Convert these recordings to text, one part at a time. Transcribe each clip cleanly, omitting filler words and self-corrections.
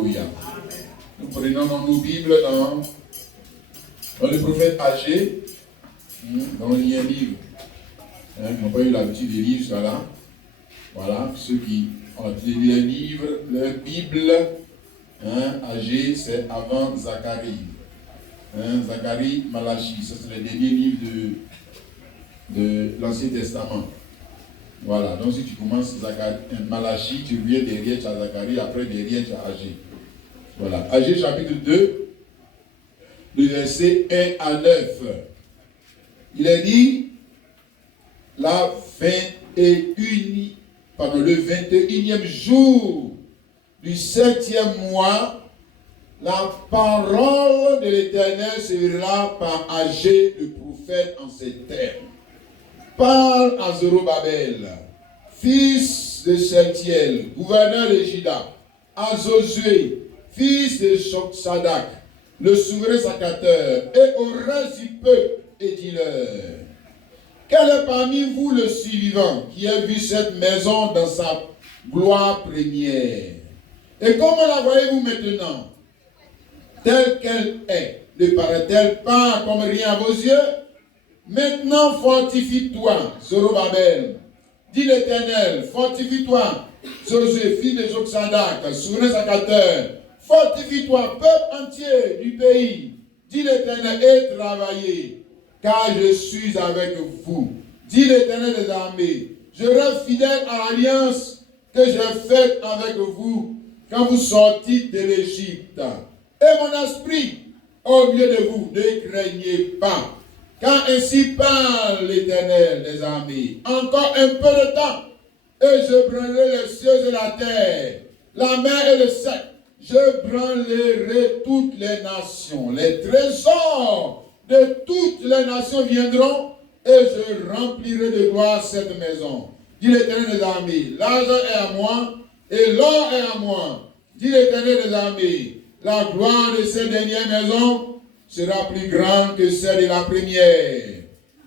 Alléluia. Nous prenons dans nos Bibles dans le prophète Agé, dans le lien livre. Qui n'ont pas eu l'habitude de lire jusqu'à là. Voilà, ceux qui ont l'habitude de lire les livres, leur Bible, Agé, c'est avant Zacharie. Zacharie, Malachie, ça c'est les derniers livres de l'Ancien Testament. Voilà, donc si tu commences Malachie, tu viens derrière, tu as Zacharie, après derrière, tu as Agé. Voilà, Agé chapitre 2, le verset 1 à 9. Il est dit, le 21e jour du 7e mois, la parole de l'Éternel sera par Agé le prophète en ces termes. Parle à Zorobabel, fils de Sheltiel, gouverneur de Juda, à Josué, fils de Sadak, le souverain sacrificateur, et au reste du peuple, et dis-leur, quel est parmi vous le survivant qui a vu cette maison dans sa gloire première? Et comment la voyez-vous maintenant? Telle qu'elle est, ne paraît-elle pas comme rien à vos yeux? Maintenant fortifie-toi, Zorobabel, dit l'Éternel, fortifie-toi, Josué, fils de Josadak, souverain sacrificateur, fortifie-toi, peuple entier du pays, dit l'Éternel, et travaillez, car je suis avec vous, dit l'Éternel des armées. Je reste fidèle à l'alliance que j'ai faite avec vous quand vous sortîtes de l'Égypte. Et mon esprit au milieu de vous, ne craignez pas. Car ainsi parle l'Éternel des armées. Encore un peu de temps, et je branlerai les cieux et la terre, la mer et le sec. Je branlerai toutes les nations. Les trésors de toutes les nations viendront, et je remplirai de gloire cette maison. Dit l'Éternel des armées. L'argent est à moi, et l'or est à moi. Dit l'Éternel des armées. La gloire de cette dernière maison sera plus grande que celle de la première.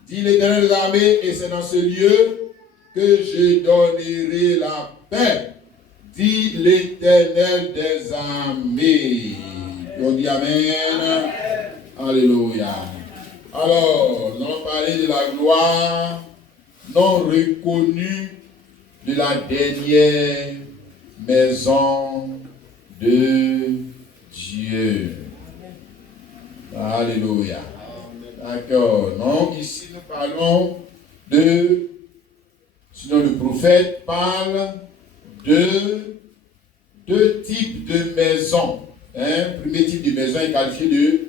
Dit l'Éternel des armées, et c'est dans ce lieu que je donnerai la paix. Dit l'Éternel des armées. On dit Amen. Alléluia. Alors, nous allons parler de la gloire non reconnue de la dernière maison de Dieu. Alléluia. D'accord. Donc, ici, nous parlons de... Sinon, le prophète parle de deux types de maisons. Le premier type de maison est qualifié de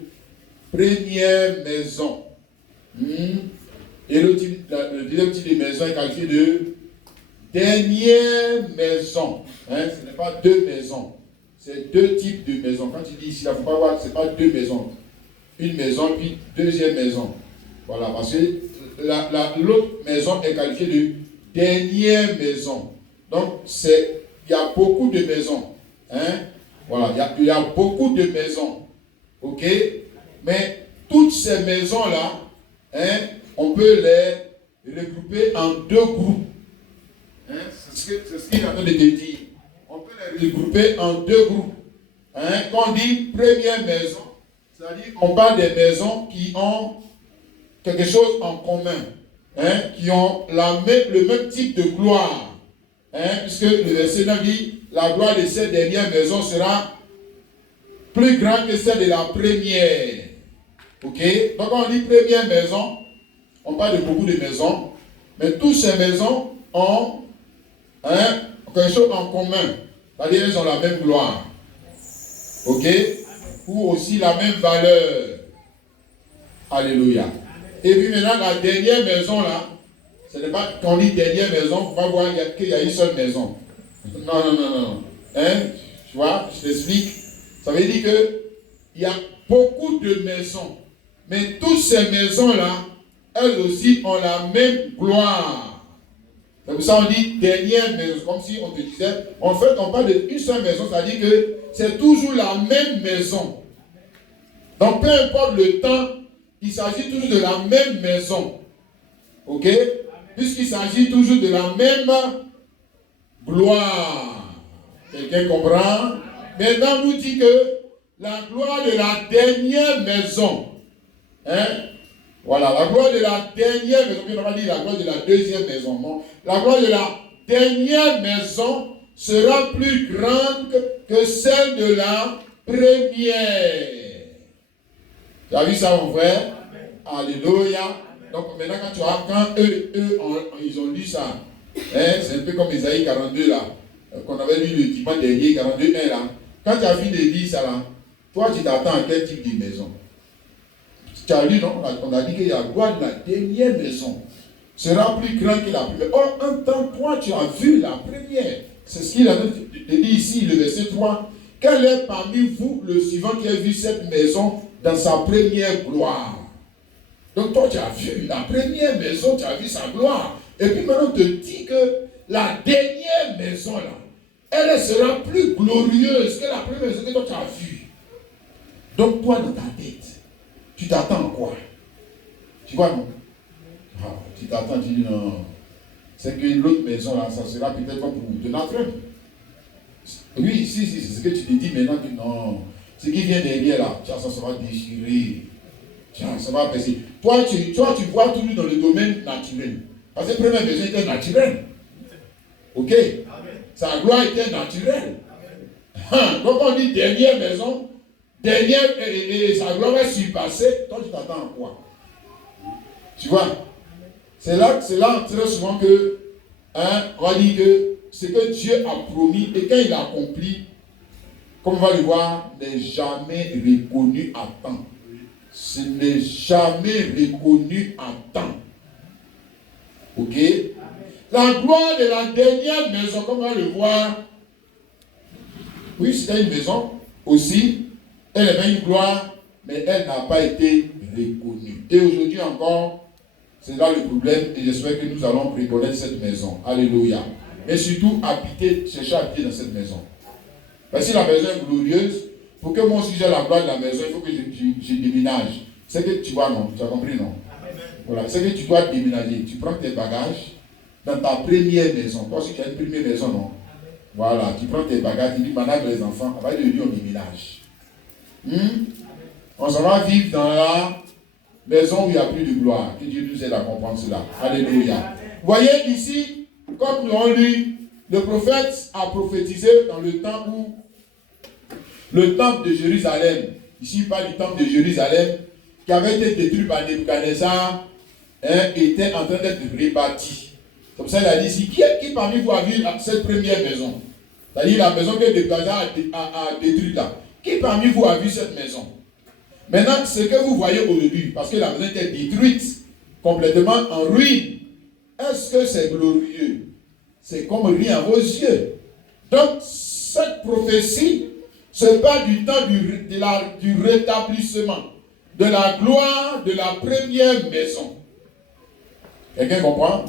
première maison. Et le deuxième type de maison est qualifié de dernière maison. Ce n'est pas deux maisons. C'est deux types de maisons. Quand tu dis ici, il ne faut pas voir que ce n'est pas deux maisons. Une maison, puis deuxième maison. Voilà, parce que l'autre maison est qualifiée de dernière maison. Donc, il y a beaucoup de maisons. Voilà, il y a beaucoup de maisons. Ok? Mais toutes ces maisons-là, on peut les regrouper en deux groupes. C'est ce qu'il est en train de te dire. On peut les regrouper en deux groupes. Quand on dit première maison, c'est-à-dire qu'on parle des maisons qui ont quelque chose en commun, qui ont le même type de gloire. Puisque le verset 9 dit, la gloire de cette dernière maison sera plus grande que celle de la première. Ok? Donc quand on dit première maison, on parle de beaucoup de maisons, mais toutes ces maisons ont quelque chose en commun. C'est-à-dire qu'elles ont la même gloire. Ok? Ou aussi la même valeur. Alléluia. Et puis maintenant, la dernière maison là, ce n'est pas quand on dit dernière maison, il ne faut pas voir qu'il y a une seule maison. Non. Tu vois, je t'explique. Ça veut dire qu'il y a beaucoup de maisons. Mais toutes ces maisons-là, elles aussi ont la même gloire. C'est pour ça qu'on dit dernière maison, comme si on te disait, en fait on parle d'une seule maison, c'est-à-dire que c'est toujours la même maison. Donc peu importe le temps, il s'agit toujours de la même maison. Ok? Puisqu'il s'agit toujours de la même gloire. Quelqu'un comprend? Maintenant, nous dit que la gloire de la dernière maison, hein? Voilà, la gloire de la dernière maison, on va dire la gloire de la deuxième maison, non? La gloire de la dernière maison sera plus grande que celle de la première. Tu as vu ça, mon frère? Alléluia. Donc maintenant, quand eux, ils ont lu ça, hein, c'est un peu comme Isaïe 42 là, qu'on avait lu le dimanche dernier, 42.1 là. Quand tu as fini de lire ça là, toi tu t'attends à quel type de maison? Tu as lu, non? On a dit que la gloire de la dernière maison sera plus grande que la première. Or, en tant que toi, tu as vu la première. C'est ce qu'il a dit ici, le verset 3. Quel est parmi vous le suivant qui a vu cette maison dans sa première gloire? Donc toi, tu as vu la première maison, tu as vu sa gloire. Et puis maintenant, on te dit que la dernière maison, là, elle sera plus glorieuse que la première maison que toi, tu as vue. Donc toi, dans ta tête, tu t'attends à quoi? Tu vois, non? Ah, tu t'attends, tu dis non. C'est que l'autre maison, là, ça sera peut-être comme pour de notre âme. Oui, si, c'est ce que tu te dis maintenant que non. Ce qui vient derrière, là, ça va déchirer. Ça va passer. Toi, tu vois toujours dans le domaine naturel. Parce que la première maison était naturelle. Ok? Amen. Sa gloire était naturelle. Donc on dit dernière maison, dernière, et sa gloire va surpasser. Toi, tu t'attends à quoi? Tu vois? C'est là très souvent que, on va dire que ce que Dieu a promis et quand il a accompli, comme on va le voir, n'est jamais reconnu à temps. Ce n'est jamais reconnu à temps. Ok? La gloire de la dernière maison, comme on va le voir, oui, c'était une maison aussi. Elle avait une gloire, mais elle n'a pas été reconnue. Et aujourd'hui encore, c'est là le problème, et j'espère que nous allons reconnaître cette maison. Alléluia. Mais surtout, chercher à habiter dans cette maison. Parce que si la maison est glorieuse, pour que moi aussi j'ai la gloire de la maison, il faut que je déménage. C'est que tu vois, non? Tu as compris, non? Amen. Voilà, c'est que tu dois déménager. Tu prends tes bagages dans ta première maison. Toi aussi, tu as une première maison, non? Amen. Voilà, tu prends tes bagages, tu dis, madame, les enfants, à partir de lui, on déménage. On s'en va vivre dans la maison où il n'y a plus de gloire. Que Dieu nous aide à comprendre cela. Alléluia. Vous voyez ici, comme nous avons lu, le prophète a prophétisé dans le temps où le temple de Jérusalem, ici il parle du temple de Jérusalem, qui avait été détruit par Nebuchadnezzar, était en train d'être rebâti. Comme ça, il a dit ici, qui parmi vous a vu cette première maison? C'est-à-dire la maison que Nebuchadnezzar a détruite là. Qui parmi vous a vu cette maison? Maintenant, ce que vous voyez au début, parce que la maison était détruite, complètement en ruine, est-ce que c'est glorieux? C'est comme rien à vos yeux. Donc, cette prophétie se parle du temps du rétablissement, de la gloire de la première maison. Quelqu'un comprend?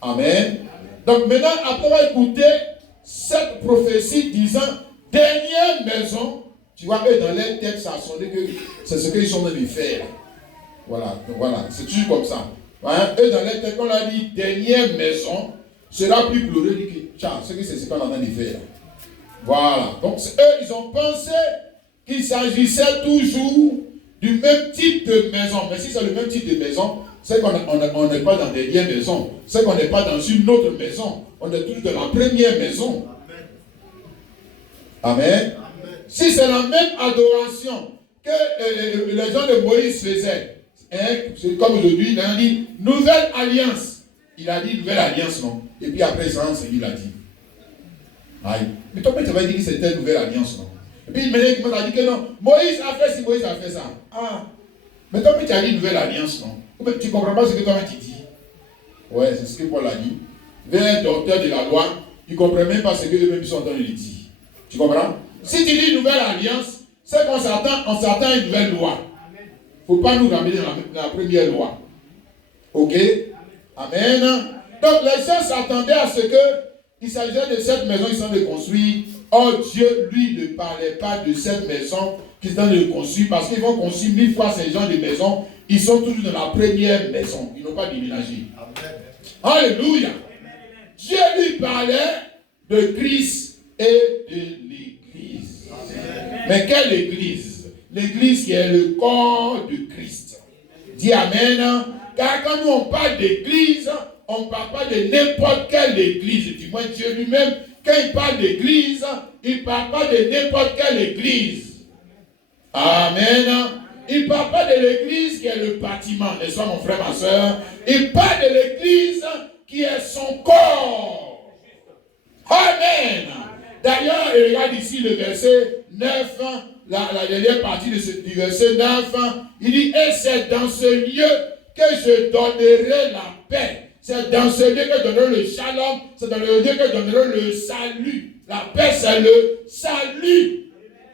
Amen. Amen. Donc maintenant, après avoir écouté cette prophétie disant dernière maison, tu vois, eux dans leur tête, ça a sonné que c'est ce qu'ils sont en train de faire. Voilà, c'est toujours comme ça. Hein? Eux dans leur tête, quand on a dit dernière maison, sera plus glorieux que c'est ce qu'on est en train de faire. Voilà. Donc, eux, ils ont pensé qu'il s'agissait toujours du même type de maison. Mais si c'est le même type de maison, c'est qu'on n'est pas dans des vieilles maisons. C'est qu'on n'est pas dans une autre maison. On est toujours dans la première maison. Amen. Amen. Si c'est la même adoration que les gens de Moïse faisaient, c'est comme aujourd'hui, il a dit nouvelle alliance. Il a dit nouvelle alliance, non? Et puis après, il a dit. Aïe. Mais toi, tu avais dit que c'était une nouvelle alliance, non? Et puis il m'a dit que non. Moïse a fait ci, Moïse a fait ça. Ah. Mais toi, tu as dit nouvelle alliance, non? Mais tu ne comprends pas ce que toi tu dis. Ouais, c'est ce que Paul a dit. Vers un docteur de la loi, il ne comprend même pas ce que eux-mêmes sont en train de dire. Tu comprends? Si tu dis nouvelle alliance, c'est qu'on s'attend à une nouvelle loi. Il ne faut pas nous ramener dans la première loi. Ok? Amen. Donc les gens s'attendaient à ce qu'il s'agissait de cette maison qu'ils sont de construire. Or Dieu, lui, ne parlait pas de cette maison qu'ils sont de construire parce qu'ils vont construire 1000 fois ces gens de maison. Ils sont toujours dans la première maison. Ils n'ont pas déménagé. Alléluia. Dieu lui parlait de Christ et de l'Église. Mais quelle église? L'église qui est le corps de Christ. Dis Amen. Car quand nous on parle d'église, on ne parle pas de n'importe quelle église. Du moins Dieu lui-même, quand il parle d'église, il ne parle pas de n'importe quelle église. Amen. Il ne parle pas de l'église qui est le bâtiment, n'est-ce pas mon frère, ma soeur? Il parle de l'église qui est son corps. Amen. D'ailleurs, il regarde ici le verset 9, la dernière partie du verset 9, il dit, et c'est dans ce lieu que je donnerai la paix. C'est dans ce lieu que je donnerai le shalom, c'est dans le lieu que je donnerai le salut. La paix, c'est le salut.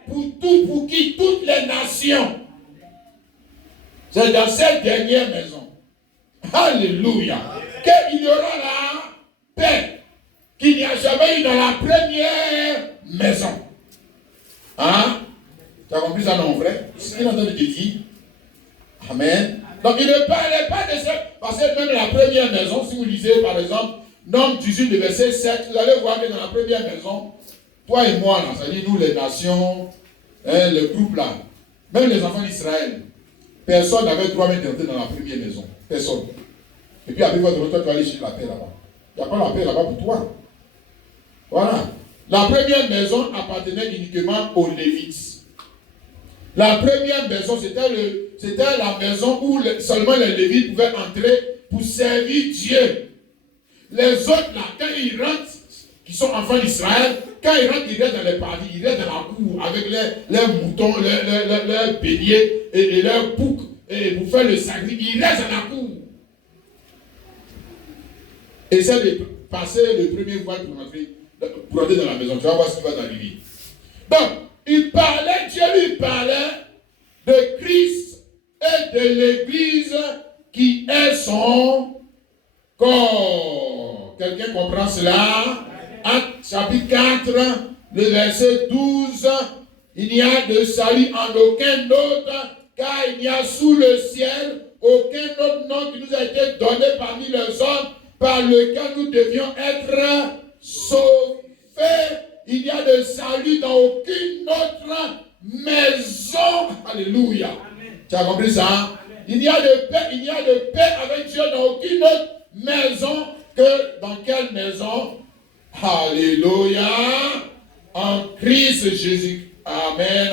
Pour qui? Toutes les nations. C'est dans cette dernière maison. Alléluia. Qu'il y aura la paix qu'il n'y a jamais eu dans la première maison. Hein? Tu as compris ça, non, frère? C'est ce qu'il est en train de te dire. Amen. Donc il ne parlait pas de ça. Parce que même la première maison, si vous lisez par exemple, Nombre 18, le verset 7, vous allez voir que dans la première maison, toi et moi, là, c'est-à-dire nous les nations, le groupe là, même les enfants d'Israël, personne n'avait droit d'entrer dans la première maison. Personne. Et puis après votre retour, tu vas aller chercher la paix là-bas. Il n'y a pas la paix là-bas pour toi. Voilà. La première maison appartenait uniquement aux Lévites. La première maison, c'était la maison où seulement les Lévites pouvaient entrer pour servir Dieu. Les autres là, quand ils rentrent, qui sont enfants d'Israël, quand ils rentrent, ils restent dans les parvis, ils restent dans la cour avec leurs moutons, leurs béliers et leurs boucs, et pour faire le sacrifice, ils restent dans la cour. Essaie de passer le premier voile pour entrer dans la maison. Tu vas voir ce qui va t'arriver. Donc, Dieu lui parlait de Christ et de l'Église qui est son corps. Quelqu'un comprend cela? Actes chapitre 4, le verset 12. Il n'y a de salut en aucun autre, car il n'y a sous le ciel aucun autre nom qui nous a été donné parmi les hommes par lequel nous devions être sauvés. Il n'y a de salut dans aucune autre maison. Alléluia. Amen. Tu as compris ça? Amen. Il y a de paix avec Dieu dans aucune autre maison que dans quelle maison? Alléluia. En Christ Jésus. Amen.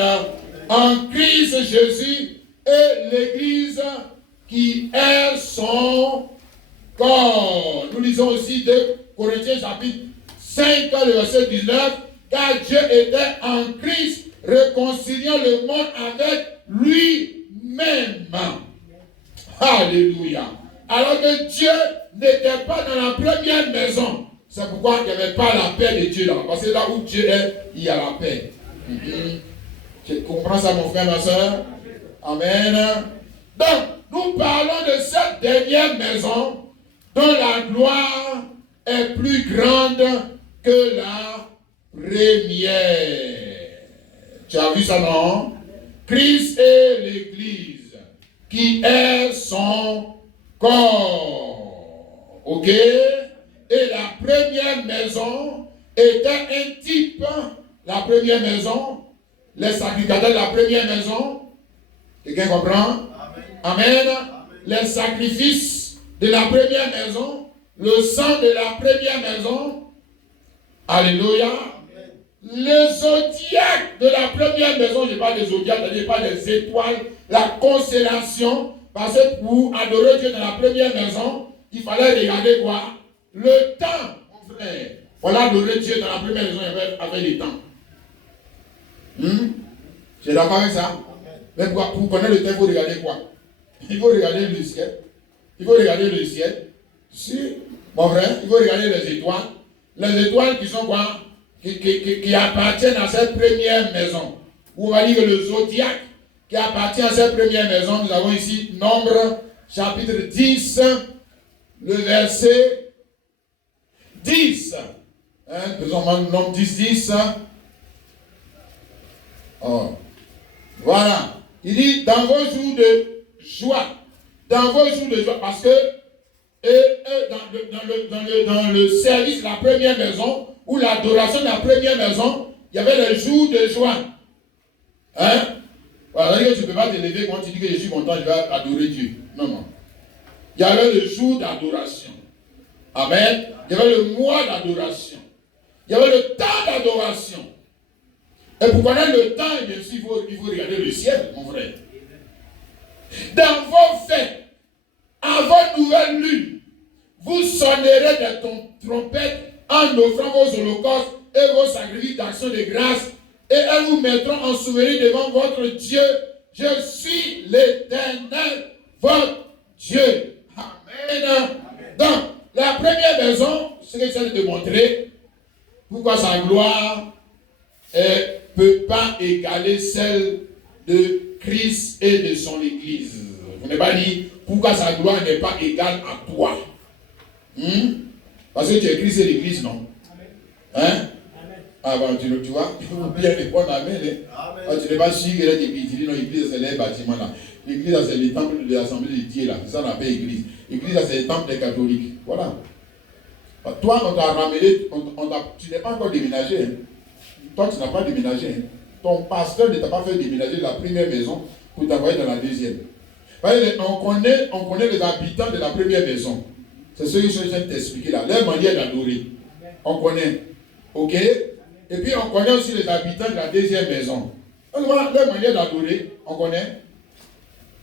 En Christ Jésus et l'Église qui est son corps. Nous lisons aussi de Corinthiens chapitre 5, le verset 19, car Dieu était en Christ, réconciliant le monde avec lui-même. Alléluia. Alors que Dieu n'était pas dans la première maison. C'est pourquoi il n'y avait pas la paix de Dieu là. Parce que là où Dieu est, il y a la paix. Tu comprends ça, mon frère, ma soeur? Amen. Donc, nous parlons de cette dernière maison dont la gloire est plus grande que la première. Tu as vu ça, non? Christ est l'Église qui est son corps. Ok? Et la première maison était un type. La première maison, les sacrificateurs de la première maison. Quelqu'un comprend? Amen. Amen. Les sacrifices de la première maison, le sang de la première maison. Alléluia. Amen. Le zodiaque de la première maison, je parle des zodiaques, je parle des étoiles, la constellation. Parce que pour adorer Dieu dans la première maison, il fallait regarder quoi? Le temps, mon frère. Voilà, adorer Dieu dans la première maison, il y avait le temps. Tu es d'accord avec ça? Mais pour connaître le temps, il faut regarder quoi? Il faut regarder le ciel. Il faut regarder le ciel. Si, mon frère, il faut regarder les étoiles. Les étoiles qui sont quoi? Qui appartiennent à cette première maison. Ou on va dire que le zodiaque qui appartient à cette première maison. Nous avons ici Nombre chapitre 10, le verset 10. Nombre 10, 10. Oh. Voilà. Il dit, dans vos jours de joie. Dans vos jours de joie. Parce que dans le service de la première maison, ou l'adoration de la première maison, il y avait le jour de joie. Hein? Voilà, tu ne peux pas te lever quand tu dis que je suis content, je vais adorer Dieu. Non, non. Il y avait le jour d'adoration. Amen. Il y avait le mois d'adoration. Il y avait le temps d'adoration. Et pour connaître le temps, bien sûr, il faut regarder le ciel, mon frère. Dans vos fêtes, à vos nouvelles lunes, vous sonnerez des trompettes en offrant vos holocaustes et vos sacrifices d'action de grâce, et elles vous mettront en souvenir devant votre Dieu. Je suis l'Éternel, votre Dieu. Amen. Donc, la première maison, ce que j'essaie de montrer, pourquoi sa gloire ne peut pas égaler celle de Christ et de son Église. Vous n'avez pas dit pourquoi sa gloire n'est pas égale à toi. Parce que tu es Christ et l'Église, non? Hein? Ah bon, tu vois, il faut bien répondre amen. Ah, tu n'es pas sûr que l'Église, tu dis non, l'Église c'est les bâtiments là. L'Église c'est les temples de l'Assemblée de Dieu là. C'est ça qu'on appelle Église. L'Église c'est les temples des catholiques. Voilà. Toi, on t'a ramené, tu n'es pas encore déménagé. Hein. Toi, tu n'as pas déménagé. Hein. Ton pasteur ne t'a pas fait déménager de la première maison pour t'envoyer dans la deuxième. On connaît les habitants de la première maison. C'est ce que je viens de t'expliquer là. Leur manière d'adorer. On connaît. Ok? Et puis on connaît aussi les habitants de la deuxième maison. Donc voilà, leur manière d'adorer, on connaît.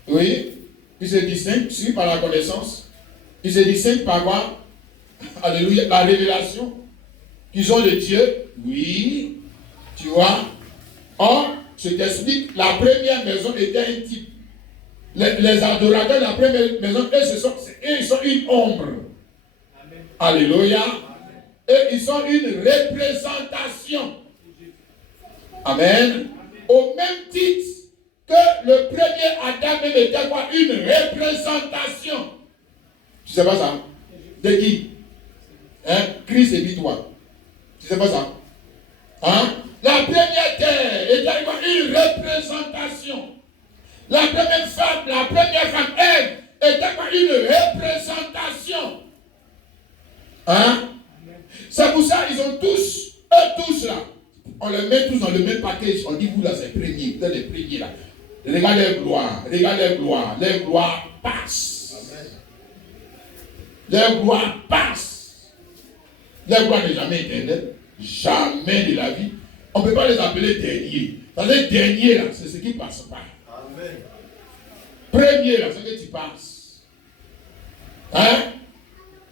Oui. Ils se distinguent, suivis par la connaissance. Ils se distinguent par quoi? Alléluia. La révélation. Qu'ils ont de Dieu. Oui. Tu vois? Or, je t'explique, la première maison était un type. Les adorateurs de la première maison, ils sont une ombre. Amen. Alléluia. Et ils sont une représentation. Amen. Au même titre que le premier Adam même était quoi? Une représentation. Tu sais pas ça? De qui? Hein? Christ et puis toi. Tu sais pas ça? Hein? La première terre était quoi? Une représentation. La première femme, Ève, était quoi? Une représentation. Hein? C'est pour ça qu'ils ont tous, eux tous là, on les met tous dans le même package. On dit, vous là, c'est premier, vous êtes les premiers là. Regardez leur gloire passe. Leur gloire passe. Leur gloire n'est jamais éternelle, jamais de la vie. On ne peut pas les appeler derniers. C'est-à-dire, dernier là, c'est ce qui ne passe pas. Amen. Premier là, c'est ce que tu passes. Hein?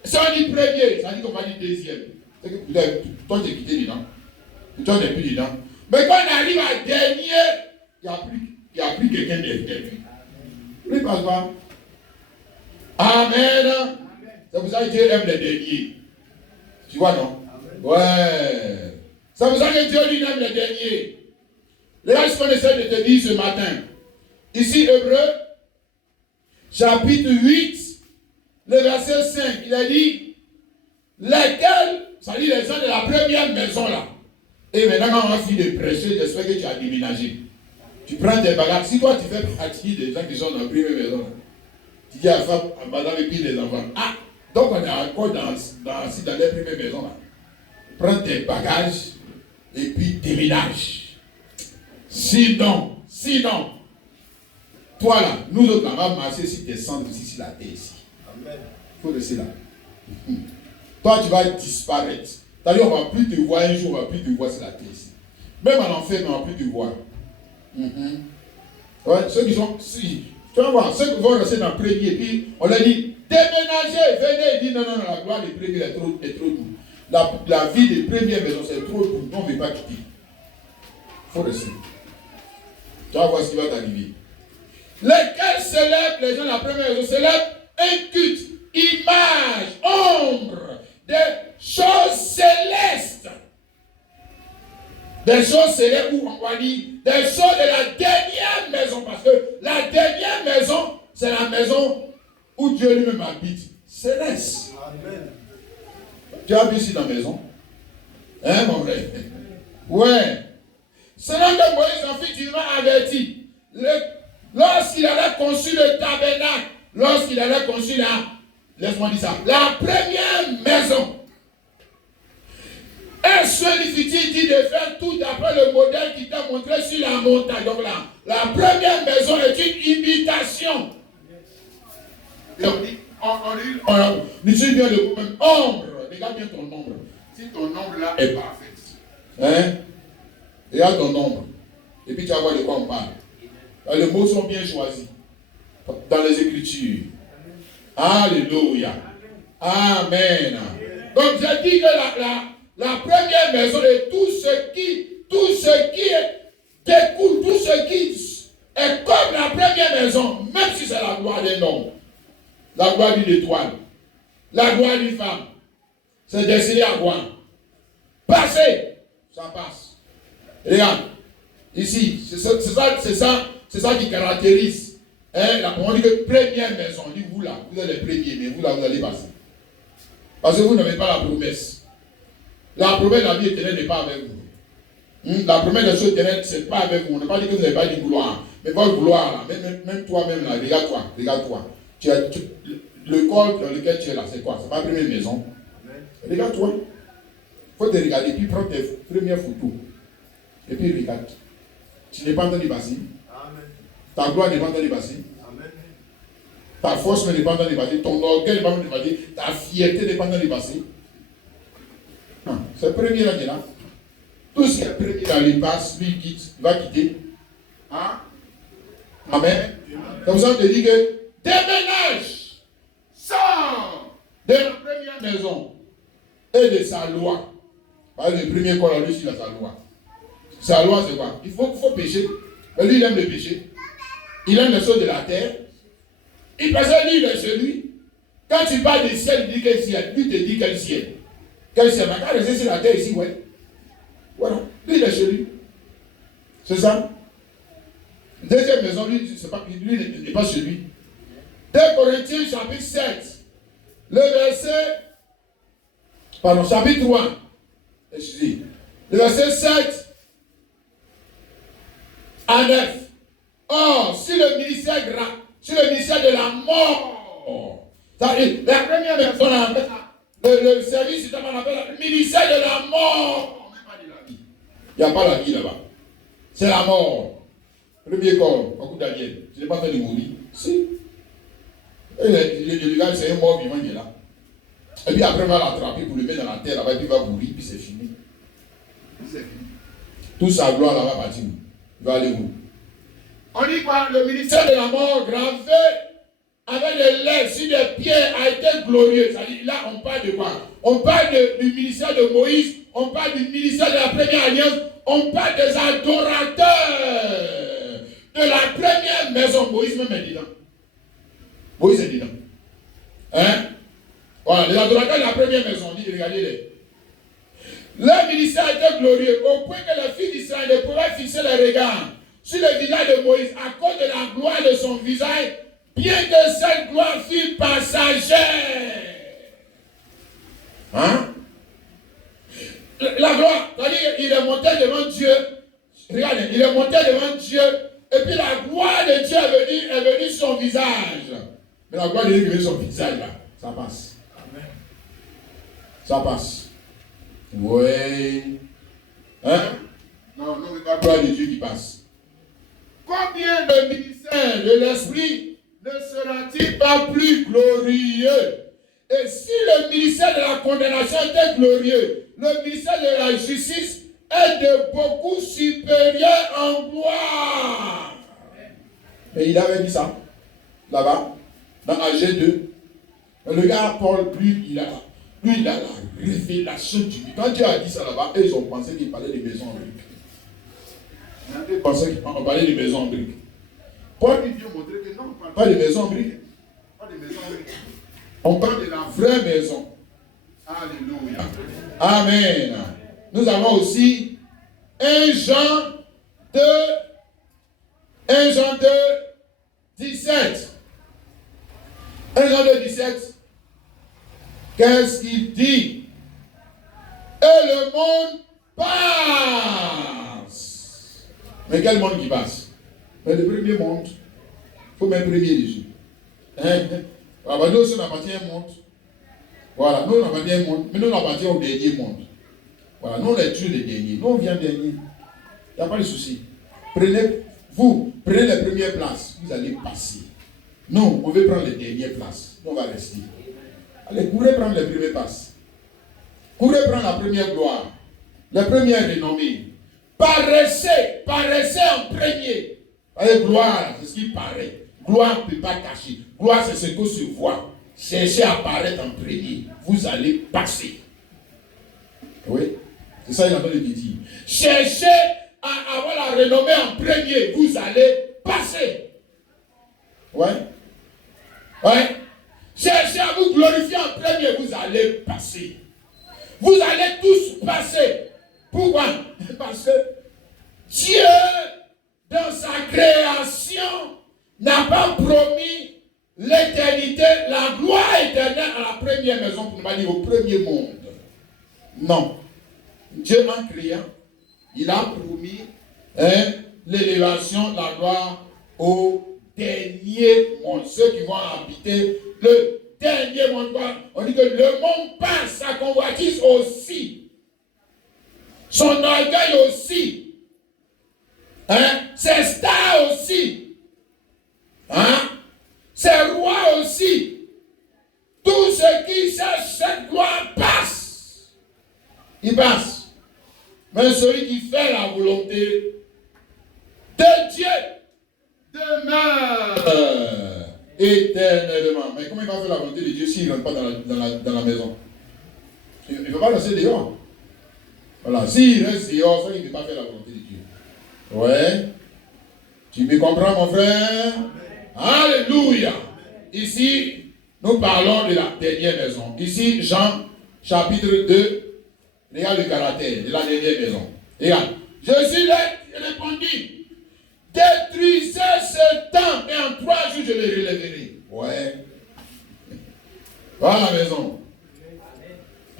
Si on dit premier, ça dit qu'on va dire deuxième. C'est que toi, tu es quitté dedans. Toi, tu n'es plus dedans. Mais quand on arrive à dernier, il n'y a plus quelqu'un derrière lui. Il ne passe pas. Amen. C'est pour ça que Dieu aime les derniers. Tu vois, non? Amen. Ouais. C'est pour ça que Dieu lui aime les derniers. Regarde ce qu'on essaie de te dire ce matin. Ici, Hébreux, chapitre 8, le verset 5, il a dit, lesquels, ça dit les gens de la première maison là. Et maintenant, quand on a fini de prêcher, j'espère que tu as déménagé. Tu prends tes bagages. Si toi, tu fais partie des gens qui sont dans la première maison, là, tu dis à la femme, à madame et puis les enfants, ah, donc on est encore dans les premières maisons là. Prends tes bagages et puis déménage. Sinon, toi là, nous autres, on va marcher sur tes cendres ici, sur la terre ici. Amen. Il faut rester là. Toi, tu vas disparaître. C'est-à-dire, on ne va plus te voir un jour, on ne va plus te voir sur la terre ici. Même en enfer, on ne va plus te voir. Ouais, ceux qui sont, si, tu vas voir, ceux qui vont rester dans le premier, puis on leur dit, déménagez, venez. Il dit, non, la gloire des premiers est trop doux. La vie des premières maisons, c'est trop doux. On ne veut pas quitter. Il faut rester. Tu vas voir ce qui va t'arriver. Lesquels célèbrent, les gens de la première maison, célèbrent un culte, image, ombre, des choses célestes. Des choses célestes où on va dire des choses de la dernière maison. Parce que la dernière maison, c'est la maison où Dieu lui-même habite. Céleste. Amen. Tu as vu ici dans la maison? Hein, mon frère? Ouais. Selon que Moïse en fit durement averti. Lorsqu'il avait conçu le tabernacle, lorsqu'il avait conçu la première maison, et Est-ce difficile dit de faire tout d'après le modèle qui t'a montré sur la montagne? Donc là, la première maison est une imitation. Et on dit bien le mot même ombre. Regarde bien ton ombre. Si ton ombre là est parfaite, hein? Regarde ton ombre. Et puis tu vas voir de quoi on parle. Les mots sont bien choisis dans les Écritures. Alléluia. Amen. Donc j'ai dit que la première maison et tout ce qui découle, tout ce qui est comme la première maison, même si c'est la gloire d'un homme, la gloire d'une étoile, la gloire d'une femme, c'est destiné à quoi? Passer, ça passe. Regarde, ici, c'est ça qui caractérise. Hein, on dit que première maison, on dit vous là, vous êtes les premiers, mais vous là, vous allez passer. Parce que vous n'avez pas la promesse. La promesse de la vie éternelle n'est pas avec vous. La promesse des choses éternelles, ce n'est pas avec vous. On n'a pas dit que vous n'avez pas dit gloire. Mais votre gloire, là, même toi-même, là, regarde-toi. Le corps dans lequel tu es là, c'est quoi? C'est pas la première maison. Regarde-toi. Il faut te regarder, puis prends tes premières photos. Et puis regarde. Tu n'es pas en train de passer. Ta gloire n'est pas en train de passer. Ta force n'est pas en train de passer. Ton orgueil n'est pas en train de passer. Ta fierté n'est pas en train de passer. C'est le premier là qui est là. Tout ce qui est premier là, il passe, lui il quitte, il va quitter. Hein? Amen. Comme ça, on te dit que déménage, sors de la première maison et de sa loi. Parce que le premier corps, lui, il a sa loi. Sa loi, c'est quoi? Il faut pécher. Mais lui, il aime le péché. Il aime les choses de la terre. Il pense que lui, il est celui. Quand tu parles du ciel, il dit quel ciel. Lui, te dit quel ciel. Quel ciel? Mais quand il est sur la terre ici, ouais. Voilà. Lui, il est chez lui. C'est ça. Deuxième maison, lui, il n'est pas chez lui. 2 Corinthiens, chapitre 7. Le verset. Pardon, chapitre 3. Excusez. Le verset 7 à 9. Or, sur le ministère de la mort, la première personne, le service, on appelle le ministère de la mort. Il n'y a pas la vie là-bas. C'est la mort. Premier corps, au coup d'Ariel. Tu n'es pas fait de mourir. Si. Et le gars, c'est un mort vivant qui est là. Et puis après, on va l'attraper pour le mettre dans la terre là-bas, et puis il va mourir, puis c'est fini. C'est fini. Toute sa gloire là va partir. Il va aller où? On dit quoi? Le ministère de la mort gravé avec des lettres sur des pierres a été glorieux. C'est-à-dire, là, on parle de quoi? On parle du ministère de Moïse, on parle du ministère de la première alliance, on parle des adorateurs de la première maison. Moïse même est dedans. Moïse est dedans. Hein? Voilà, les adorateurs de la première maison, on dit, regardez-les. Leur ministère était glorieux, au point que les filles d'Israël ne pouvaient fixer les regards sur le visage de Moïse à cause de la gloire de son visage, bien que cette gloire fût passagère. Hein? La gloire, c'est-à-dire il est monté devant Dieu. Regardez, il est monté devant Dieu, et puis la gloire de Dieu est venue sur son visage. Mais la gloire de Dieu est venue sur son visage là, ça passe. Amen. Ça passe. Ouais. Hein? Non, mais pas la gloire de Dieu qui passe. Combien de ministères de l'Esprit ne sera-t-il pas plus glorieux? Et si le ministère de la condamnation était glorieux, le ministère de la justice est de beaucoup supérieur en gloire. Et il avait dit ça, là-bas, dans AG 2. Le gars Paul, lui, il a la révélation du Dieu. Quand Dieu a dit ça là-bas, ils ont pensé qu'il parlait des maisons en briques. Ils pensaient qu'on parlait des maisons en briques. Paul lui dit montrer que non, on ne parle pas des maisons en briques. Pas des maisons en briques. On parle de la vraie maison. Alléluia. Amen. Nous avons aussi 1 Jean 2, 17. 1 Jean 2, 17. Qu'est-ce qu'il dit? Et le monde passe. Mais quel monde qui passe? Mais le premier monde. Il faut mettre premier dessus. Nous aussi on appartient à un monde. Voilà, nous on appartient à un monde. Mais nous on appartient au dernier monde. Voilà, nous on est toujours les derniers. Nous on vient dernier. Il n'y a pas de souci. Prenez les premières places. Vous allez passer. Non, on veut prendre les dernières places. On va rester. Allez, courez prendre les premières places. Courez prendre la première gloire. La première renommée. Paraissez en premier. Allez, gloire, c'est ce qui paraît. Gloire ne peut pas cacher. Gloire, c'est ce que se voit. Cherchez à apparaître en premier. Vous allez passer. Oui, c'est ça qu'il a besoin de dire. Cherchez à avoir la renommée en premier. Vous allez passer. Ouais. Ouais. Cherchez à vous glorifier en premier. Vous allez passer. Vous allez tous passer. Pourquoi? Parce que Dieu, dans sa création, n'a pas promis l'éternité, la gloire éternelle à la première maison, pour ne pas dire au premier monde. Non. Dieu, en créant, il a promis l'élévation, la gloire au dernier monde. Ceux qui vont habiter le dernier monde. On dit que le monde passe, sa convoitise aussi. Son orgueil aussi. Ses stars aussi. Ses rois aussi. Tout ce qui cherche cette gloire passe. Il passe. Mais celui qui fait la volonté de Dieu demeure éternellement. Mais comment il va faire la volonté de Dieu s'il ne rentre pas dans la maison? Il ne peut pas rester dehors. Voilà, s'il reste dehors, ça, il ne peut pas faire la volonté de Dieu. Ouais. Tu me comprends, mon frère? Alléluia. Ici, nous parlons de la dernière maison. Ici, Jean, chapitre 2, regarde le caractère de la dernière maison. Regarde. Jésus leur répondit, détruisez ce temple et en 3 jours je le relèverai. Ouais. Voilà la maison.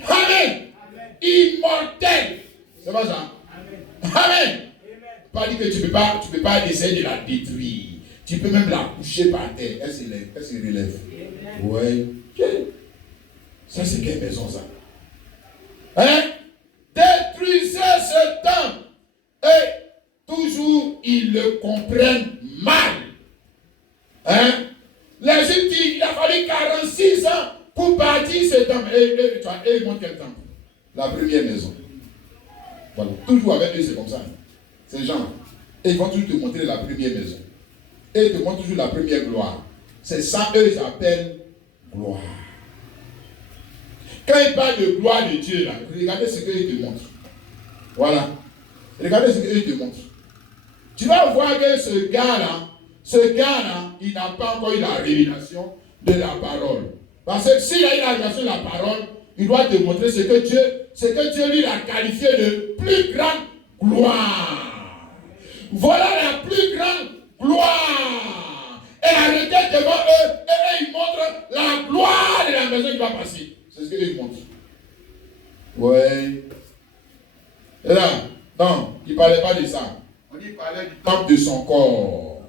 Amen. Immortel. C'est pas ça? Amen. Pas dit que tu peux pas essayer de la détruire. Tu peux même la coucher par terre. Elle se relève. Ouais. Ça, c'est quelle maison, ça? Détruisez ce temple. Et toujours, ils le comprennent mal. L'Égypte, il a fallu 46 ans pour bâtir ce temple. Et ils montrent quel temple? La première maison. Voilà. Toujours avec eux, c'est comme ça. Ces gens, et ils vont toujours te montrer la première maison. Et ils te montrent toujours la première gloire. C'est ça, eux, ils appellent gloire. Quand ils parlent de gloire de Dieu, là, regardez ce qu'ils te montrent. Voilà. Regardez ce qu'ils te montrent. Tu vas voir que ce gars-là, il n'a pas encore eu la révélation de la parole. Parce que s'il a eu la révélation de la parole, il doit te montrer ce que Dieu lui a qualifié de plus grande gloire. Voilà la plus grande gloire. Et arrêtez devant eux et ils montrent la gloire de la maison qui va passer. C'est ce qu'ils montrent. Ouais. Et là, non, il ne parlait pas de ça. Il parlait du temple de son corps.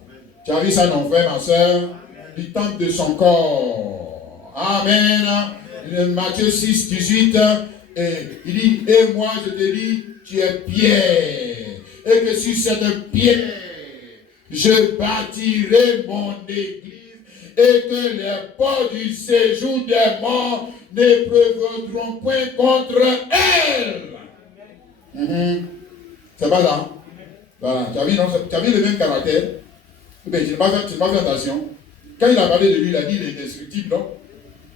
Tu as vu ça, mon frère, ma soeur? Du temple de son corps. Amen. Matthieu 6, 18. Et il dit, et moi je te dis, tu es pierre. Et que sur cette pierre, je bâtirai mon église. Et que les portes du séjour des morts ne prévaudront point contre elle. C'est pas ça. Voilà. Tu as vu le même caractère. Mais tu n'as pas fait attention. Quand il a parlé de lui, il a dit il est indestructible, non?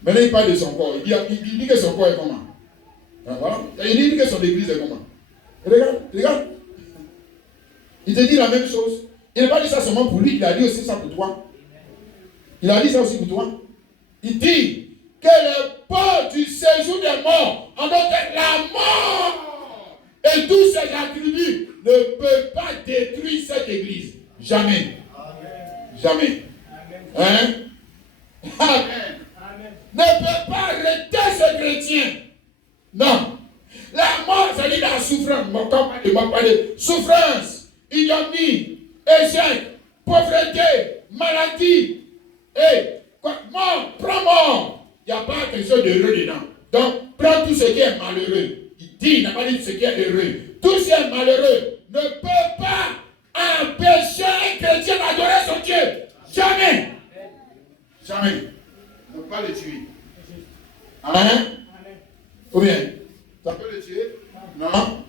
Maintenant il parle de son corps. Il dit que son corps est comment? Voilà. Il dit que son église est comment? Regarde. Il te dit la même chose. Il n'a pas dit ça seulement pour lui, il a dit aussi ça pour toi. Il a dit ça aussi pour toi. Il dit que le port du séjour des morts, en d'autres termes, la mort et tous ses attributs ne peuvent pas détruire cette église. Jamais. Amen. Jamais. Amen. Amen. Ne peut pas arrêter ce chrétien. Non. La mort, ça dit la souffrance. Il m'a parlé. Souffrance, ignominie, échec, pauvreté, maladie. Mort, prends mort. Il n'y a pas quelque chose d'heureux dedans. Donc, prends tout ce qui est malheureux. Il dit, il n'a pas dit ce qui est heureux. Tout ce qui est malheureux ne peut pas empêcher un chrétien d'adorer son Dieu. Jamais. Jamais. On ne peut pas le tuer. Hein? Ou bien, ça peut le tuer? Non.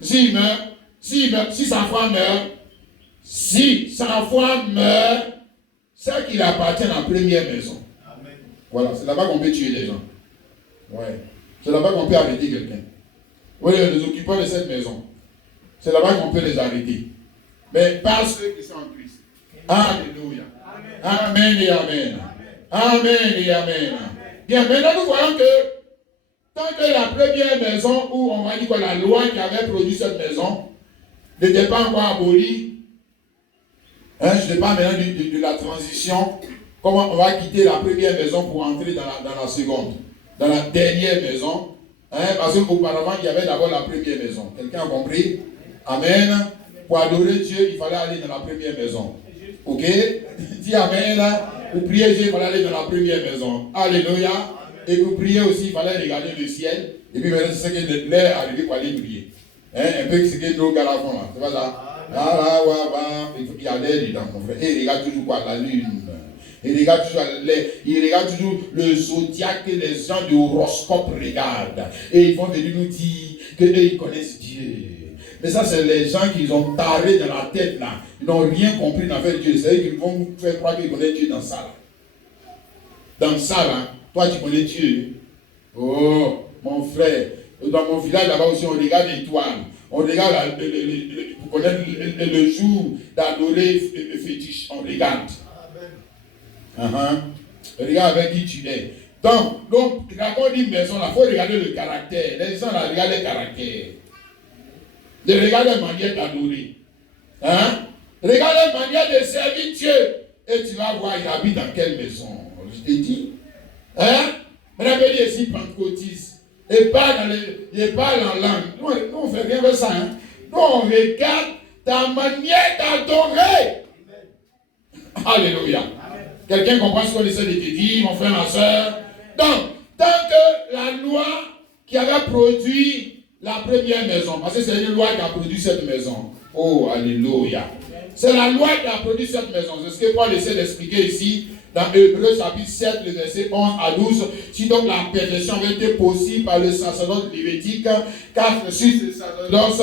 S'il meurt, si sa foi meurt, c'est qu'il appartient à la première maison. Amen. Voilà, c'est là-bas qu'on peut tuer les gens. Ouais. C'est là-bas qu'on peut arrêter quelqu'un. Oui, les occupants de cette maison. C'est là-bas qu'on peut les arrêter. Mais pas ceux qui sont en Christ. Alléluia. Amen et amen. Amen et amen. Bien, maintenant nous voyons que tant que la première maison, où on va dire que la loi qui avait produit cette maison n'était pas encore abolie, je ne sais pas maintenant de la transition, comment on va quitter la première maison pour entrer dans la seconde, dans la dernière maison, parce qu'auparavant il y avait d'abord la première maison. Quelqu'un a compris? Amen. Pour adorer Dieu, il fallait aller dans la première maison. Ok? Dis amen. Pour prier Dieu, il fallait aller dans la première maison. Alléluia. Et pour prier aussi, il fallait regarder le ciel. Et puis maintenant, c'est ce que l'air est arrivé pour aller prier. Un peu ce que nos gars font là. C'est pas ça? Il y a l'air dedans, mon frère. Et il regarde toujours quoi? La lune. Il regarde toujours le zodiaque que les gens du horoscope regardent. Et ils vont venir nous dire qu'eux, ils connaissent Dieu. Mais ça, c'est les gens qui ont taré dans la tête là. Ils n'ont rien compris dans l'affaire de Dieu. C'est eux qui vont vous faire croire qu'ils connaissent Dieu dans ça là. Dans ça là, toi tu connais Dieu. Oh, mon frère. Dans mon village là-bas aussi, on regarde l'étoile. On regarde pour connaître le jour d'adorer le fétiche. On regarde. Regarde avec qui tu es. Donc quand on dit maison, il faut regarder le caractère. Les gens là, regardent le caractère. De regarder la manière d'adorer. Regarde la manière de servir Dieu. Et tu vas voir, il habite dans quelle maison. Je t'ai dit. Maintenant, il est ici pentecôtiste. Et il parle en langue. Nous, on ne fait rien avec ça. Nous, on regarde ta manière d'adorer. Alléluia. Quelqu'un comprend ce qu'on essaie de te dire, mon frère, ma soeur? Donc, tant que la loi qui avait produit la première maison, parce que c'est une loi qui a produit cette maison. Oh, alléluia. C'est la loi qui a produit cette maison. C'est ce que Paul essaie d'expliquer ici dans Hébreux chapitre 7, le verset 11 à 12. Si donc la perfection avait été possible par le sacerdoce lévitique, car c'est sur ce sacerdoce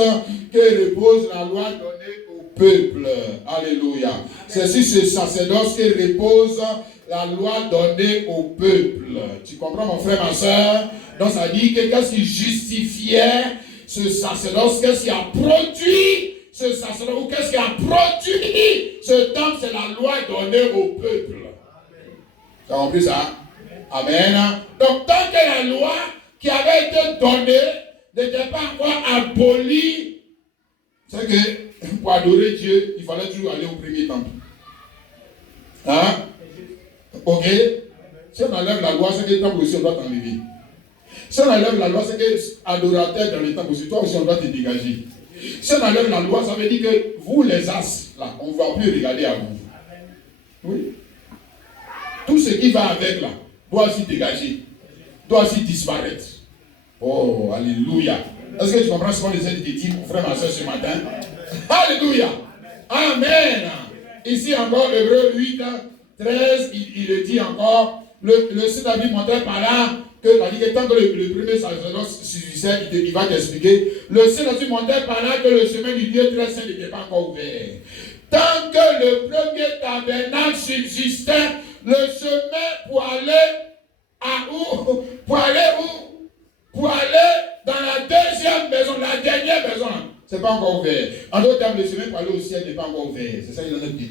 que repose la loi donnée au peuple. Alléluia. C'est sur ce sacerdoce que repose la loi donnée au peuple. Tu comprends, mon frère, ma soeur? Donc ça dit que qu'est-ce qui justifiait ce sacerdoce, qu'est-ce qui a produit ce sacerdoce, ou qu'est-ce qui a produit ce temple, c'est la loi donnée au peuple. Tu as compris ça? Amen. Donc tant que la loi qui avait été donnée n'était pas encore abolie, c'est que pour adorer Dieu, il fallait toujours aller au premier temple. Ok? Si on enlève la loi, c'est que le temple aussi on doit t'enlever. Si on enlève la loi, c'est que adorateur dans le temple aussi, toi aussi on doit te dégager. Si on enlève la loi, ça veut dire que vous les as, là, on ne va plus regarder à vous. Oui. Tout ce qui va avec là, doit aussi dégager, doit aussi disparaître. Oh, alléluia. Est-ce que tu comprends ce qu'on essaie de te dire, mon frère, ma soeur, ce matin? Alléluia. Amen. Ici encore, Hébreux 8, 13, il le dit encore, le Saint-David montrait par là, que tant que le premier sacerdoce suffisait, il va t'expliquer. Le Saint-David montrait par là que le chemin du Dieu très saint n'était pas encore ouvert. Tant que le premier tabernacle subsistait, le chemin pour aller à où? Pour aller dans la deuxième maison, la dernière maison. C'est pas encore ouvert. En d'autres termes, le chemin pour aller au ciel n'est pas encore ouvert. C'est ça qu'il en a dit.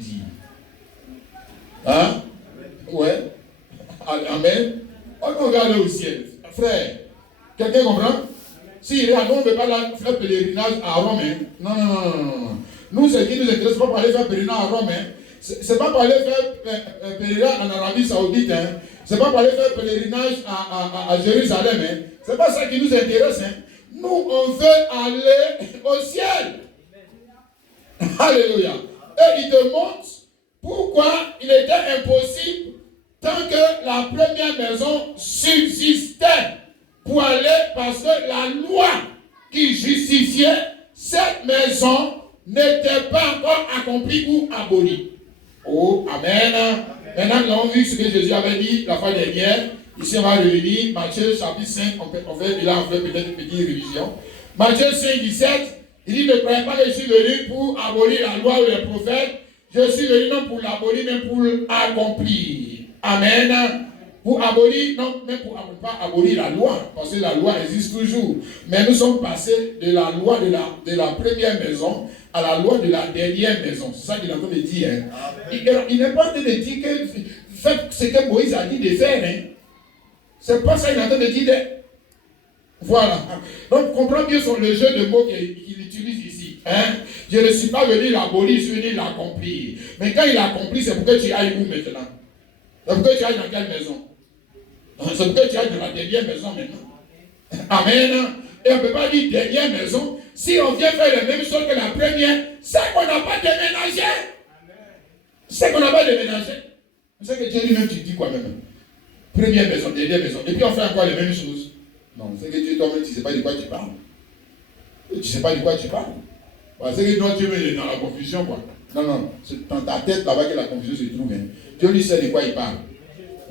Ouais. Amen. On va aller au ciel. Frère, quelqu'un comprend? Si on ne veut pas faire pèlerinage à Rome. Non. Nous, ce qui nous intéresse, pas pour aller faire pèlerinage à Rome. C'est pas pour aller faire pèlerinage en Arabie Saoudite. C'est pas pour aller faire pèlerinage à Jérusalem. C'est pas ça qui nous intéresse. Nous, on veut aller au ciel. Alléluia. Et il te montre pourquoi il était impossible tant que la première maison subsistait pour aller, parce que la loi qui justifiait cette maison n'était pas encore accomplie ou abolie. Oh, Amen. Maintenant, nous avons vu ce que Jésus avait dit la fois dernière. Ici, on va revenir. Matthieu chapitre 5, on fait peut-être une petite révision. Matthieu 5, 17, il dit, ne croyez pas que je suis venu pour abolir la loi ou les prophètes. Je suis venu non pour l'abolir, mais pour l'accomplir. Amen. Pour abolir, non, mais pour pas abolir la loi, parce que la loi existe toujours. Mais nous sommes passés de la loi de la première maison à la loi de la dernière maison. C'est ça qu'il est en train de dire. Hein. Il n'est pas en train de dire que faites ce que Moïse a dit de faire. Hein. C'est pas ça qu'il est en train de dire. Voilà. Donc, comprends bien le jeu de mots qu'il utilise ici. Hein? Je ne suis pas venu l'abolir, je suis venu l'accomplir. Mais quand il accomplit, c'est pour que tu ailles où maintenant? C'est pour que tu ailles dans quelle maison? C'est pour que tu ailles dans la dernière maison maintenant. Amen. Et on ne peut pas dire dernière maison. Si on vient faire la même chose que la première, c'est qu'on n'a pas déménagé. C'est qu'on n'a pas déménagé. C'est que Dieu lui-même, tu dis quoi même? Première maison, dernière maison. Et puis on fait encore les mêmes choses. Non, c'est que Dieu toi-même, tu ne sais pas de quoi tu parles. Tu ne sais pas de quoi tu parles. C'est que toi, tu es dans la confusion, quoi. Non, c'est dans ta tête là-bas que la confusion se trouve. Hein. Dieu lui sait de quoi il parle.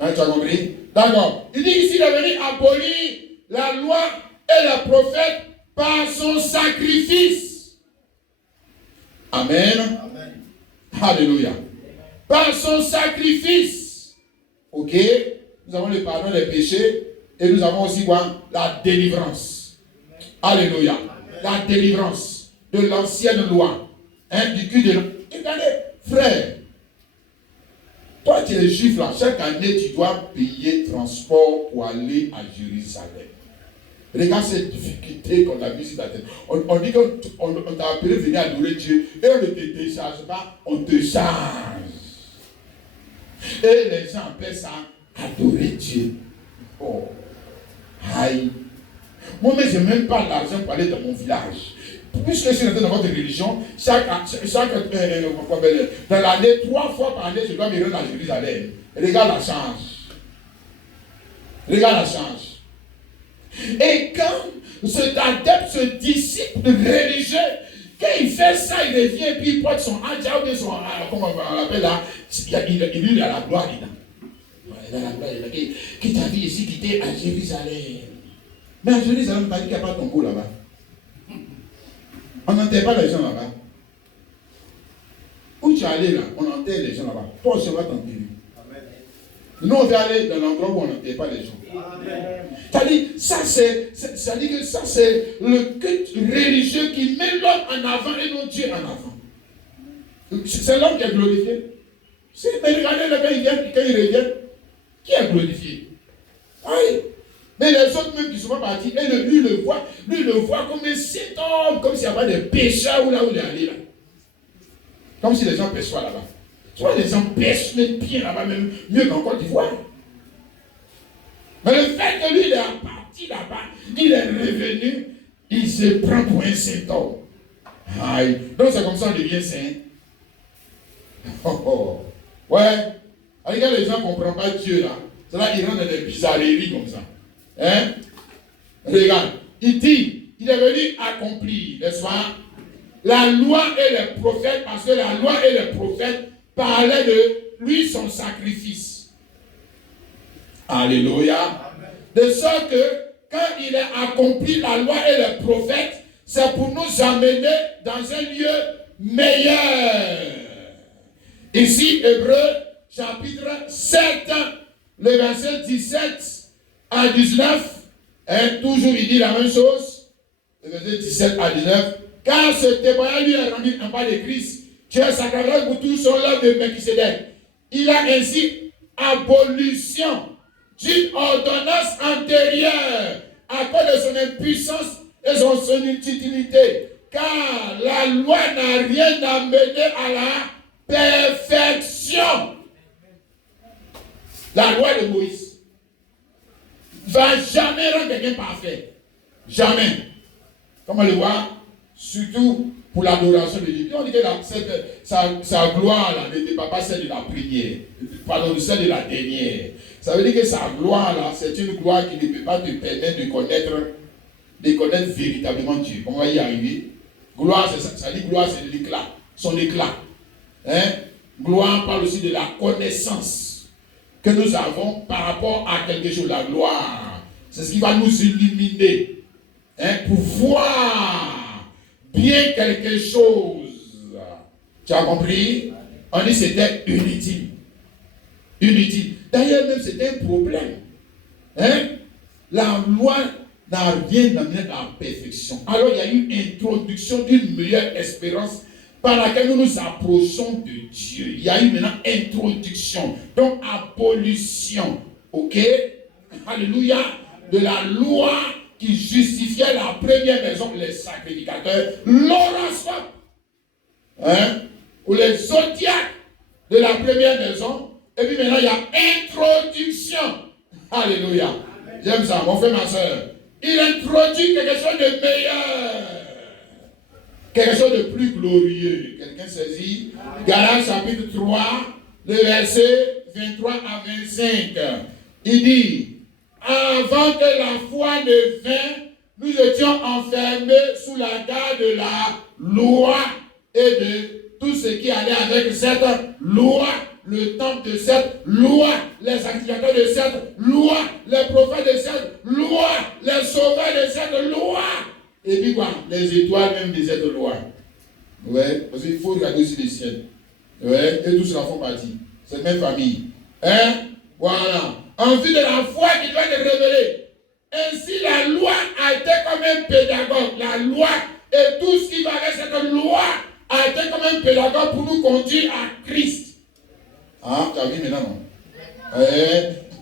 Hein, tu as compris? D'accord. Il dit ici, il est venu abolir la loi et les prophètes par son sacrifice. Amen. Amen. Alléluia. Par son sacrifice. Ok? Nous avons le pardon des péchés et nous avons aussi quoi? La délivrance. Alléluia. La délivrance de l'ancienne loi. Hein, du cul de l'homme. Regardez, frère. Toi, tu es juif là. Chaque année, tu dois payer transport pour aller à Jérusalem. Regarde cette difficulté qu'on a mise sur ta tête. On dit qu'on t'a appelé venir adorer Dieu et on ne te décharge pas, on te charge. Et les gens appellent ça adorer Dieu. Oh, aïe. Moi, mais je n'ai même pas l'argent pour aller dans mon village. Puisque je suis dans votre religion, dans l'année, 3 fois par année, je dois me rendre à Jérusalem. Regarde la charge. Regarde la charge. Et quand cet adepte, ce disciple religieux, quand il fait ça, il revient et puis il porte son adja ou bien son, comment on l'appelle là, il a la gloire dedans. Il a la gloire dedans. Qui t'a dit ici, qui était à Jérusalem. Mais à Jérusalem, on t'a dit qu'il n'y a pas de tombeau là-bas. On n'enterre pas les gens là-bas. Où tu es allé là, on enterre les gens là-bas. Toi aussi, on va t'enterrer. Nous, on va aller dans l'endroit où on n'enterre pas les gens. C'est-à-dire, ça c'est le culte religieux qui met l'homme en avant et non Dieu en avant. C'est l'homme qui est glorifié. Mais regardez là, quand ils reviennent, qui est glorifié? Oui. Mais les autres même qui sont pas partis, et lui le voit comme un saint homme, comme s'il y avait des pécheurs où là où il est allé là. Comme si les gens pêchaient là-bas. Tu vois, les gens pêchent les pieds là-bas, même mieux qu'en Côte d'Ivoire. Mais le fait que lui il est parti là-bas, il est revenu, il se prend pour un saint homme. Aïe. Donc c'est comme ça qu'on devient saint. Ouais. Regarde, les gens ne comprennent pas Dieu là. C'est là qu'ils rentrent dans des bizarreries comme ça. Hein? Regarde, il dit, il est venu accomplir, n'est-ce pas? La loi et les prophètes, parce que la loi et les prophètes parlaient de lui, son sacrifice. Alléluia. De sorte que quand il a accompli la loi et les prophètes, c'est pour nous amener dans un lieu meilleur. Ici, Hébreux, chapitre 7, le verset 17 à 19, hein, toujours il dit la même chose, le verset 17 à 19, car ce témoignage lui a rendu en bas de Christ, Dieu sacrifiera pour tous son œuvre de Melchisédek. Il a ainsi abolition d'une ordonnance antérieure à cause de son impuissance et son inutilité, car la loi n'a rien amené à la perfection. La loi de Moïse va jamais rendre quelqu'un parfait. Jamais. Comme on le voit, surtout pour l'adoration de Dieu. On dit que sa gloire là, n'était pas celle de la prière, pardon, celle de la dernière. Ça veut dire que sa gloire là, c'est une gloire qui ne peut pas te permettre de connaître de connaître véritablement Dieu. On va y arriver. Gloire, c'est ça. Ça dit gloire, c'est l'éclat. Son éclat. Hein? Gloire parle aussi de la connaissance que nous avons par rapport à quelque chose. La gloire, c'est ce qui va nous illuminer. Hein? Pour voir bien quelque chose. Tu as compris? On dit que c'était inutile. Inutile. D'ailleurs, même c'était un problème. Hein? La loi n'a rien amené à la perfection. Alors il y a eu une introduction d'une meilleure espérance par laquelle nous nous approchons de Dieu. Il y a eu maintenant introduction, donc abolition, ok? Alléluia, de la loi qui justifiait la première maison, les sacrificateurs, l'horoscope, hein? Ou les zodiacs de la première maison. Et puis maintenant il y a introduction. Alléluia. J'aime ça, mon frère, ma soeur. Il introduit quelque chose de meilleur. Quelque chose de plus glorieux. Quelqu'un saisit? Galates chapitre 3, le verset 23 à 25. Il dit, avant que la foi ne vînt, nous étions enfermés sous la garde de la loi et de tout ce qui allait avec cette loi. Le temple de cette loi, les sacrificateurs de cette loi, les prophètes de cette loi, les sauveurs de cette loi. Et puis quoi? Les étoiles même de cette loi. Ouais, parce qu'il faut regarder aussi les ciels. Ouais, et tout cela font partie. Cette même famille. Hein? Voilà. En vue de la foi qui doit être révélée. Ainsi, la loi a été comme un pédagogue. La loi et tout ce qui va avec cette loi a été comme un pédagogue pour nous conduire à Christ. Ah, tu as vu maintenant, non?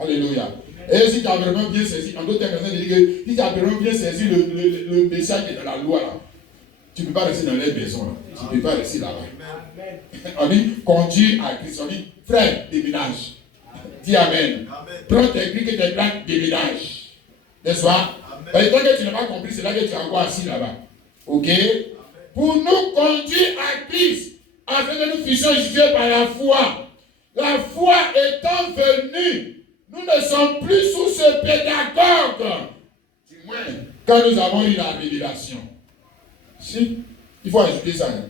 Alléluia. Et si tu as vraiment bien saisi, en d'autres termes, il dit que si tu as vraiment bien saisi le message qui est dans la loi, là, tu ne peux pas rester dans les maisons, là. Tu ne peux pas rester là-bas. On dit conduire à Christ. On dit frère, déménage. Dis Amen. Prends tes briques et tes plaques, déménage. N'est-ce pas? Tant que tu n'as pas compris, c'est là que tu es encore assis là-bas. Ok? Pour nous conduire à Christ, afin que nous puissions juger par la foi. La foi étant venue, nous ne sommes plus sous ce pédagogue. Du moins, quand nous avons eu la révélation. Si, il faut ajouter ça. Hein.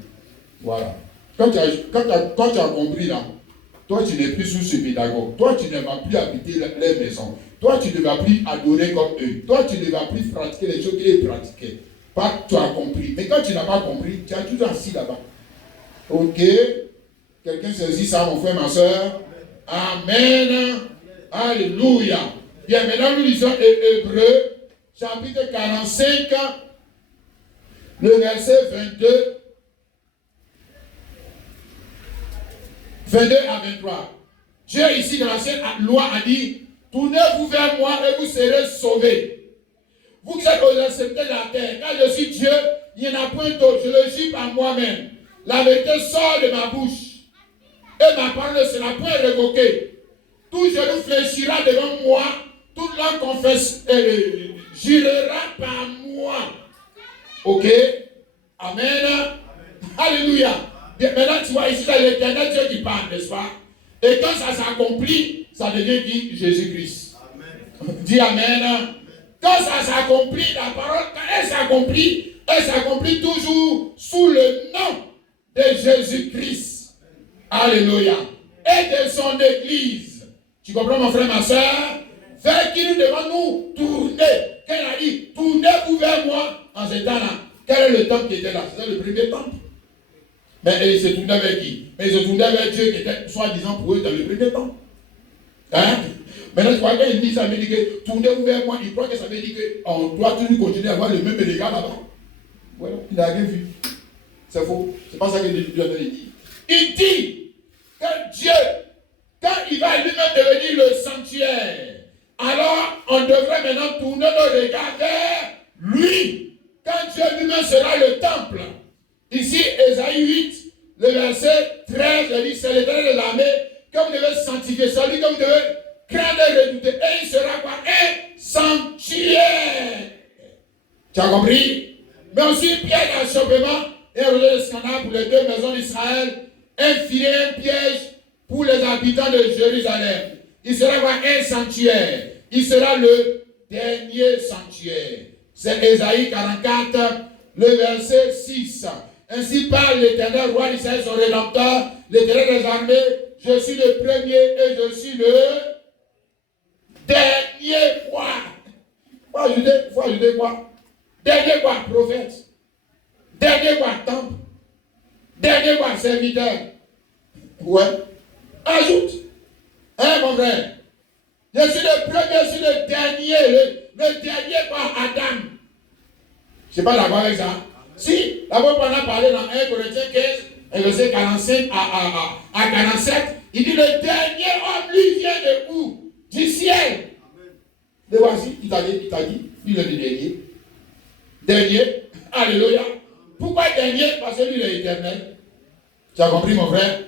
Voilà. Quand tu as compris là, toi tu n'es plus sous ce pédagogue. Toi tu ne vas plus habiter les maisons. Toi tu ne vas plus adorer comme eux. Toi tu ne vas plus pratiquer les choses qu'ils pratiquaient. Pas que tu as compris. Mais quand tu n'as pas compris, tu as toujours assis là-bas. Ok? Quelqu'un saisit ça, mon frère, ma soeur? Amen. Alléluia. Bien, maintenant nous lisons Hébreux, chapitre 45, le verset 22 à 23. Dieu ici dans l'ancienne loi a dit, tournez-vous vers moi et vous serez sauvés. Vous qui êtes aux extrémités de la terre, quand je suis Dieu, il n'y en a point d'autre, je le jure par moi-même. La vérité sort de ma bouche. Et ma parole ne sera point révoquée. Tout genou fléchira devant moi, toute langue jurera par moi. Ok? Amen. Alléluia. Bien, maintenant, tu vois ici, c'est l'Éternel Dieu qui parle, n'est-ce pas? Et quand ça s'accomplit, ça devient qui? Jésus-Christ. Dis Amen. Quand ça s'accomplit, la parole, quand elle s'accomplit toujours sous le nom de Jésus-Christ. Alléluia. Et de son église. Tu comprends mon frère, ma soeur? Vers qui nous devons nous tourner. Quand il a dit, tournez-vous vers moi en ce temps-là. Quel est le temple qui était là? C'était le premier temple. Mais il se tournait vers qui? Mais il se tournait vers Dieu qui était soi-disant pour eux dans le premier temple. Hein? Maintenant, tu vois, quand il dit ça veut dire que tournez-vous vers moi, il croit que ça veut dire qu'on doit toujours continuer à avoir le même regard là-bas. Voilà, il n'a rien vu. C'est faux. C'est pas ça que Dieu a dit. Il dit que Dieu, quand il va lui-même devenir le sanctuaire, alors on devrait maintenant tourner nos regards vers lui. Quand Dieu lui-même sera le temple. Ici, Ésaïe 8, le verset 13, il dit, c'est l'Éternel de l'armée que vous devez sanctifier, celui que vous devez craindre et redouter. Et il sera quoi? Un sanctuaire. Tu as compris? Mais aussi piège d'achoppement et un relais de scandale pour les deux maisons d'Israël. Un filet, un piège pour les habitants de Jérusalem. Il sera quoi? Un sanctuaire. Il sera le dernier sanctuaire. C'est Ésaïe 44, le verset 6. Ainsi parle l'Éternel, roi d'Israël, son rédempteur, l'Éternel des armées. Je suis le premier et je suis le dernier quoi? Faut ajouter quoi? Dernier quoi? Prophète. Dernier quoi? Temple. Dernier quoi? Serviteur. Ouais. Ajoute. Hein, mon frère? Je suis le premier, je suis le dernier. Le dernier quoi? Adam. Je ne sais pas d'accord avec ça. Si, d'abord, on a parlé dans 1 Corinthiens 15, verset 45 à 47, il dit le dernier homme, lui, vient de où? Du ciel. Mais voici, il t'a dit, lui, il est le dernier. Dernier, alléluia. Pourquoi dernier? Parce que lui, il est éternel. Tu as compris, mon frère?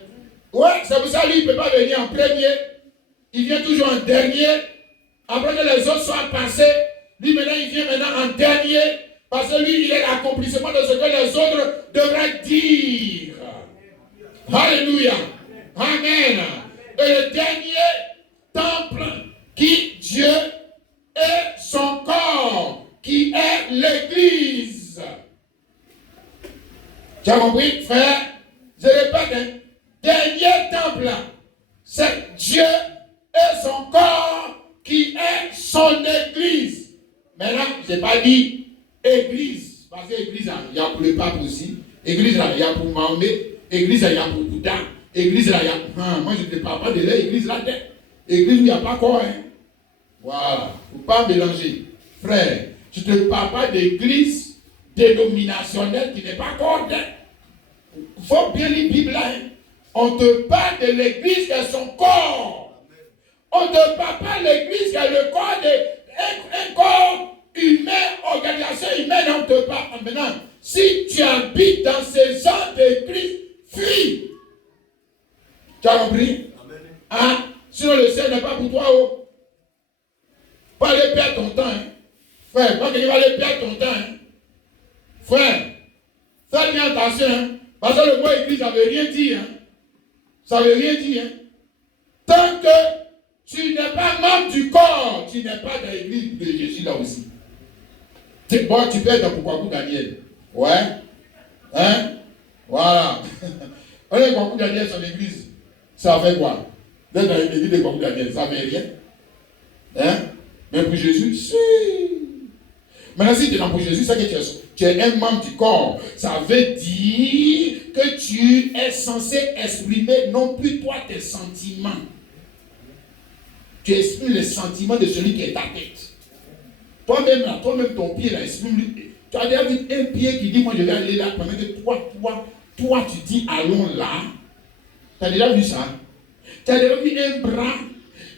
Ouais, c'est pour ça, lui, il ne peut pas venir en premier. Il vient toujours en dernier. Après que les autres soient passés, lui, maintenant, il vient maintenant en dernier. Parce que lui, il est l'accomplissement de ce que les autres devraient dire. Alléluia. Amen. Et le dernier temple qui Dieu est son corps, qui est l'Église. Tu as compris, frère? Je répète, dernier temple, c'est Dieu et son corps qui est son Église. Maintenant, je n'ai pas dit Église, parce que Église, il y a pour le pape aussi. Église, là, il y a pour Mahomet. Église, là, il y a pour Bouddha. Église, là, il y a... moi, je ne te parle pas de l'église là. Église, il n'y a pas quoi, hein. Voilà. Il ne faut pas mélanger. Frère, je ne te parle pas d'église dénominationnelle qui n'est pas corde. Il faut bien lire la Bible là. Hein. On te parle de l'église qui est son corps. On ne te parle pas de l'église qui est le corps un corps humain, organisation humaine, on ne te parle. Maintenant, si tu habites dans ces genres d'église, fuis. Tu as compris? Hein? Sinon le ciel n'est pas pour toi. Oh. Pas aller perdre ton temps. Hein. Frère, pas que tu vas aller perdre ton temps. Hein. Frère, fais bien attention. Hein. Parce que le mot église, ça ne veut rien dire. Hein. Ça ne veut rien dire. Hein. Tant que tu n'es pas membre du corps, tu n'es pas dans l'église de Jésus là aussi. Bon, tu peux être dans Kwaku Daniel. Ouais. Hein? Voilà. On est Kwaku Daniel sur l'église. Ça fait quoi? D'être dans l'église de Kwaku Daniel, ça ne fait rien. Hein? Mais pour Jésus, si. Maintenant, si tu es dans pour Jésus, c'est que tu es un membre du corps. Ça veut dire que tu es censé exprimer non plus toi tes sentiments. Tu exprimes les sentiments de celui qui est ta tête. Toi-même, là, toi-même, ton pied, là, exprime. Tu as déjà vu un pied qui dit, moi, je vais aller là, pendant que toi, tu dis, allons là. Tu as déjà vu ça? Tu as déjà vu un bras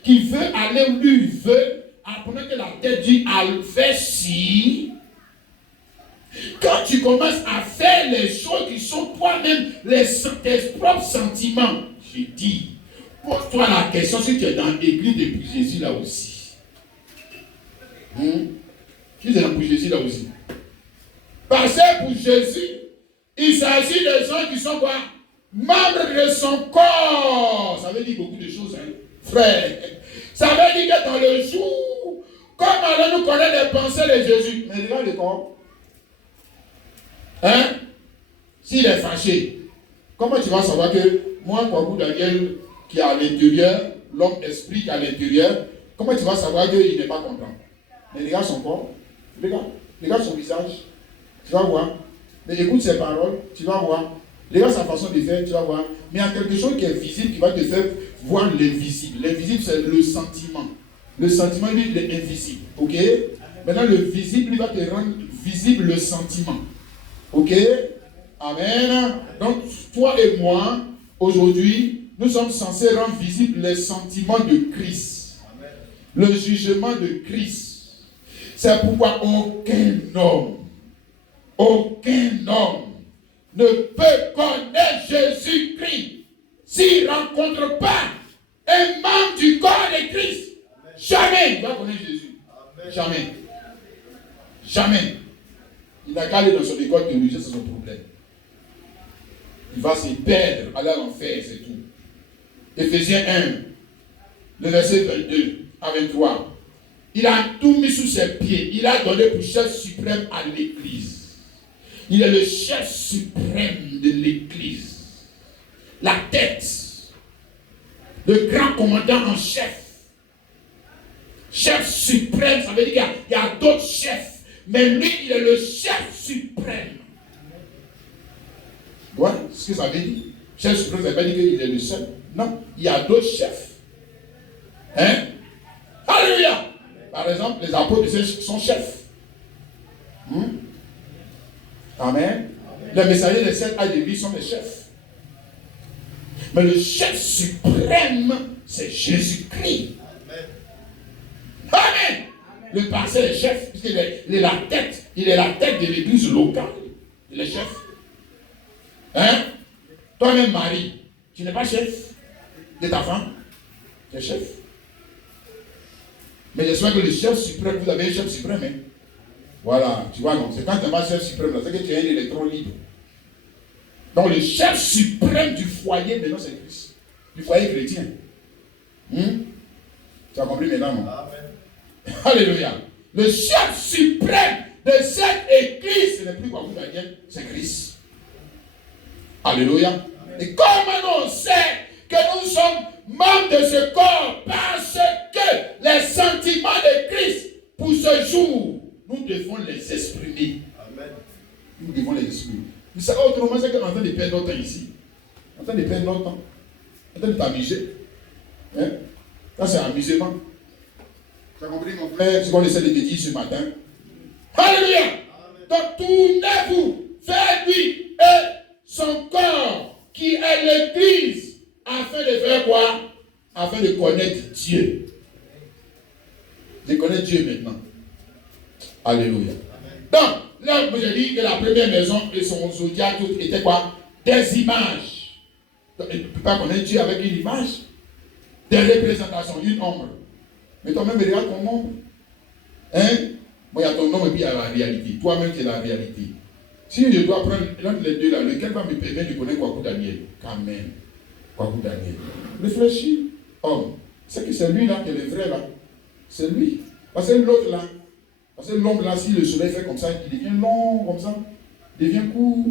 qui veut aller où lui veut, pendant que la tête dit, fais ci. Quand tu commences à faire les choses qui sont toi-même, tes propres sentiments, je dis, pose-toi la question si tu es dans l'église depuis Jésus là aussi. Tu es dans Jésus là aussi. Parce que pour Jésus, il s'agit de gens qui sont quoi? Membres de son corps. Ça veut dire beaucoup de choses, hein, frère. Ça veut dire que dans le jour, comme allons-nous connaître les pensées de Jésus? Mais regarde le corps. Hein? S'il est fâché, comment tu vas savoir que moi, Kwaku Daniel, qui est à l'intérieur, l'homme d'esprit qui est à l'intérieur, comment tu vas savoir qu'il n'est pas content? Mais regarde son corps, regarde son visage, tu vas voir. Mais écoute ses paroles, tu vas voir. Regarde sa façon de faire, tu vas voir. Mais il y a quelque chose qui est visible qui va te faire voir l'invisible. L'invisible, c'est le sentiment. Le sentiment, lui, il est invisible. Ok? Maintenant, le visible, il va te rendre visible le sentiment. Ok? Amen. Donc, toi et moi, aujourd'hui, nous sommes censés rendre visible les sentiments de Christ. Le jugement de Christ. C'est pourquoi aucun homme ne peut connaître Jésus-Christ s'il ne rencontre pas un membre du corps de Christ. Jamais il va connaître Jésus. Jamais. Jamais. Il n'a qu'à aller dans son école théologique, c'est son problème. Il va se perdre, aller à l'enfer, c'est tout. Éphésiens 1, le verset 22 à 23. Il a tout mis sous ses pieds. Il a donné pour chef suprême à l'Église. Il est le chef suprême de l'Église. La tête. Le grand commandant en chef. Chef suprême, ça veut dire qu'il y a d'autres chefs. Mais lui, il est le chef suprême. Voilà ce que ça veut dire. Chef suprême, ça veut pas dire qu'il est le seul. Non, il y a d'autres chefs. Hein? Alléluia! Par exemple, les apôtres sont chefs. Amen. Les messagers des 7 âges de vie sont des chefs. Mais le chef suprême, c'est Jésus-Christ. Amen. Le pasteur est chef, puisqu'il est la tête. Il est la tête de l'église locale. Il est chef. Hein? Toi-même, Marie, tu n'es pas chef de ta femme. Tu es chef. Mais j'espère que le chef suprême, vous avez un chef suprême. Hein? Voilà, tu vois, non, c'est quand tu n'es pas chef suprême, c'est que tu es un électron libre. Donc le chef suprême du foyer, maintenant c'est Christ. Du foyer chrétien. Tu as compris maintenant, non? Amen. Alléluia. Le chef suprême de cette église, ce n'est plus quoi vous Daniel, c'est Christ. Alléluia. Amen. Et comme on sait que nous sommes membres de ce corps, parce que les sentiments de Christ, pour ce jour, nous devons les exprimer. Amen. Nous devons les exprimer. Vous savez, autrement, c'est qu'on est en train de perdre notre temps ici. En train de perdre notre temps. En train de t'amuser. Hein? Ça, c'est amusement. Tu as compris, mon frère, ce qu'on essaie de te dire ce matin? Alléluia! Donc, tournez-vous vers lui et son corps, qui est l'église, afin de faire quoi? Afin de connaître Dieu. De connaître Dieu maintenant. Alléluia. Donc, là, j'ai dit que la première maison et son zodiaque était quoi? Des images. Donc, il ne peut pas connaître Dieu avec une image. Des représentations, une ombre. Mais toi-même, regarde ton ombre. Hein? Moi, il y a ton ombre et puis il y a la réalité. Toi-même, tu es la réalité. Si je dois prendre l'un des deux là, lequel va me permettre de connaître Kwaku Daniel? Quand même. Kwaku Daniel. Réfléchis, homme. C'est que c'est lui là qui est le vrai là. C'est lui. Parce que l'autre là, parce que l'ombre là, si le soleil fait comme ça, il devient long comme ça, il devient court,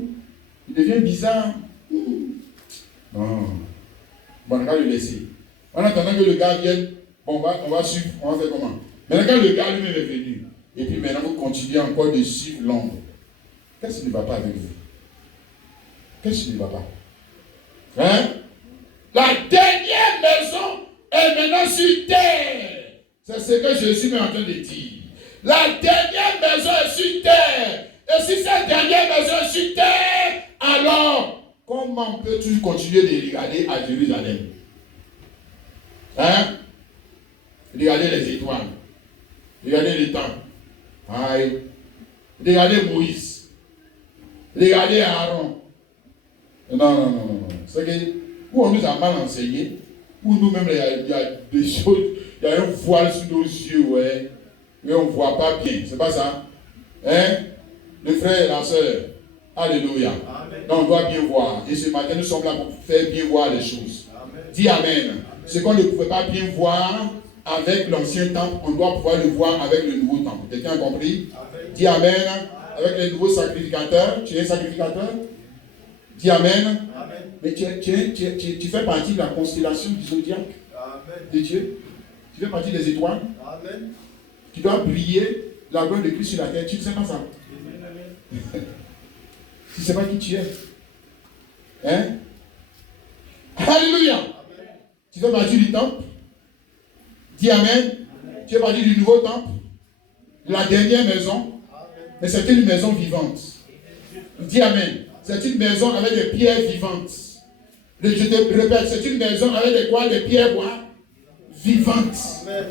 il devient bizarre. Non. Bon, on va le laisser. En attendant que le gars vienne, bon, on va suivre, on va faire comment? Maintenant, quand le gars lui-même est venu, et puis maintenant vous continuez encore de suivre l'ombre, qu'est-ce qui ne va pas avec vous? Qu'est-ce qui ne va pas? Hein? La dernière maison est maintenant sur terre. C'est ce que Jésus est en train de dire. La dernière maison est sur terre. Et si cette dernière maison est sur terre, alors, comment peux-tu continuer de regarder à Jérusalem? Hein? Regardez les étoiles. Regardez les temps. Aïe. Regardez Moïse. Regardez Aaron. Non. C'est que, où on nous a mal enseigné, où nous-mêmes, il y a des choses, il y a un voile sur nos yeux, ouais. Mais on ne voit pas bien. C'est pas ça? Hein? Le frère et la soeur. Alléluia. Amen. Donc on doit bien voir. Et ce matin, nous sommes là pour faire bien voir les choses. Amen. Dis Amen. Ce qu'on ne pouvait pas bien voir avec l'ancien temple, on doit pouvoir le voir avec le nouveau temple. Quelqu'un a compris? Amen. Dis Amen. Avec les nouveaux sacrificateurs. Tu es sacrificateur? Dis Amen. Amen. Mais tu fais partie de la constellation du zodiaque. Amen. De Dieu. Tu fais partie des étoiles. Amen. Tu dois briller la gloire de Christ sur la terre. Tu ne sais pas ça. Tu ne sais pas qui tu es. Hein? Alléluia. Amen. Tu fais partie du temple. Dis Amen. Amen. Tu fais partie du nouveau temple. La dernière maison. Amen. Mais c'est une maison vivante. Dis Amen. C'est une maison avec des pierres vivantes. Je te répète, c'est une maison avec des quoi? Des pierres quoi? Vivantes. Amen.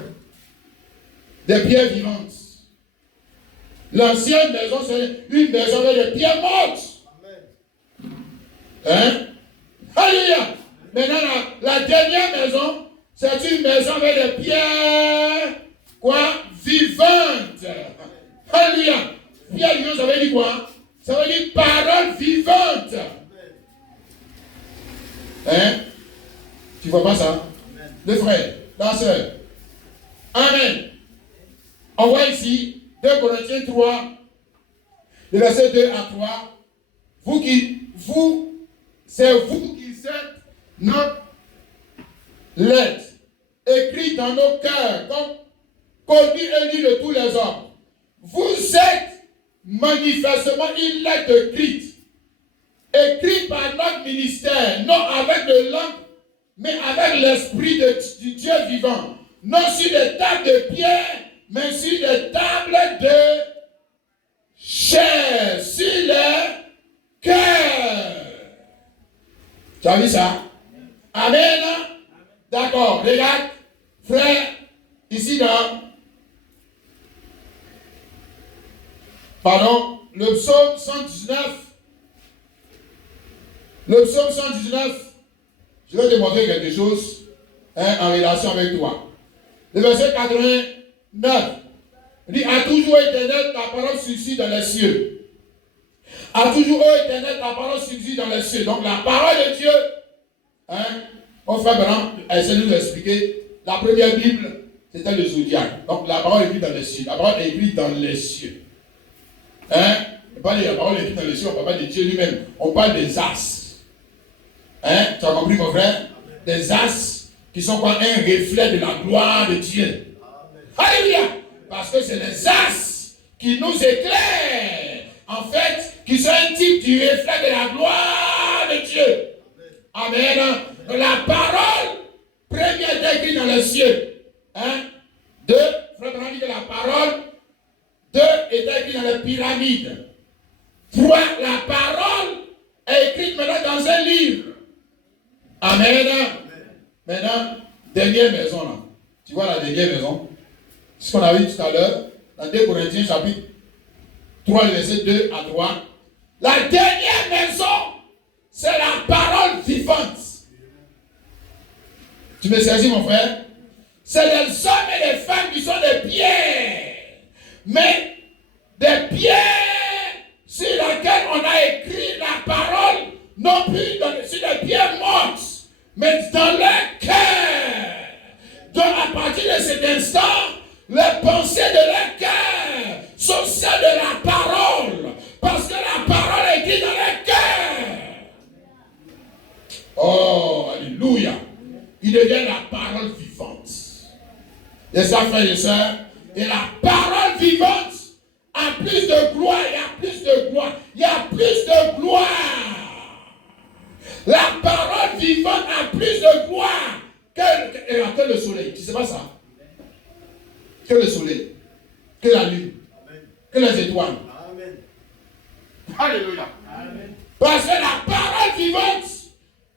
Des pierres vivantes. L'ancienne maison, c'est une maison avec des pierres mortes. Hein? Alléluia. Maintenant, la dernière maison, c'est une maison avec des pierres, quoi? Vivantes. Alléluia. Pierre vivante, ça veut dire quoi? Ça veut dire parole vivante. Hein? Tu vois pas ça? Les frères, la soeur. Amen. On voit ici 2 Corinthiens 3, le verset 2 à 3. C'est vous qui êtes notre lettre, écrite dans nos cœurs, comme connue et lue de tous les hommes. Vous êtes manifestement une lettre écrite par notre ministère, non avec de langue, mais avec l'esprit du Dieu vivant, non sur des tables de pierre, mais sur des tables de chair, sur les cœurs. Tu as vu ça? Amen. D'accord, regarde, frère, ici dans, le psaume 119. Le psaume 119, je vais te montrer quelque chose en relation avec toi. Le verset 89 dit: a toujours éternel, ta parole subsiste dans les cieux. A toujours éternel, ta parole subsiste dans les cieux. Donc la parole de Dieu, mon frère Bernard essaie de nous expliquer. La première Bible, c'était le zodiaque. Donc la parole est écrite dans les cieux. La parole est écrite dans les cieux. On parle de la parole écrite dans les cieux, on ne parle pas de Dieu lui-même. On parle des astres. Tu as compris, mon frère? Des astres qui sont quoi? Un reflet de la gloire de Dieu. Alléluia! Parce que c'est les astres qui nous éclairent. En fait, qui sont un type du reflet de la gloire de Dieu. Amen. La parole, première est écrite dans les cieux. 2, frère Brandy, que la parole, 2 est écrite dans les pyramides. 3, la parole est écrite maintenant dans un livre. Amen. Maintenant, dernière maison là. Tu vois la dernière maison? Ce qu'on a vu tout à l'heure, dans 2 Corinthiens chapitre 3, verset 2 à 3. La dernière maison, c'est la parole vivante. Tu me saisis, mon frère? C'est les hommes et les femmes qui sont des pierres. Mais des pierres sur lesquelles on a écrit la parole, non plus sur des pierres mortes, mais dans leur cœur. Donc à partir de cet instant, les pensées de leur cœur sont celles de la parole. Parce que la parole est écrite dans leur cœur. Oh, alléluia. Il devient la parole vivante. Et ça, frères et sœurs, et la parole vivante a plus de gloire, il y a plus de gloire, il y a plus de gloire. La parole vivante a plus de gloire que le soleil. Tu ne sais pas ça? Que le soleil, que la lune, que les étoiles. Amen. Alléluia. Amen. Parce que la parole vivante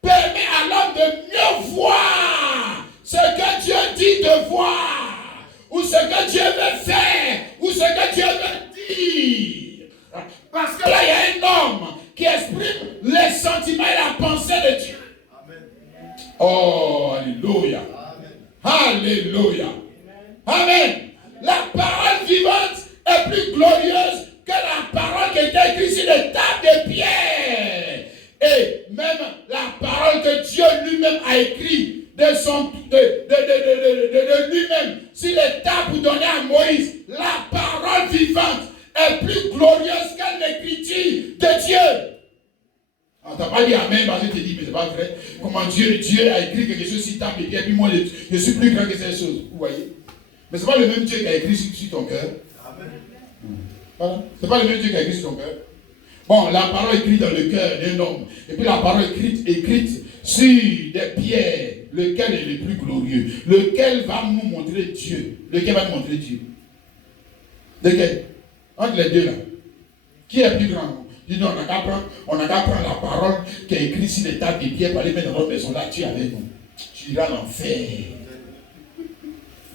permet à l'homme de mieux voir ce que Dieu dit de voir, ou ce que Dieu veut faire, ou ce que Dieu veut dire. Parce que là, il y a un homme qui exprime les sentiments et la pensée de Dieu. Amen. Oh, alléluia. Amen. Alléluia. Amen. La parole vivante est plus glorieuse que la parole qui était écrite sur les tables de pierre. Et même la parole que Dieu lui-même a écrite de lui-même sur les tables données à Moïse, la parole vivante est plus glorieuse que l'écriture de Dieu. On t'a pas dit amen parce que tu te dis, mais c'est pas vrai. Comment Dieu a écrit quelque chose sur table de pierre, puis moi je suis plus grand que ces choses. Vous voyez? Mais ce n'est pas le même Dieu qui a écrit sur ton cœur. Amen. Voilà. Ce n'est pas le même Dieu qui a écrit sur ton cœur. Bon, la parole écrite dans le cœur d'un homme. Et puis la parole écrite sur des pierres. Lequel est le plus glorieux? Lequel va nous montrer Dieu? Lequel va nous montrer Dieu? Lequel? Entre les deux là. Qui est plus grand? Dis donc, on n'a qu'à prendre la parole qui est écrite sur les tables de pierre pour aller mettre dans notre maison. Là, tu es avec nous. Tu iras l'enfer.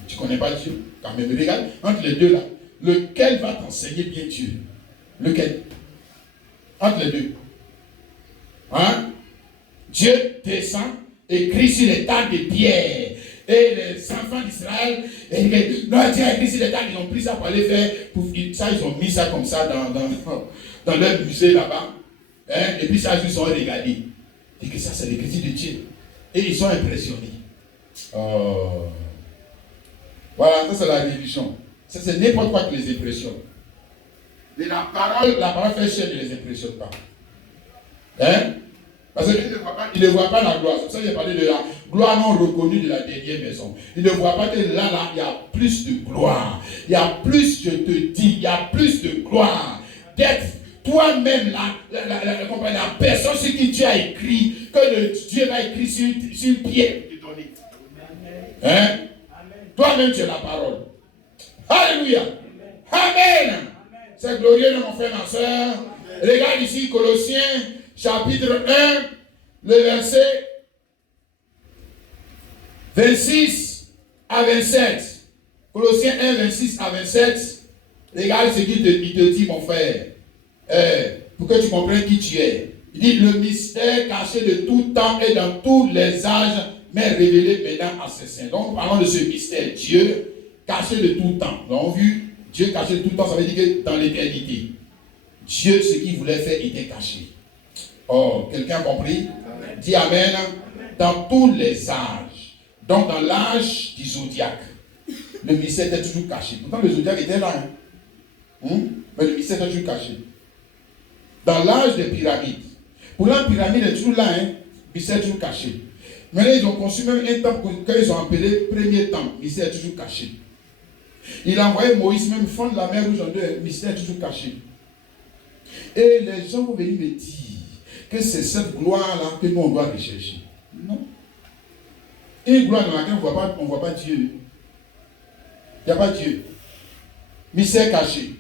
Tu ne connais pas Dieu? Quand même, regarde, entre les deux là, lequel va t'enseigner bien Dieu? Lequel? Entre les deux. Hein? Dieu descend, écrit sur les tables de pierre. Et les enfants d'Israël, non, Dieu a écrit sur les tables, ils ont pris ça pour aller faire, ça, ils ont mis ça comme ça dans leur musée là-bas. Hein? Et puis ça, ils ont regardé. Et que ça, c'est l'écriture de Dieu. Et ils sont impressionnés. Oh. Voilà, ça c'est la religion. Ça, c'est n'importe quoi qui les impressionne. Et la parole fait chaîne ne les impressionne pas. Hein? Parce qu'il ne voit pas la gloire. C'est pour ça qu'il a parlé de la gloire non reconnue de la dernière maison. Il ne voit pas que là, il y a plus de gloire. Il y a plus, je te dis, il y a plus de gloire. D'être toi-même la personne sur qui tu as écrit, que Dieu va écrire sur le pied de ton lit. Hein? Toi-même, tu es la parole. Alléluia. Amen. C'est glorieux, mon frère, ma soeur. Regarde ici, Colossiens, chapitre 1, le verset 26 à 27. Colossiens 1, 26 à 27. Regarde ce qu'il te dit, mon frère. Pour que tu comprennes qui tu es. Il dit, le mystère caché de tout temps et dans tous les âges, mais révélé maintenant à ses saints. Donc, parlons de ce mystère. Dieu caché de tout temps. Nous avons vu, Dieu caché de tout temps, ça veut dire que dans l'éternité, Dieu, ce qu'il voulait faire, était caché. Oh, quelqu'un a compris? Amen. Dis Amen. Dans tous les âges. Donc, dans l'âge du zodiaque, le mystère était toujours caché. Pourtant, le zodiaque était là. Mais le mystère était toujours caché. Dans l'âge des pyramides. Pour la pyramide est toujours là. Le mystère est toujours caché. Maintenant, ils ont conçu même un temple qu'ils ont appelé premier temple. Le mystère est toujours caché. Il a envoyé Moïse même fondre la mer rouge en deux. Le mystère est toujours caché. Et les gens vont venir me dire que c'est cette gloire-là que nous on doit rechercher. Non. Une gloire dans laquelle on ne voit pas Dieu. Il n'y a pas Dieu. Mystère caché.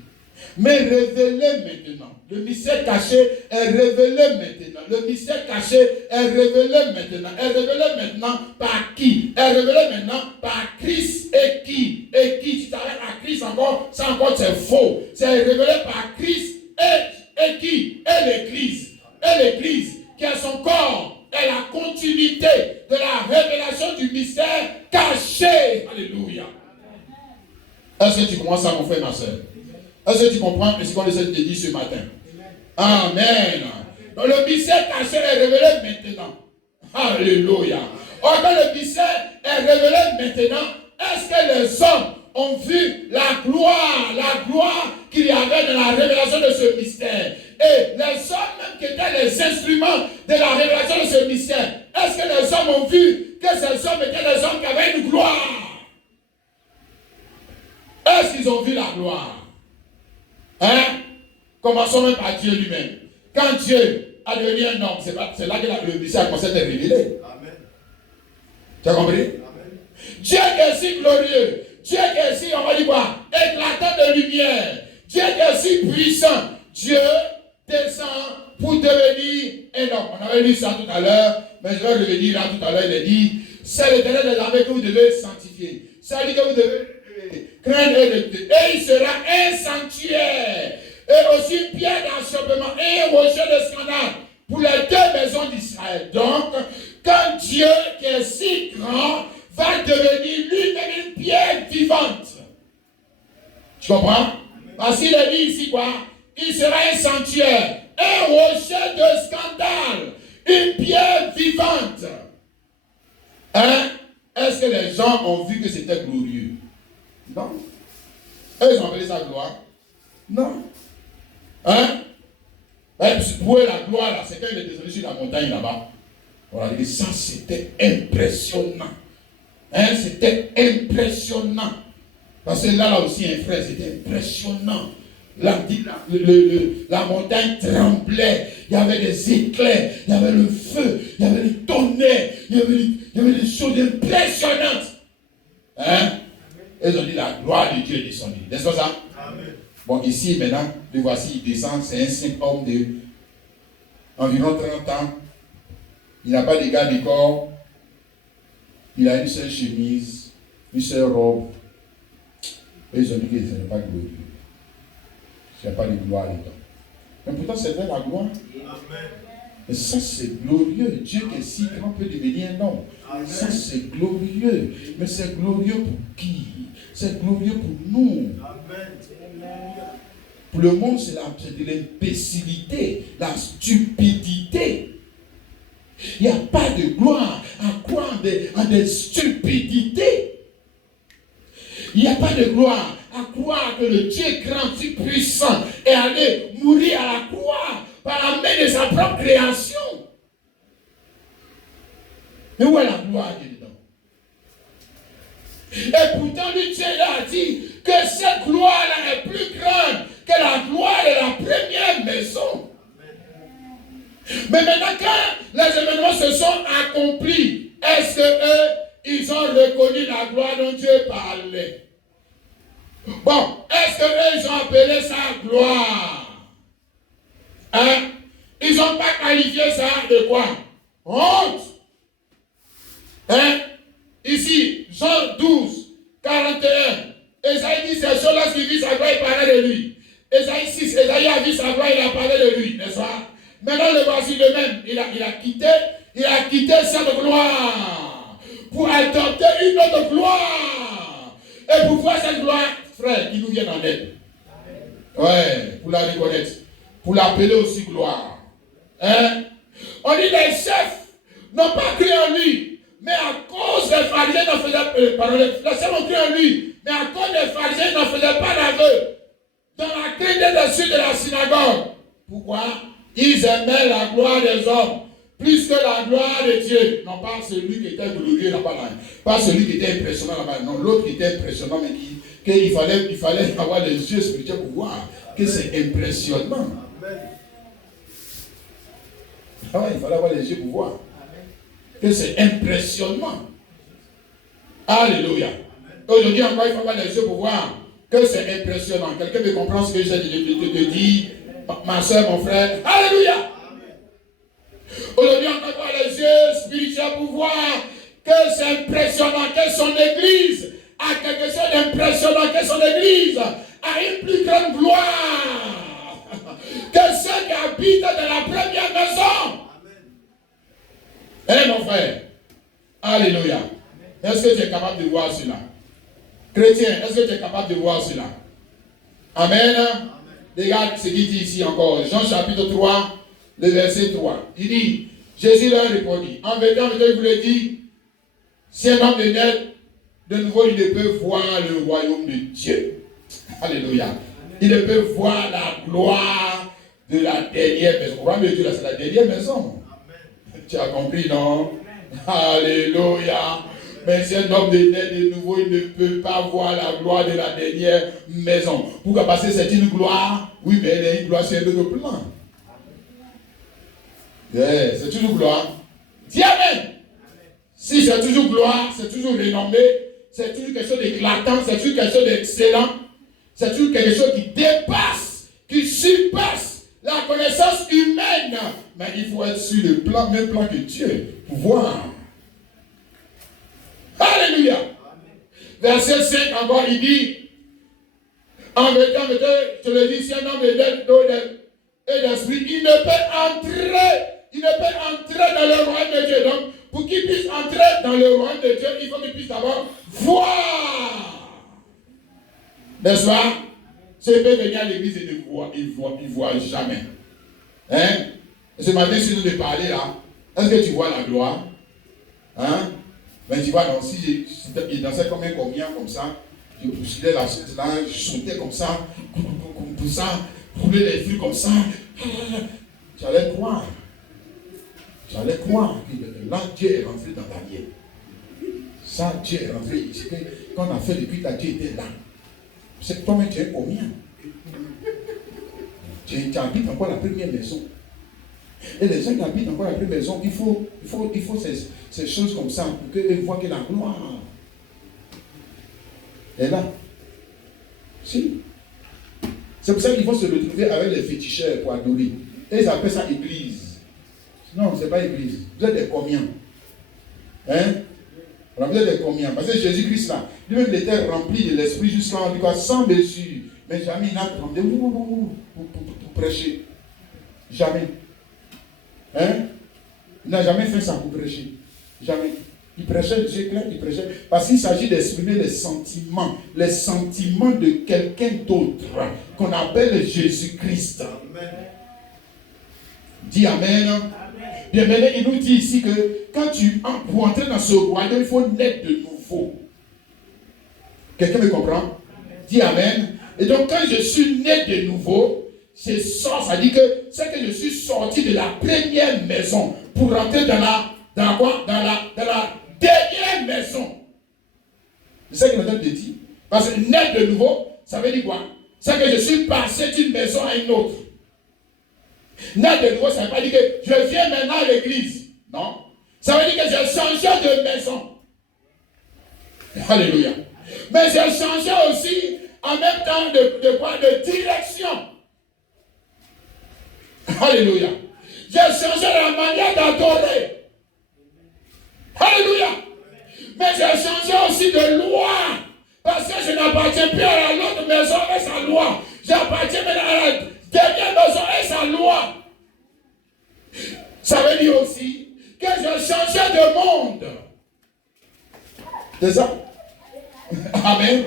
Mais révélé maintenant. Le mystère caché est révélé maintenant. Le mystère caché est révélé maintenant. Est révélé maintenant par qui? Est révélé maintenant par Christ et qui? Et qui? Si tu t'arrêtes à Christ encore, ça encore c'est faux. C'est révélé par Christ et qui? Et l'Église. Et l'Église qui a son corps est la continuité de la révélation du mystère caché. Alléluia. Est-ce que tu comprends ça, mon frère, ma soeur? Est-ce que tu comprends ce qu'on essaie de te dire ce matin? Amen. Donc le mystère caché est révélé maintenant. Alléluia. Or, quand le mystère est révélé maintenant, est-ce que les hommes ont vu la gloire qu'il y avait dans la révélation de ce mystère? Et les hommes même qui étaient les instruments de la révélation de ce mystère, est-ce que les hommes ont vu que ces hommes étaient les hommes qui avaient une gloire? Est-ce qu'ils ont vu la gloire? Hein? Commençons même par Dieu lui-même. Quand Dieu a devenu un homme, c'est là que le mystère a commencé à être révélé. Amen. Tu as compris? Amen. Dieu qui est si glorieux, Dieu qui est si, on va dire quoi, éclatant de lumière, Dieu qui est si puissant, Dieu descend pour devenir un homme. On avait lu ça tout à l'heure, mais je vais revenir là tout à l'heure, il a dit, c'est l'Éternel des armées que vous devez sanctifier. Ça dit que vous devez craindre et il sera un sanctuaire et aussi une pierre d'achoppement et un rocher de scandale pour les deux maisons d'Israël. Donc, quand Dieu qui est si grand va devenir lui-même une pierre vivante. Tu comprends? Parce qu'il a dit ici quoi? Il sera un sanctuaire, un rocher de scandale, une pierre vivante. Hein? Est-ce que les gens ont vu que c'était glorieux? Non. Eux, ils ont appelé ça gloire? Non. Hein? Pour eux, la gloire, là, c'est quand il est descendu sur la montagne là-bas. On a dit, ça, c'était impressionnant. Hein? C'était impressionnant. Parce que là aussi, un frère, c'était impressionnant. La montagne tremblait, il y avait des éclairs, il y avait le feu, il y avait le tonnerre, il y avait des choses impressionnantes. Hein? Ils ont dit la gloire de Dieu est descendue. N'est-ce pas ça? Amen. Bon, ici maintenant, le voici, il descend, c'est un simple homme de environ 30 ans. Il n'a pas de garde du corps. Il a une seule chemise, une seule robe. Et ils ont dit que ce n'est pas glorieux. Il n'y a pas de gloire dedans. Mais pourtant, c'est vrai la gloire. Amen. Et ça, c'est glorieux. Dieu qui est si grand peut devenir un homme. Amen. Ça, c'est glorieux. Mais c'est glorieux pour qui? C'est glorieux pour nous. Amen. Pour le monde, c'est de l'imbécilité, la stupidité. Il n'y a pas de gloire à croire à des stupidités. Il n'y a pas de gloire à croire que le Dieu grand, si puissant, est allé mourir à la croix par la main de sa propre création. Mais où est la gloire de Dieu dedans? Et pourtant, lui, Dieu a dit que cette gloire-là est plus grande que la gloire de la première maison. Mais maintenant, quand les événements se sont accomplis, est-ce qu'eux, ils ont reconnu la gloire dont Dieu parlait? Bon, est-ce qu'eux, ils ont appelé ça gloire? Hein? Ils n'ont pas qualifié ça de quoi? Honte. Hein? Ici, Jean 12, 41. Esaïe dit ces choses-là qui vit sa gloire, il parlait de lui. Esaïe 6, Esaïe a vu sa gloire, il a parlé de lui, n'est-ce pas? Maintenant, le voici de même. Il a quitté cette gloire pour adopter une autre gloire. Et pour voir cette gloire, frère, qui nous vient en aide. Ouais, pour la reconnaître. Pour l'appeler aussi gloire. Hein? On dit les chefs n'ont pas cru en lui, mais à cause des pharisiens n'en faisaient pas. Les chefs ont cru en lui, mais à cause des pharisiens n'en faisaient pas d'aveu. Dans la crainte dessus de la synagogue. Pourquoi? Ils aimaient la gloire des hommes plus que la gloire de Dieu. Non, pas celui qui était glorieux là-bas, là. Pas celui qui était impressionnant là-bas. Non, l'autre qui était impressionnant, mais qu'il fallait avoir les yeux spirituels pour voir que c'est impressionnant. Ah ouais, il fallait avoir les yeux pour voir que c'est impressionnant. Alléluia. Aujourd'hui encore, il faut avoir les yeux pour voir que c'est impressionnant. Quelqu'un me comprend ce que j'essaie de te dire? Ma soeur, mon frère. Alléluia. Aujourd'hui, on peut avoir les yeux spirituels pour voir que c'est impressionnant, que son église a quelque chose d'impressionnant, que son église a une plus grande gloire que ceux qui habitent dans la première maison. Mon frère. Alléluia. Est-ce que tu es capable de voir cela? Chrétien, est-ce que tu es capable de voir cela? Amen. Regarde ce qu'il dit ici encore. Jean chapitre 3, le verset 3. Il dit, Jésus leur répondit. En vérité, il vous le dit, si un homme est né de nouveau, il ne peut voir le royaume de Dieu. Alléluia. Il ne peut voir la gloire de la dernière maison. Le royaume de Dieu, là, c'est la dernière maison. Amen. Tu as compris, non? Amen. Alléluia. Mais si un homme est né de nouveau, il ne peut pas voir la gloire de la dernière maison. Pourquoi? Parce que c'est une gloire. Oui, mais elle est une gloire sur un autre plan. Yeah, c'est toujours gloire. Dis Amen. Si c'est toujours gloire, c'est toujours renommé, c'est toujours quelque chose d'éclatant, c'est toujours quelque chose d'excellent, c'est toujours quelque chose qui dépasse, qui surpasse la connaissance humaine. Mais il faut être sur le plan, même plan que Dieu, pour voir. Alléluia. Verset 5 encore, il dit, en vérité, je le dis, si un homme est d'eau et d'esprit, il ne peut entrer dans le royaume de Dieu. Donc, pour qu'il puisse entrer dans le royaume de Dieu, il faut qu'il puisse d'abord voir. N'est-ce pas? S'il peut venir à l'église et ne voit, il ne voit jamais. Hein? Ce matin, si nous de parler là, est-ce que tu vois la gloire? Hein? Ben tu vois, donc, si je dansais comme un combien comme ça, je poussais la chose là, je sautais comme ça, tout ça, roulais les fils comme ça, j'allais croire. J'allais croire que là, Dieu est rentré dans Daniel. Ça, Dieu est rentré ici. Quand on a fait le culte, Dieu était là. C'est toi-même, tu es combien? Tu habites encore la première maison. Et les gens qui habitent encore la première maison, il faut ces choses comme ça pour qu'ils voient que la gloire est là. Si. C'est pour ça qu'il faut se retrouver avec les féticheurs pour adorer. Et ils appellent ça église. Non, ce n'est pas église. Vous êtes des combien? Hein? Alors vous êtes des combien? Parce que Jésus-Christ là, lui-même il était rempli de l'esprit jusqu'à sans mesure. Mais jamais il n'a tremblé pour prêcher. Jamais. Hein? Il n'a jamais fait ça pour prêcher. Jamais. Il prêchait, Dieu clair, il prêchait. Parce qu'il s'agit d'exprimer les sentiments de quelqu'un d'autre qu'on appelle Jésus-Christ. Amen. Dis Amen. Bien maintenant, il nous dit ici que quand pour entrer dans ce royaume, il faut naître de nouveau. Quelqu'un me comprend? Dis Amen. Et donc quand je suis né de nouveau, c'est ça, ça dit que c'est que je suis sorti de la première maison pour rentrer dans la dernière maison. C'est ce que notre te dit. Parce que naître de nouveau, ça veut dire quoi? C'est que je suis passé d'une maison à une autre. Naître de nouveau, ça ne veut pas dire que je viens maintenant à l'église. Non. Ça veut dire que j'ai changé de maison. Alléluia. Mais j'ai changé aussi en même temps de quoi? De direction. Alléluia. J'ai changé la manière d'adorer. Alléluia. Mais j'ai changé aussi de loi. Parce que je n'appartiens plus à l'autre maison et sa loi. J'appartiens maintenant à la dernière maison et sa loi. Ça veut dire aussi que j'ai changé de monde. C'est ça? Amen.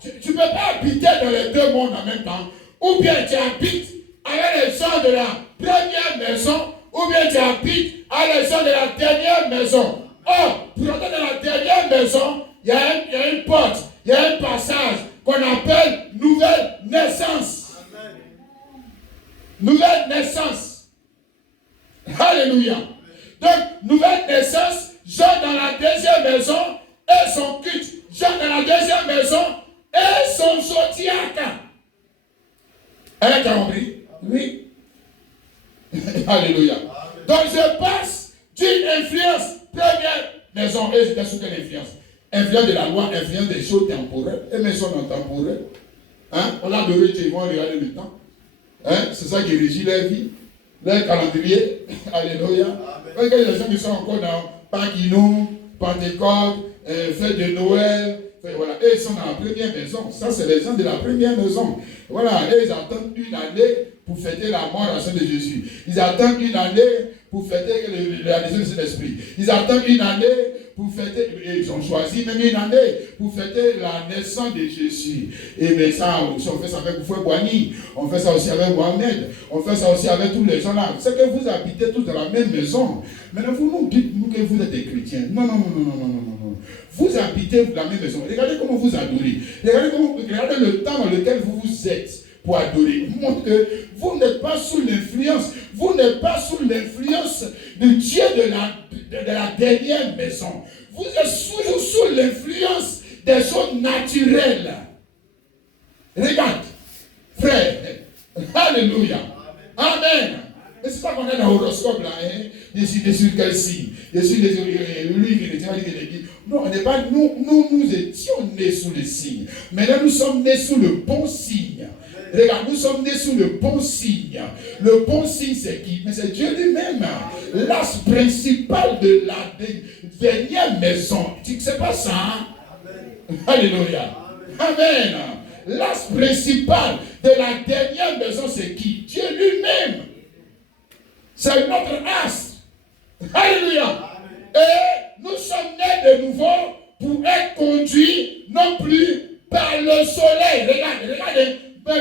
Tu ne peux pas habiter dans les deux mondes en même temps. Ou bien tu habites avec les gens de la première maison, ou bien tu habites avec les gens de la dernière maison. Or, pour entrer dans la dernière maison, il y a une porte, il y a un passage qu'on appelle nouvelle naissance. Amen. Nouvelle naissance. Alléluia. Donc, nouvelle naissance, Jean dans la deuxième maison et son culte. Jean dans la deuxième maison et son zodiaque. Hein, tu as compris? Oui. Alléluia. Donc, je passe d'une influence première maison, et j'étais sous quelle influence? Influence de la loi, influence des choses temporelles, et mes choses non temporelles. Hein? On a adoré Dieu, ils vont regarder le temps. Hein? C'est ça qui régit leur vie, leur calendrier. Alléluia. Parce que les gens qui sont encore dans Paquinou, Pentecôte, fête de Noël, voilà. Et ils sont dans la première maison. Ça, c'est les gens de la première maison. Voilà. Et ils attendent une année pour fêter la mort à de Jésus. Ils attendent une année pour fêter la naissance de Saint-Esprit. Ils attendent une année pour fêter, et ils ont choisi même une année pour fêter la naissance de Jésus. Et mais ça aussi, on fait ça avec Fouet Boigny, on fait ça aussi avec Mohamed, on fait ça aussi avec tous les gens là. C'est que vous habitez tous dans la même maison. Maintenant, vous nous dites nous que vous êtes des chrétiens. Non. Vous habitez dans la même maison. Regardez comment vous adorez. Regardez le temps dans lequel vous vous êtes pour adorer. Montre que vous n'êtes pas sous l'influence. Vous n'êtes pas sous l'influence du Dieu de la dernière maison. Vous êtes toujours sous l'influence des choses naturelles. Regarde, frère. Alléluia. Amen. Mais c'est pas qu'on est dans l'horoscope là, hein. Je suis sur quel signe? Je suis lui qui dit. Non, on n'est pas. Nous étions nés sous le signe. Maintenant, nous sommes nés sous le bon signe. Regarde, nous sommes nés sous le bon signe. Le bon signe, c'est qui? Mais c'est Dieu lui-même. L'as principal de la dernière maison. C'est pas ça, hein? Alléluia. Amen. L'as principal de la dernière maison, c'est qui? Dieu lui-même. C'est notre as. Alléluia. Et nous sommes nés de nouveau pour être conduits non plus par le soleil. Regardez.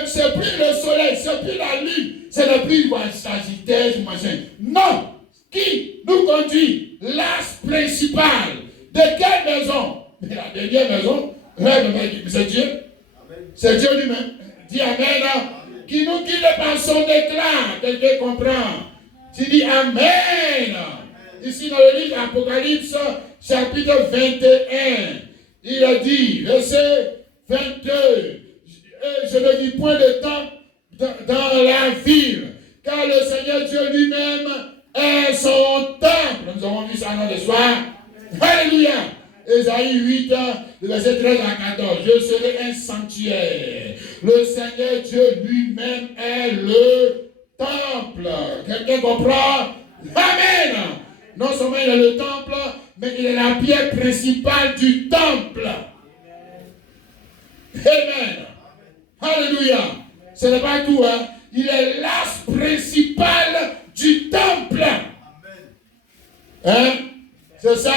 C'est plus le soleil, c'est plus la lune, c'est le plus Sagittaire, machin. Non. Qui nous conduit? L'as principal. De quelle maison? De la dernière maison. C'est Dieu. C'est Dieu lui-même. Dis Amen. Qui nous guide par son éclat. Quelqu'un comprend? Tu dis Amen. Ici dans le livre d'Apocalypse, chapitre 21, il a dit, verset 22, je ne dis point de temps dans la ville, car le Seigneur Dieu lui-même est son temple. Nous avons vu ça dans le soir. Alléluia. Ésaïe 8, le verset 13 à 14. Je serai un sanctuaire. Le Seigneur Dieu lui-même est le temple. Quelqu'un comprend? Amen. Non seulement il est le temple, mais il est la pierre principale du temple. Amen. Alléluia. Ce n'est pas tout, hein. Il est l'as principal du temple. Hein? C'est ça?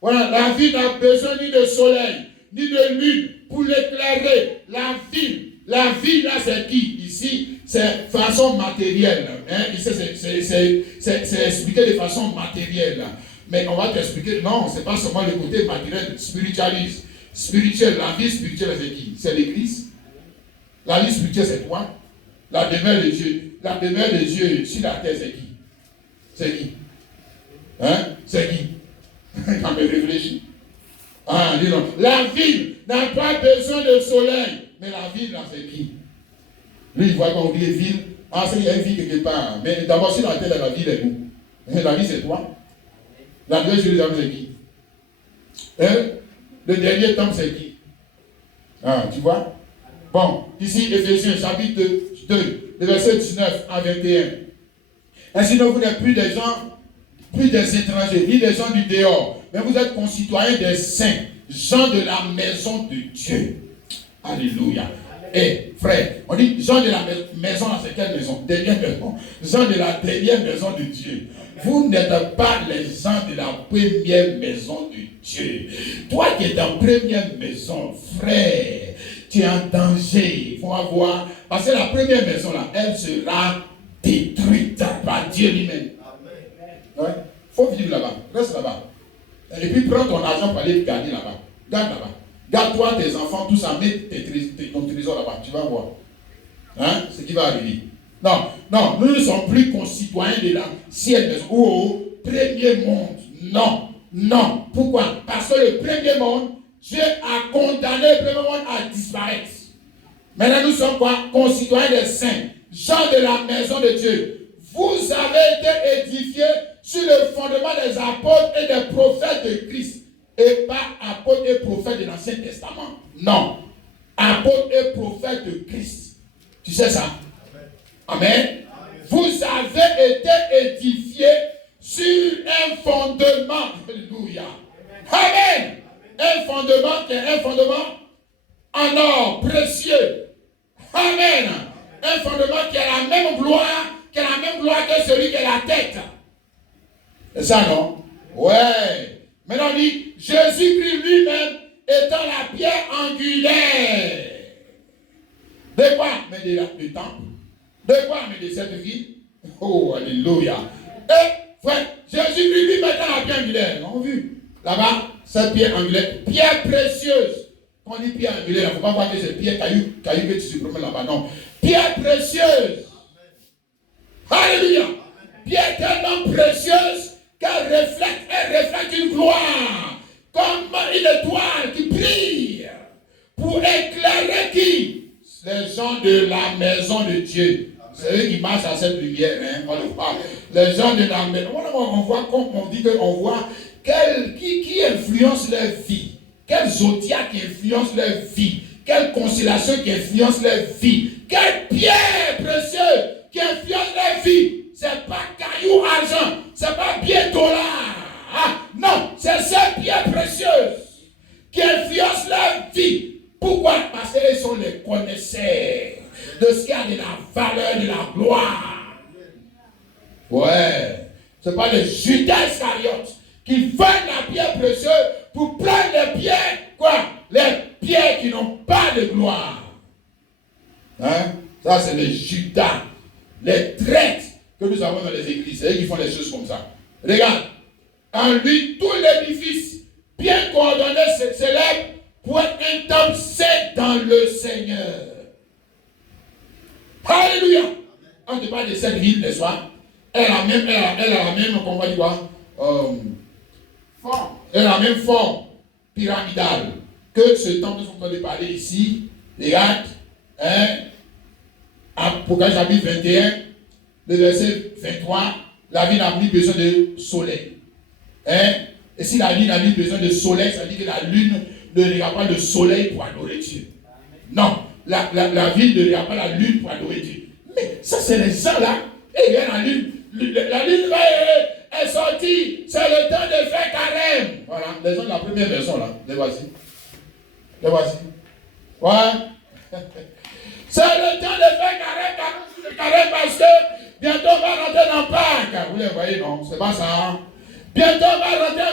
Voilà, la vie n'a besoin ni de soleil, ni de lune pour l'éclairer. La vie là, c'est qui? Ici, c'est façon matérielle. Hein? Ici, c'est expliqué de façon matérielle. Mais on va t'expliquer, non, c'est pas seulement le côté matériel, spiritualiste. spirituelle, la vie spirituelle, c'est qui? C'est l'Église. La vie spirituelle, c'est toi. La demeure de Dieu sur la terre, c'est qui? C'est qui? Hein? C'est qui? Quand me réfléchis. Ah, dis donc. La ville n'a pas besoin de soleil. Mais la ville, là, c'est qui? Lui, il voit qu'on dit ville. Ah, c'est qu'il y a une ville quelque part. Mais d'abord, si dans la terre, la ville est où? La ville, c'est toi. La nouvelle Jérusalem, c'est qui? Hein? Le dernier temple, c'est qui? Ah, tu vois? Bon, ici, Éphésiens, chapitre 2, le verset 19 à 21. Ainsi, donc, vous n'êtes plus des gens, plus des étrangers, ni des gens du dehors, mais vous êtes concitoyens des saints, gens de la maison de Dieu. Alléluia. Et frère, on dit gens de la maison, là, c'est quelle maison? Dernière maison. Gens de la dernière maison de Dieu. Vous n'êtes pas les gens de la première maison de Dieu. Toi qui es en première maison, frère, tu es en danger. Il faut avoir. Parce que la première maison, là, elle sera détruite par Dieu lui-même. Il faut vivre là-bas. Reste là-bas. Et puis prends ton argent pour aller gagner là-bas. Garde là-bas. Garde-toi, tes enfants, tout ça, mets ton trésor là-bas. Tu vas voir. Hein? Ce qui va arriver. Non, nous ne sommes plus concitoyens de l'ancienne maison ou au premier monde. Non. Pourquoi? Parce que le premier monde, Dieu a condamné le premier monde à disparaître. Maintenant, nous sommes quoi? Concitoyens des saints, gens de la maison de Dieu. Vous avez été édifiés sur le fondement des apôtres et des prophètes de Christ. Et pas apôtres et prophètes de l'Ancien Testament. Non. Apôtres et prophètes de Christ. Tu sais ça? Amen. Vous avez été édifiés sur un fondement. Alléluia. Amen. Un fondement qui est un fondement en or précieux. Amen. Un fondement qui a la même gloire, que celui qui est la tête. C'est ça, non? Ouais. Maintenant, on dit, Jésus-Christ lui-même étant la pierre angulaire. De quoi? Mais du temple. De quoi? Mais de cette ville. Oh, alléluia. Et, frère, Jésus-Christ lui-même étant la pierre angulaire. On a vu? Là-bas, cette pierre angulaire, pierre précieuse. Quand on dit pierre angulaire, il ne faut pas voir que c'est pierre caillou que tu se promènes là-bas. Non. Pierre précieuse. Alléluia. Pierre tellement précieuse qu'elle reflète une gloire, comme une étoile qui brille, pour éclairer qui? Les gens de la maison de Dieu. C'est eux qui marchent à cette lumière, hein, on le voit. Les gens de la maison. On voit, comme on dit qu'on voit, qui influence leur vie, quel zodiaque qui influence leur vie, quelle constellation qui influence leur vie, quelle pierre précieuse qui influence leur vie. C'est pas caillou argent, c'est pas bien dollar. Ah, non, c'est ces pierres précieuses qui influencent leur vie. Pourquoi? Parce qu'ils sont les connaisseurs de ce qui a de la valeur, de la gloire. Ouais, c'est pas les Judas Iscariotes qui veulent la pierre précieuse pour prendre les pierres, quoi? Les pierres qui n'ont pas de gloire. Hein? Ça, c'est les Judas, les traîtres que nous avons dans les églises. C'est eux qui font les choses comme ça. Regarde, en lui, tout l'édifice, bien coordonné, s'élève pour être un temple saint dans le Seigneur. Alléluia. On te parle de cette ville, n'est-ce pas? Elle a la même, comment on va dire quoi? Elle a la même forme pyramidale que ce temple dont on va parler ici. Regarde, hein? Apocalypse chapitre 21, le verset 23, la vie n'a plus besoin de soleil. Hein? Et si la vie n'a plus besoin de soleil, ça veut dire que la lune ne regarde pas le soleil pour adorer Dieu. Non, la ville ne regarde pas la lune pour adorer Dieu. Mais ça, c'est les gens là. Et bien la lune est sortie. C'est le temps de faire carême. Voilà, les gens de la première version là. Les voici. Ouais. C'est le temps de faire carême parce que bientôt on va rentrer dans Pâques. Vous les voyez, non? C'est pas ça. Hein? Bientôt on va rentrer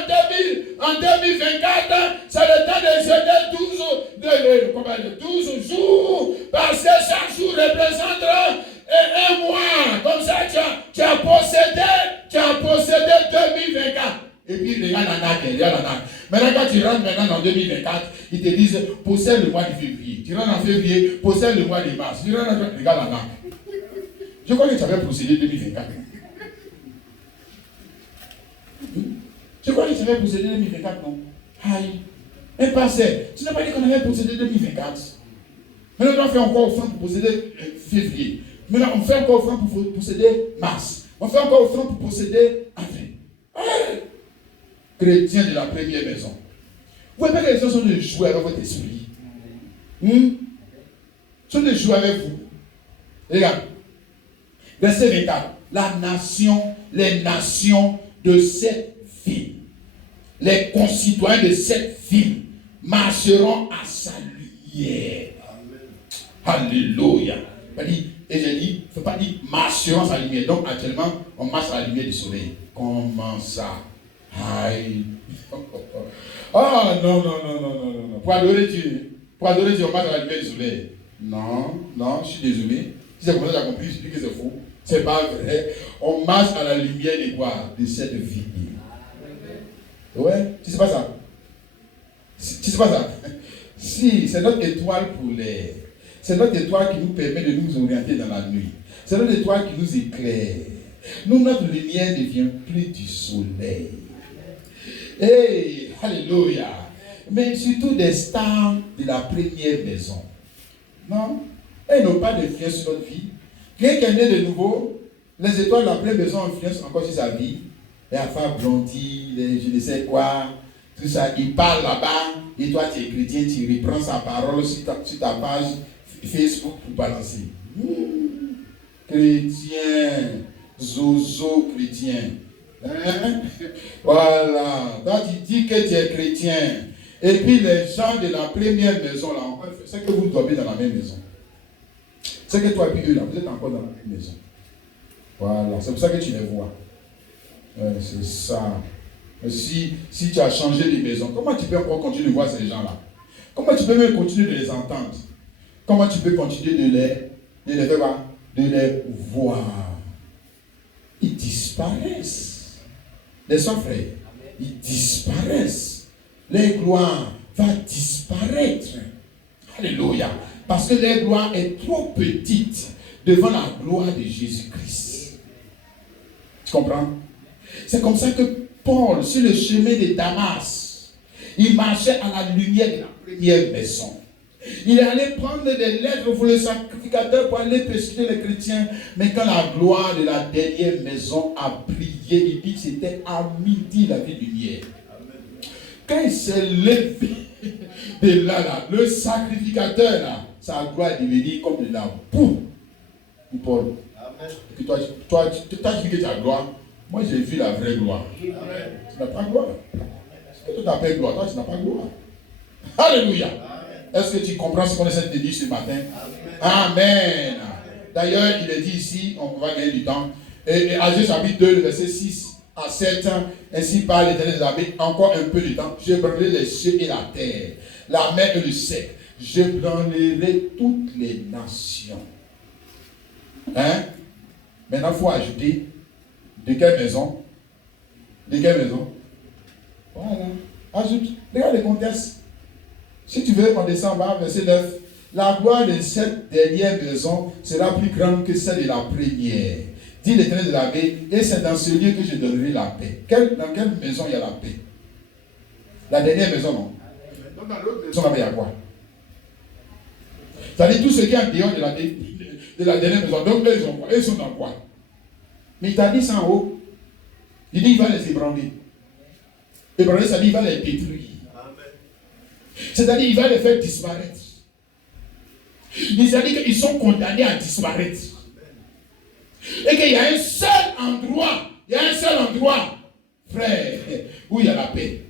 en 2024. C'est le temps de jeûner 12 jours. Parce que chaque jour représente un mois. Comme ça, tu as possédé 2024. Et puis, regarde la naque. Maintenant, quand tu rentres maintenant en 2024, ils te disent possède le mois de février. Tu rentres en février, possède le mois de mars. Tu rentres en... Regarde la marque. Je crois que tu avais procédé 2024. Je crois que tu avais procédé 2024, non? Aïe. Et passé. Tu n'as pas dit qu'on avait procédé 2024. Maintenant, on fait encore offrande pour posséder février. Maintenant, on fait encore offrande pour posséder mars. On fait encore offrande pour posséder avril. Chrétiens de la première maison. Vous voyez que les gens sont de jouer avec votre esprit. Sont de jouer avec vous. Regarde. Verset 24. Les nations de cette ville, les concitoyens de cette ville marcheront à sa lumière. Alléluia. Et j'ai dit, il ne faut pas dire marcheront à sa lumière. Donc actuellement, on marche à la lumière du soleil. Comment ça? Aïe. Ah non. Pour adorer Dieu, on marche à la lumière du soleil. Non, je suis désolé. Si c'est comme ça, j'ai compris, je dis que c'est faux. C'est pas vrai. On marche à la lumière de quoi? De cette vie. Ouais, tu sais pas ça? Tu sais pas ça? Si, c'est notre étoile polaire. C'est notre étoile qui nous permet de nous orienter dans la nuit. C'est notre étoile qui nous éclaire. Nous, notre lumière ne vient plus du soleil. Hey, alléluia. Mais surtout des stars de la première maison. Non? Elles n'ont pas d'influence sur notre vie. Quelqu'un qui est né de nouveau, les étoiles de la première maison influencent encore sur sa vie. Les affaires blondies, les je ne sais quoi, tout ça. Il parle là-bas, et toi tu es chrétien, tu reprends sa parole sur ta page Facebook pour balancer. Chrétien, zozo chrétien. Hein? Voilà. Donc tu dis que tu es chrétien. Et puis les gens de la première maison, là, c'est que vous dormez dans la même maison. C'est que toi et puis eux, là, vous êtes encore dans la même maison. Voilà. C'est pour ça que tu les vois. C'est ça. Si tu as changé de maison, comment tu peux encore continuer de voir ces gens-là? Comment tu peux même continuer de les entendre? Comment tu peux continuer de les voir? Ils disparaissent. Les sœurs frères, ils disparaissent. Les gloires vont disparaître. Alléluia. Parce que leur gloire est trop petite devant la gloire de Jésus-Christ. Tu comprends? C'est comme ça que Paul, sur le chemin de Damas, il marchait à la lumière de la première maison. Il est allé prendre des lettres pour le sacrificateur pour aller persécuter les chrétiens. Mais quand la gloire de la dernière maison a brillé, il dit que c'était à midi la vie lumière. Quand il s'est levé de là, le sacrificateur, là, sa gloire est devenue comme de la boue. Paul. Et puis toi, tu dis que tu as gloire. Moi, j'ai vu la vraie gloire. Tu n'as pas gloire. Ce que tu appelles gloire, toi, tu n'as pas gloire. Alléluia. Est-ce que tu comprends ce qu'on essaie de te dire ce matin? Amen. D'ailleurs, il est dit ici, on va gagner du temps. Et Agé chapitre 2, verset 6 à 7, ainsi parle l'Éternel des armées, encore un peu de temps. J'ébranlerai les cieux et la terre, la mer et le sec. J'ébranlerai toutes les nations. Hein? Maintenant, il faut ajouter de quelle maison? De quelle maison? Voilà. Ajoute. Regarde le contexte. Si tu veux, on descend bas, verset 9. La gloire de cette dernière maison sera plus grande que celle de la première. Dit l'Éternel de l'armée, et c'est dans ce lieu que je donnerai la paix. Dans quelle maison il y a la paix? La dernière maison, non? Donc dans l'autre maison, il y a quoi? C'est-à-dire tout ce qui est en dehors de la dernière maison. Donc eux, ils ont quoi? Eux, ils sont dans quoi? Mais il t'a dit ça en haut. Il dit il va les ébranler. Ébranler, ça dit il va les détruire. C'est-à-dire il va les faire disparaître. C'est-à-dire qu'ils sont condamnés à disparaître. Et qu'il y a un seul endroit, frère, où il y a la paix.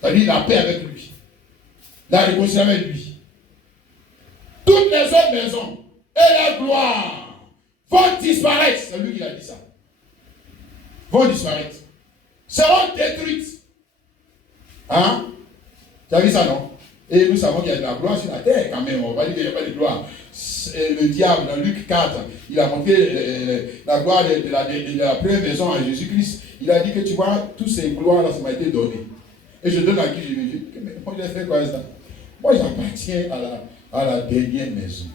C'est-à-dire la paix avec lui. La réconciliation avec lui. Toutes les autres maisons et la gloire vont disparaître. C'est lui qui a dit ça. Vont disparaître. Seront détruites. Hein? Tu as vu ça, non? Et nous savons qu'il y a de la gloire sur la terre quand même. On va dire qu'il n'y a pas de gloire. Le diable, dans Luc 4, il a montré la gloire de la première maison à Jésus-Christ. Il a dit que tu vois, toutes ces gloires-là, ça m'a été donné. Et je donne à qui je veux. Je dis, mais moi j'ai fait quoi ça? Moi j'appartiens à la dernière maison.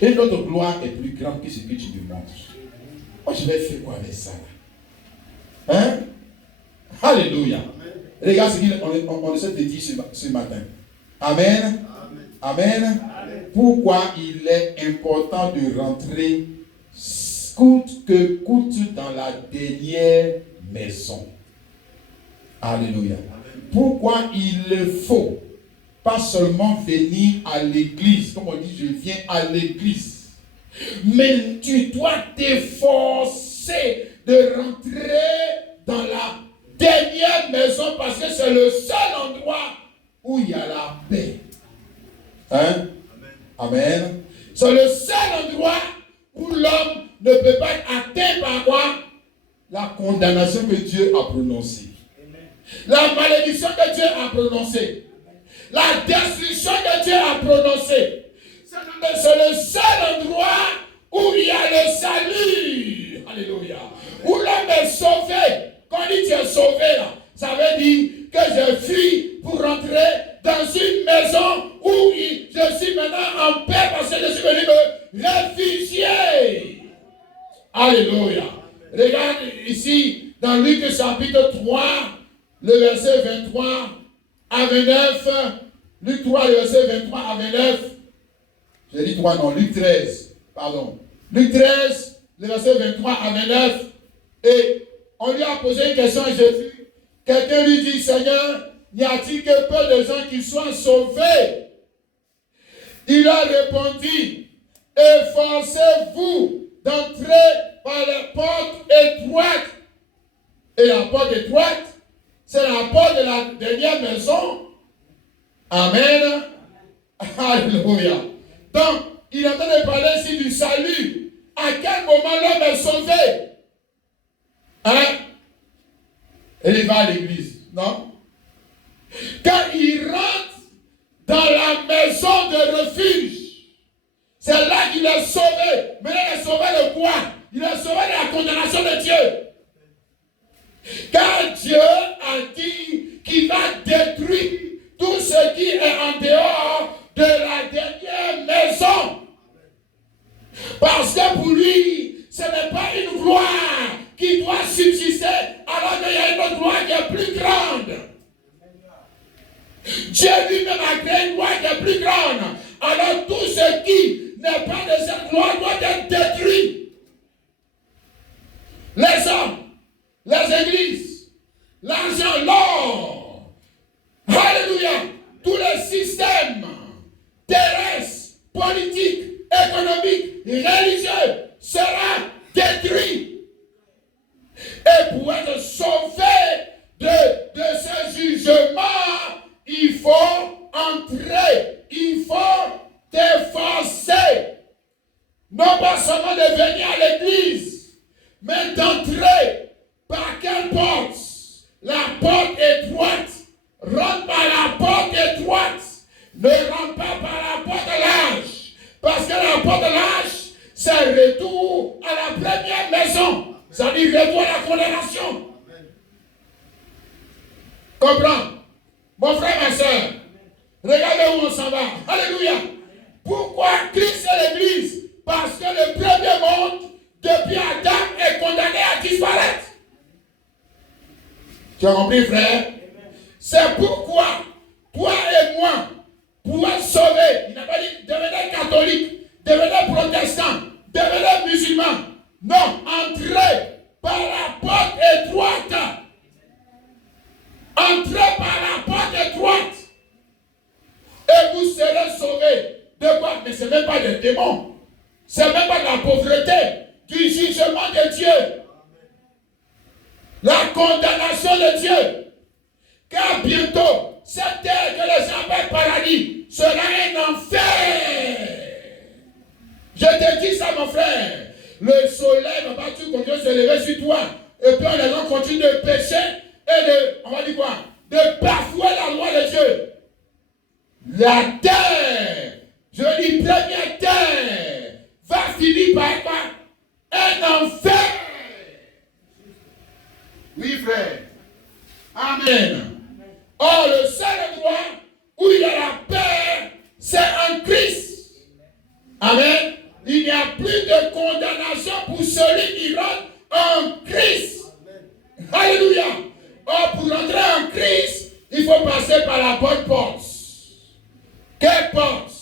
Et notre gloire est plus grande que ce que tu me montres. Moi je vais faire quoi avec ça? Hein? Alléluia. Regarde ce qu'on essaie de dire ce matin. Amen. Amen. Pourquoi il est important de rentrer coûte que coûte dans la dernière maison. Alléluia. Pourquoi il faut pas seulement venir à l'église, comme on dit, je viens à l'église, mais tu dois t'efforcer de rentrer dans la dernière maison parce que c'est le seul endroit où il y a la paix. Hein? Amen. C'est le seul endroit où l'homme ne peut pas être atteint par quoi? La condamnation que Dieu a prononcée. La malédiction que Dieu a prononcée. La destruction que Dieu a prononcée. C'est le seul endroit où il y a le salut. Alléluia. Où l'homme est sauvé. Quand il dit tu es sauvé là, ça veut dire que je fuis pour rentrer dans une maison où je suis maintenant en paix parce que je suis venu me réfugier. Alléluia. Regarde ici dans Luc chapitre 3, le verset 23 à 29. Luc 3, le verset 23 à 29. J'ai dit 3, non, Luc 13. Pardon. Luc 13, le verset 23 à 29. Et on lui a posé une question à Jésus. Quelqu'un lui dit, Seigneur, n'y a-t-il que peu de gens qui soient sauvés? Il a répondu, efforcez-vous d'entrer par la porte étroite. Et la porte étroite, c'est la porte de la dernière maison. Amen. Alléluia. Donc, il est en train de parler ici du salut. À quel moment l'homme est sauvé? Hein? Et il va à l'église, non? Quand il rentre dans la maison de refuge, c'est là qu'il est sauvé. Mais il est sauvé de quoi? Il est sauvé de la condamnation de Dieu. Car Dieu a dit qu'il va détruire tout ce qui est en dehors de la dernière maison. Parce que pour lui, ce n'est pas une gloire qui doit subsister, alors qu'il y a une autre gloire qui est plus grande. Dieu lui-même a créé une gloire qui est plus grande. Alors tout ce qui n'est pas de cette gloire doit être détruit. Les hommes, les églises, l'argent, l'or, alléluia, tous les systèmes terrestres, politiques, économiques, religieux sera détruit. Et pour être sauvé de ce jugement, il faut entrer, il faut t'efforcer. Non pas seulement de venir à l'église, mais d'entrer par quelle porte? La porte étroite. Rentre par la porte étroite. Ne rentre pas par la porte large. Parce que la porte large, c'est retour à la première maison. Ça dit retour à la condamnation. Comprends? Mon frère, ma soeur, regardez où on s'en va. Alléluia. Pourquoi Christ est l'église? Parce que le premier monde, depuis Adam, est condamné à disparaître. Tu as compris, frère? C'est pourquoi toi et moi, pour être sauvés, il n'a pas dit devenez catholique, devenez protestant, devenez musulman. Non, entrez par la porte étroite. Entrez par la porte étroite. Et vous serez sauvés. De quoi? Mais ce n'est même pas des démons. Ce n'est même pas de la pauvreté. Du jugement de Dieu. La condamnation de Dieu. Car bientôt, cette terre que les gens appellent paradis sera un enfer. Je te dis ça, mon frère. Le soleil va pas tout continuer de se lever sur toi. Et puis les gens continuent de pécher et de, on va dire quoi? De bafouer la loi de Dieu. La terre, je dis première terre, va finir par quoi? Un enfer. Oui, frère. Amen. Or, le seul endroit où il y a la paix, c'est en Christ. Amen. Il n'y a plus de condamnation pour celui qui rentre en Christ. Alléluia. Or, pour rentrer en Christ, il faut passer par la bonne porte. Quelle porte?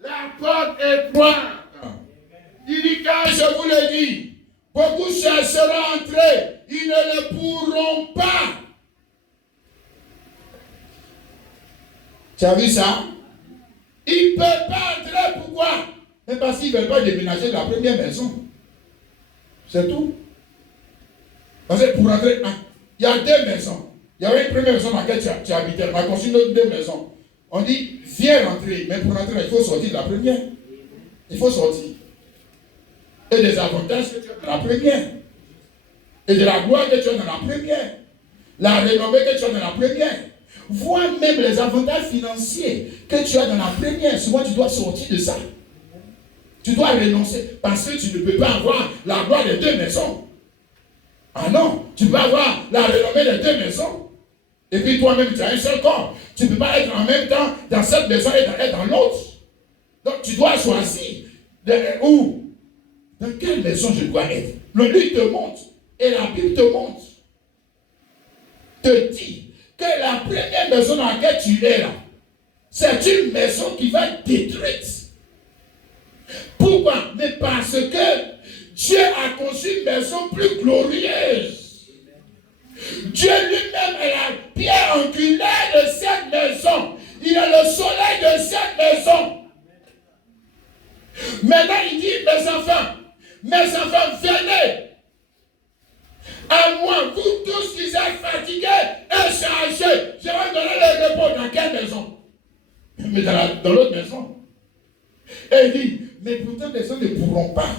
La porte étroite. Il dit, quand je vous le dis, beaucoup chercheront à entrer, ils ne le pourront pas. Tu as vu ça? Ils ne peuvent pas entrer, pourquoi? Mais parce qu'ils ne veulent pas déménager de la première maison. C'est tout. Parce que pour entrer, il y a deux maisons. Il y avait une première maison dans laquelle tu habitais. On a construit deux maisons. On dit, viens rentrer. Mais pour rentrer, il faut sortir de la première. Il faut sortir. Et des avantages que tu as dans la première. Et de la gloire que tu as dans la première. La renommée que tu as dans la première. Vois même les avantages financiers que tu as dans la première. Souvent, tu dois sortir de ça. Tu dois renoncer. Parce que tu ne peux pas avoir la gloire des deux maisons. Ah non, tu peux avoir la renommée des deux maisons. Et puis toi-même, tu as un seul corps. Tu ne peux pas être en même temps dans cette maison et dans l'autre. Donc, tu dois choisir où. Dans quelle maison je dois être? Le livre te montre. Et la Bible te montre. Te dit que la première maison dans laquelle tu es là, c'est une maison qui va être détruite. Pourquoi? Mais parce que Dieu a conçu une maison plus glorieuse. Dieu lui-même est la pierre angulaire de cette maison. Il est le soleil de cette maison. Maintenant, il dit, mes enfants, venez à moi, vous tous qui êtes fatigués et chargés. Je vais donner le repos. Dans quelle maison? Mais dans l'autre maison. Et il dit, mais pourtant les gens ne pourront pas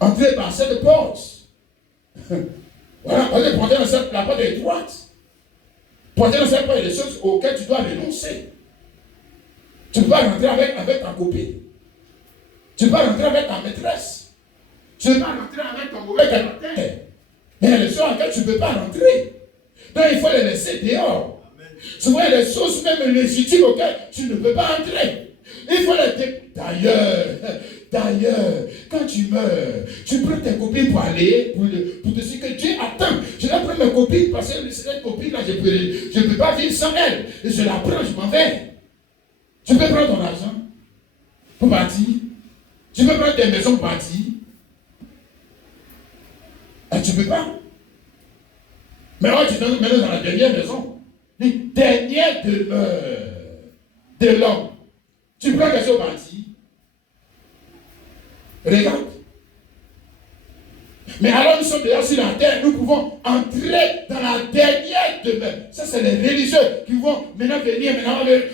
entrer par cette porte. Voilà, prenez dans la porte étroite. Prenez dans cette porte des choses auxquelles tu dois renoncer. Tu ne peux pas rentrer avec ta copine. Tu ne peux pas rentrer avec ta maîtresse. Tu ne peux pas rentrer avec ton mauvais caractère. Mais il y a des choses auxquelles tu ne peux pas rentrer. Donc il faut les laisser dehors. Souvent il y a des choses même légitimes auxquelles tu ne peux pas entrer. Il faut les D'ailleurs, quand tu meurs, tu prends tes copines pour aller, pour te dire que Dieu attend. Je vais prendre mes copines parce que cette copine-là, je ne peux pas vivre sans elle. Et je la prends, je m'en vais. Tu peux prendre ton argent pour partir. Tu peux prendre tes maisons pour partir. Et tu ne peux pas. Mais alors, tu te mets dans la dernière maison. La dernière demeure de l'homme. Tu prends quelque chose parti. Regarde. Mais alors nous sommes déjà sur la terre, nous pouvons entrer dans la dernière demeure. Ça, c'est les religieux qui vont maintenant venir,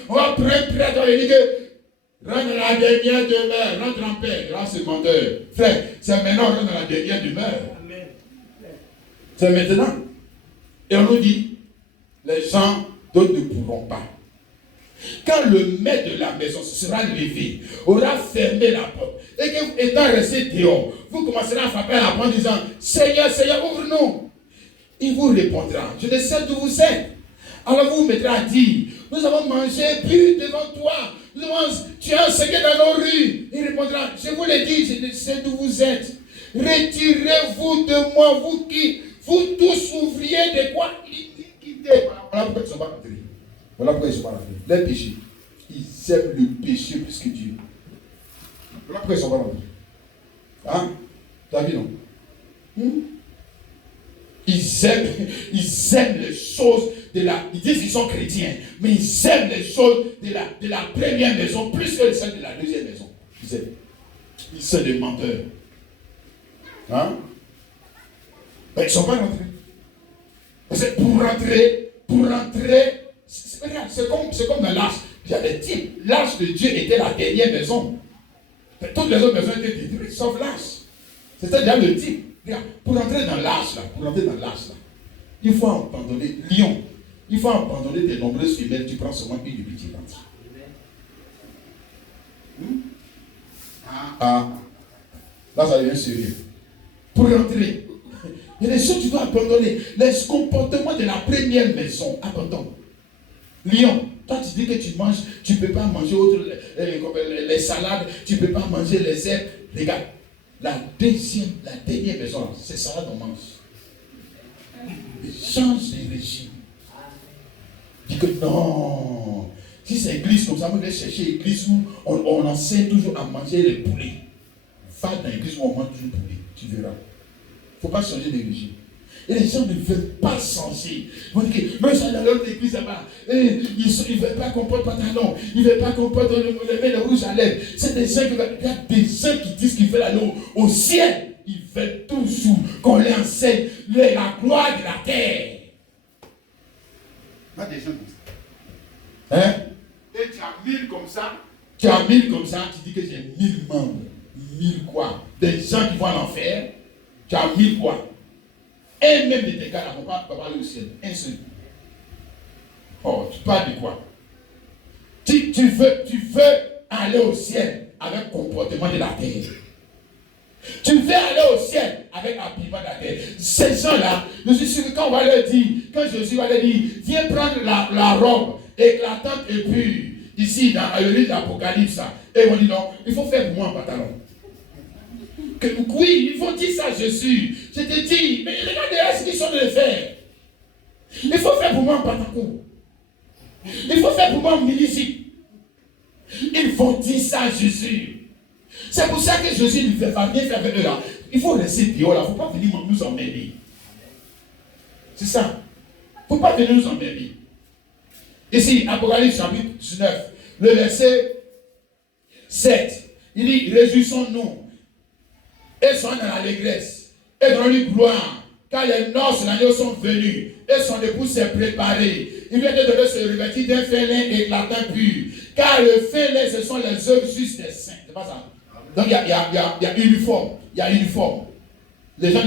on va prendre prêtre, on va dire que rentre dans la dernière demeure, rentre en paix, grâce au menteur. Frère, c'est maintenant on rentre dans la dernière demeure. Amen. C'est maintenant. Et on nous dit, les gens d'autres ne pourront pas. Quand le maître de la maison se sera levé, aura fermé la porte, et que vous étant resté dehors, vous commencerez à frapper à la porte en disant, Seigneur, Seigneur, ouvre-nous. Il vous répondra, je ne sais d'où vous êtes. Alors vous vous mettrez à dire, nous avons mangé, bu devant toi, tu as enseigné dans nos rues. Il répondra, je vous l'ai dit, je ne sais d'où vous êtes. Retirez-vous de moi, vous tous ouvriers de quoi iniquité. Voilà pourquoi ils ne sont pas rentrés. Voilà pourquoi ils ne sont pas rentrés. Les péchés. Ils aiment le péché plus que Dieu. Voilà pourquoi ils ne sont pas rentrés. Hein? Tu as vu, non? Ils aiment les choses de la... Ils disent qu'ils sont chrétiens, mais ils aiment les choses de la première maison plus que celles de la deuxième maison. Ils sont des menteurs. Hein? Mais ils ne sont pas rentrés. Parce que pour rentrer, c'est comme dans l'arche. J'avais dit, l'arche de Dieu était la dernière maison. Toutes les autres maisons étaient détruites, sauf l'arche. C'était déjà le type. Regarde, pour entrer dans l'arche, il faut abandonner lion. Il faut abandonner tes nombreuses femelles. Tu prends seulement une depuis tu rentres. Là, ça devient sérieux. Pour rentrer, Il y a des choses que tu dois abandonner. Les comportements de la première maison, abandonne. Lion, toi tu dis que tu manges, tu ne peux pas manger les salades, tu ne peux pas manger les herbes. Regarde, la dernière maison, c'est salade on mange. Change de régime. Dis que non. Si c'est église comme ça, vous allez chercher l'église où on enseigne toujours à manger les poulets. Va dans l'église où on mange toujours poulet, tu verras. Il ne faut pas changer de régime. Et les gens ne veulent pas changer. Ils vont dire que même ça dans l'autre église là-bas, ils ne veulent pas qu'on porte pantalon, ils ne veulent pas qu'on porte le rouge à lèvres. C'est des gens il y a des gens qui disent qu'ils veulent aller au ciel. Ils veulent toujours qu'on leur enseigne la gloire de la terre. Pas des gens comme ça. Hein? Et tu as 1000 comme ça. Tu as 1000 comme ça, tu dis que j'ai 1000 membres. 1000 quoi? Des gens qui vont à l'enfer. Tu as 1000 quoi? Et même de tes gars là, on ne va pas aller au ciel. Un seul. Oh, tu parles de quoi? Tu veux aller au ciel avec le comportement de la terre. Tu veux aller au ciel avec l'habillement de la terre. Ces gens-là, je suis sûr que quand on va leur dire, quand Jésus va leur dire, viens prendre la robe éclatante et pure, ici dans le livre d'Apocalypse, et on dit non, il faut faire pour moi un pantalon. Oui, ils vont dire ça à Jésus. Je te dis, mais regardez ce qu'ils sont de le faire. Il faut faire pour moi un pantalon. Il faut faire pour moi un mini-zip. Ils vont dire ça à Jésus. C'est pour ça que Jésus ne va bien faire avec eux là. Il faut rester dehors là. Il ne faut pas venir nous emmerder. C'est ça. Il ne faut pas venir nous emmerder. Ici, Apocalypse chapitre 19, le verset 7. Il dit, réjouissons-nous et soyons dans l'allégresse et dans la gloire, car les noces de l'agneau sont venus et son époux s'est préparé. Il vient de donner se revêtir d'un fin lin éclatant pur, car le fin lin, ce sont les œuvres justes des saints. C'est pas ça. Donc il y a uniforme. Il y a uniforme. Les gens de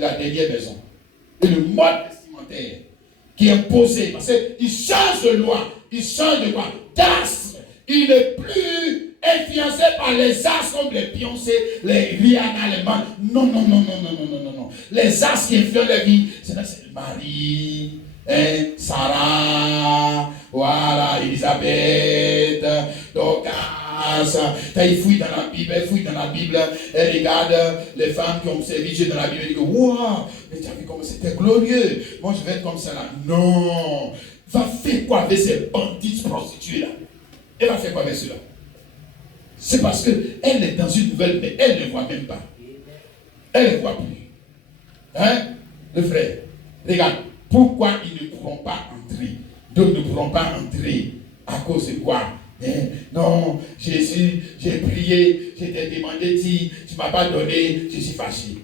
la dernière maison. Et le mode vestimentaire qui est imposé, parce qu'ils changent de loi, ils changent de loi d'astre. Il n'est plus influencé par les astres comme les Beyoncé, les Rihanna, les Man. Non. Les astres qui influencent la vie, c'est Marie, Sarah, voilà, Elisabeth, Dorcas. Il fouille dans la Bible, elle regarde les femmes qui ont servi Dieu dans la Bible, elle dit, waouh, mais tu as vu comment c'était glorieux. Moi je vais être comme ça là. Non. Va faire quoi avec ces bandits prostituées là? Elle va faire quoi avec cela? C'est parce qu'elle est dans une nouvelle, mais elle ne voit même pas. Elle ne voit plus. Hein? Le frère, regarde, pourquoi ils ne pourront pas entrer? D'autres ne pourront pas entrer à cause de quoi? Non, Jésus, j'ai prié, j'ai t'ai demandé, tu ne m'as pas donné, je suis fâché.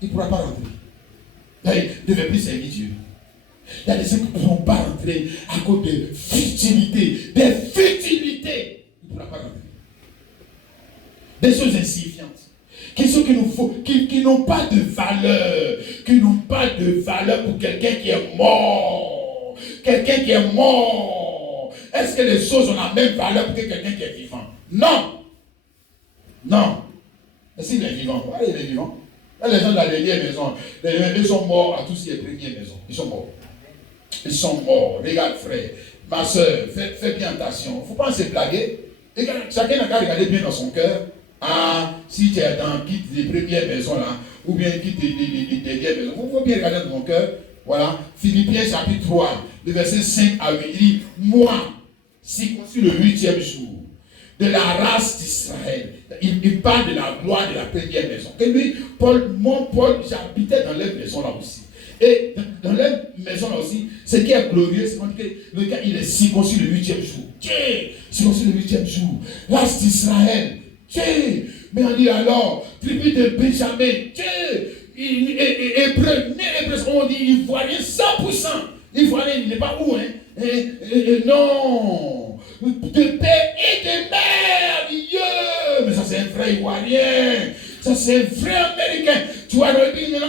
Il ne pourra pas rentrer. Il ne devait plus servir Dieu. Il y a des gens qui ne pourront pas rentrer à cause de futilités. Des futilités. Il ne pourra pas rentrer. Des choses insignifiantes. Qui n'ont pas de valeur. Qui n'ont pas de valeur pour quelqu'un qui est mort. Quelqu'un qui est mort. Est-ce que les choses ont la même valeur pour quelqu'un qui est vivant? Non. Non. Et s'il est vivant, voilà, il est vivant. Là, les gens de la dernière maison, ils sont morts à tous ces premières maisons. Ils sont morts. Ils sont morts. Regarde, frère, ma soeur, fais bien attention. Il ne faut pas se blaguer. Et chacun n'a qu'à regarder bien dans son cœur. Ah, si tu es dans quitte les premières maisons là, ou bien quitte les dernières maisons, il faut bien regarder dans ton cœur. Voilà. Philippiens chapitre 3, le verset 5 à 8. Il dit, moi, circoncis le 8e jour, de la race d'Israël. Il parle de la gloire de la première maison. Et lui, Paul, j'habitais dans leur maison là aussi. Et dans leur maison là aussi, ce qui est glorieux, c'est que le gars, il est circoncis le 8e jour. Circoncis le 8e jour. Race d'Israël. Mais on dit alors, tribu de Benjamin. Hébreu, on dit ivoirien 100%. Ivoirien, il n'est pas où, hein? Non. De père et de mère. Mais ça, c'est un vrai ivoirien. Ça, c'est un vrai américain. Tu vois, quand il vient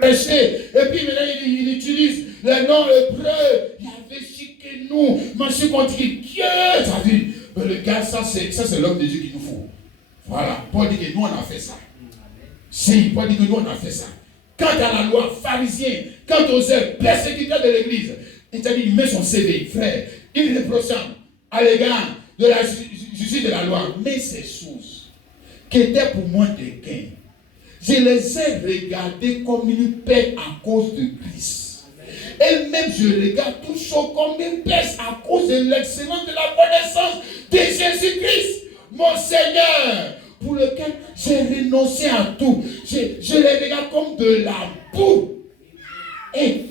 prêcher, et puis maintenant, il utilise le nom hébreu. Il y avait chiqué nous. Monsieur contre Dieu. Tu as vu? Mais le gars, ça, c'est l'homme de Dieu qu'il nous faut. Voilà. Paul dit que nous, on a fait ça. Si, Paul dit que nous, on a fait ça. quant à la loi, pharisien, quant aux œuvres, persécuteurs de l'église. Il met son CV, frère, irréprochable à l'égard de la justice de la loi. Mais ces choses qui étaient pour moi des gains, je les ai regardées comme une paix à cause de Christ. Et même je regarde tout ça comme une paix à cause de l'excellence de la connaissance de Jésus-Christ, mon Seigneur, pour lequel j'ai renoncé à tout. Je les regarde comme de la boue. Et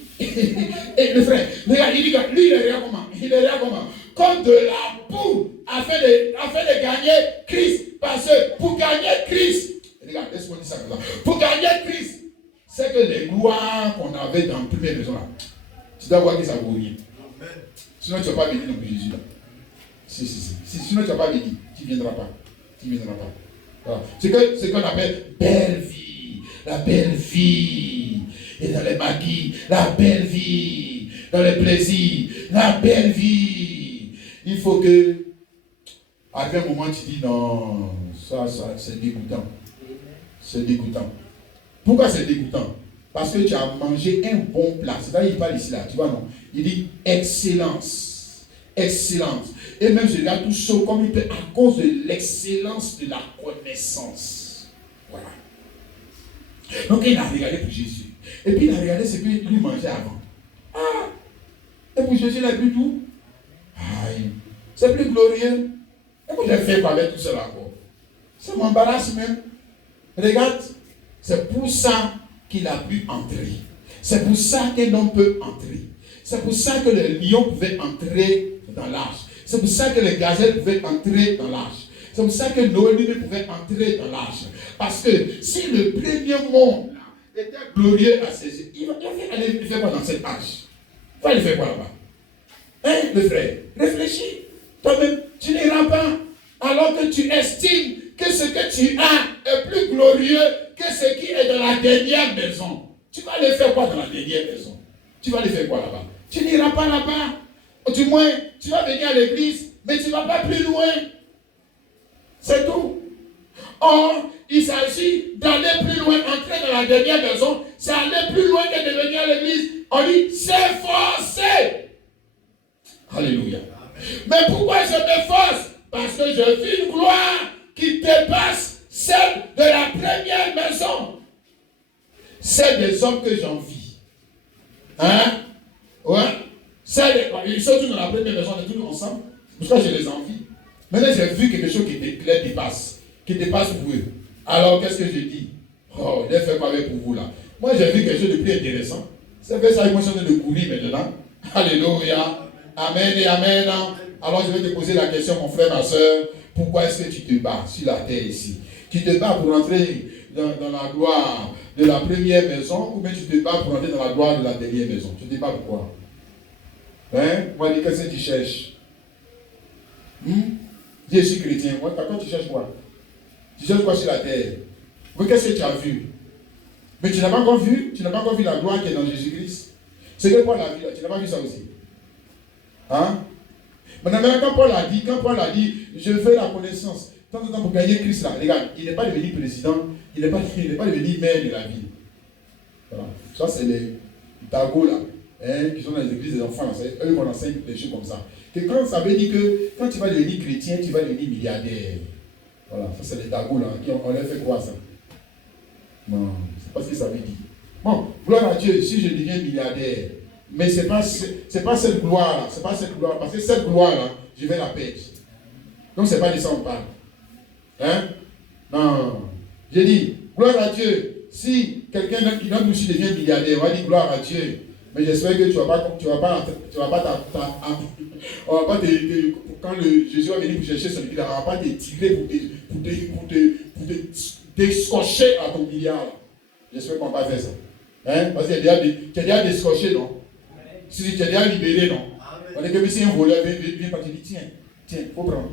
le frère, regarde, lui, il les regarde comment? Il les regarde comment? Comme de la boue, afin de gagner Christ. Parce que pour gagner Christ, regarde, laisse-moi dire ça comme ça. Pour gagner Christ, c'est que les gloires qu'on avait dans toutes les maisons là, tu dois voir que ça vaut rien. Sinon, tu ne vas pas venir dans Jésus là. Si. Sinon, tu ne vas pas venir. Tu ne viendras pas. Voilà. C'est ce qu'on appelle belle vie. La belle vie. Et dans les maquis, la belle vie. Dans les plaisirs, la belle vie. Il faut que, à un moment, tu dis non, ça c'est dégoûtant. C'est dégoûtant. Pourquoi c'est dégoûtant? Parce que tu as mangé un bon plat. C'est-à-dire, il parle ici là, tu vois, non? Il dit excellence. Excellence. Et même je regarde tout ça comme il peut à cause de l'excellence de la connaissance. Voilà. Donc il a regardé pour Jésus. Et puis il a regardé ce qu'il mangeait avant. Ah! Et pour Jésus, il a bu tout. Aïe! C'est plus glorieux. Et moi j'ai fait quoi avec tout cela encore? Ça m'embarrasse même. Regarde, c'est pour ça qu'il a pu entrer. C'est pour ça qu'un homme peut entrer. C'est pour ça que le lion pouvait entrer dans l'arche. C'est pour ça que les gazelles pouvaient entrer dans l'arche. C'est pour ça que Noé lui pouvait entrer dans l'arche. Parce que si le premier monde là, était glorieux à ses yeux, il va aller faire quoi dans cette arche? Il va aller faire quoi là-bas? Hein, le frère? Réfléchis. Toi-même, tu n'iras pas. Alors que tu estimes que ce que tu as est plus glorieux que ce qui est dans la dernière maison. Tu vas aller faire quoi dans la dernière maison? Tu vas aller faire quoi là-bas? Tu n'iras pas là-bas. Du moins, tu vas venir à l'église, mais tu ne vas pas plus loin. C'est tout. Or, il s'agit d'aller plus loin, entrer dans la dernière maison, c'est aller plus loin que de venir à l'église. On dit, s'efforcer. Alléluia. Mais pourquoi je m'efforce? Parce que je vis une gloire qui dépasse celle de la première maison. Celle des hommes que j'envie. Hein? Ouais? Ils sont tous dans la première maison, on est tous ensemble. C'est pour ça que je les envie. Maintenant, j'ai vu quelque chose qui les dépasse. Qui dépasse pour eux. Alors, qu'est-ce que je dis? Oh, il a fait quoi avec pour vous là? Moi, j'ai vu quelque chose de plus intéressant. C'est fait ça, moi, je suis en train de courir maintenant. Alléluia. Amen et amen. Alors, je vais te poser la question, mon frère, ma soeur. Pourquoi est-ce que tu te bats sur la terre ici? Tu te bats pour entrer dans la gloire de la première maison ou bien tu te bats pour entrer dans la gloire de la dernière maison? Tu te bats pourquoi? Hein? Moi, je dis, qu'est-ce que tu cherches? Je suis chrétien. Moi, quand tu cherches quoi? Tu cherches quoi sur la terre? Mais qu'est-ce que tu as vu? Mais tu n'as pas encore vu? Tu n'as pas encore vu la gloire qui est dans Jésus-Christ? C'est que Paul a vu là. Tu n'as pas vu ça aussi? Hein? Maintenant, quand Paul a dit, je veux la connaissance. Tant de temps pour gagner Christ là. Regarde, il n'est pas devenu président. Il n'est pas devenu maire de la ville. Voilà. Ça, c'est les dagos là. Qui sont dans les églises des enfants, c'est eux qui enseignent des choses comme ça. Que quand ça veut dire que quand tu vas devenir chrétien, tu vas devenir milliardaire. Voilà, ça c'est les dagos là, on leur fait croire ça. Non, c'est pas ce que ça veut dire. Bon, gloire à Dieu, si je deviens milliardaire, mais c'est pas cette gloire là, c'est pas cette gloire, parce que cette gloire là, je vais la perdre. Donc c'est pas de ça on parle. Hein? Non. J'ai dit, gloire à Dieu, si quelqu'un qui nous devient milliardaire, on va dire gloire à Dieu. Mais j'espère que tu vas pas quand Jésus va venir pour chercher son milliard, on ne va pas te tirer pour te descocher à ton milliard. J'espère qu'on ne va pas faire ça. Hein? Parce que tu as déjà descoché, non? Si tu as déjà libéré, non? On est comme si un voleur vient quand tu dis, tiens, il faut prendre.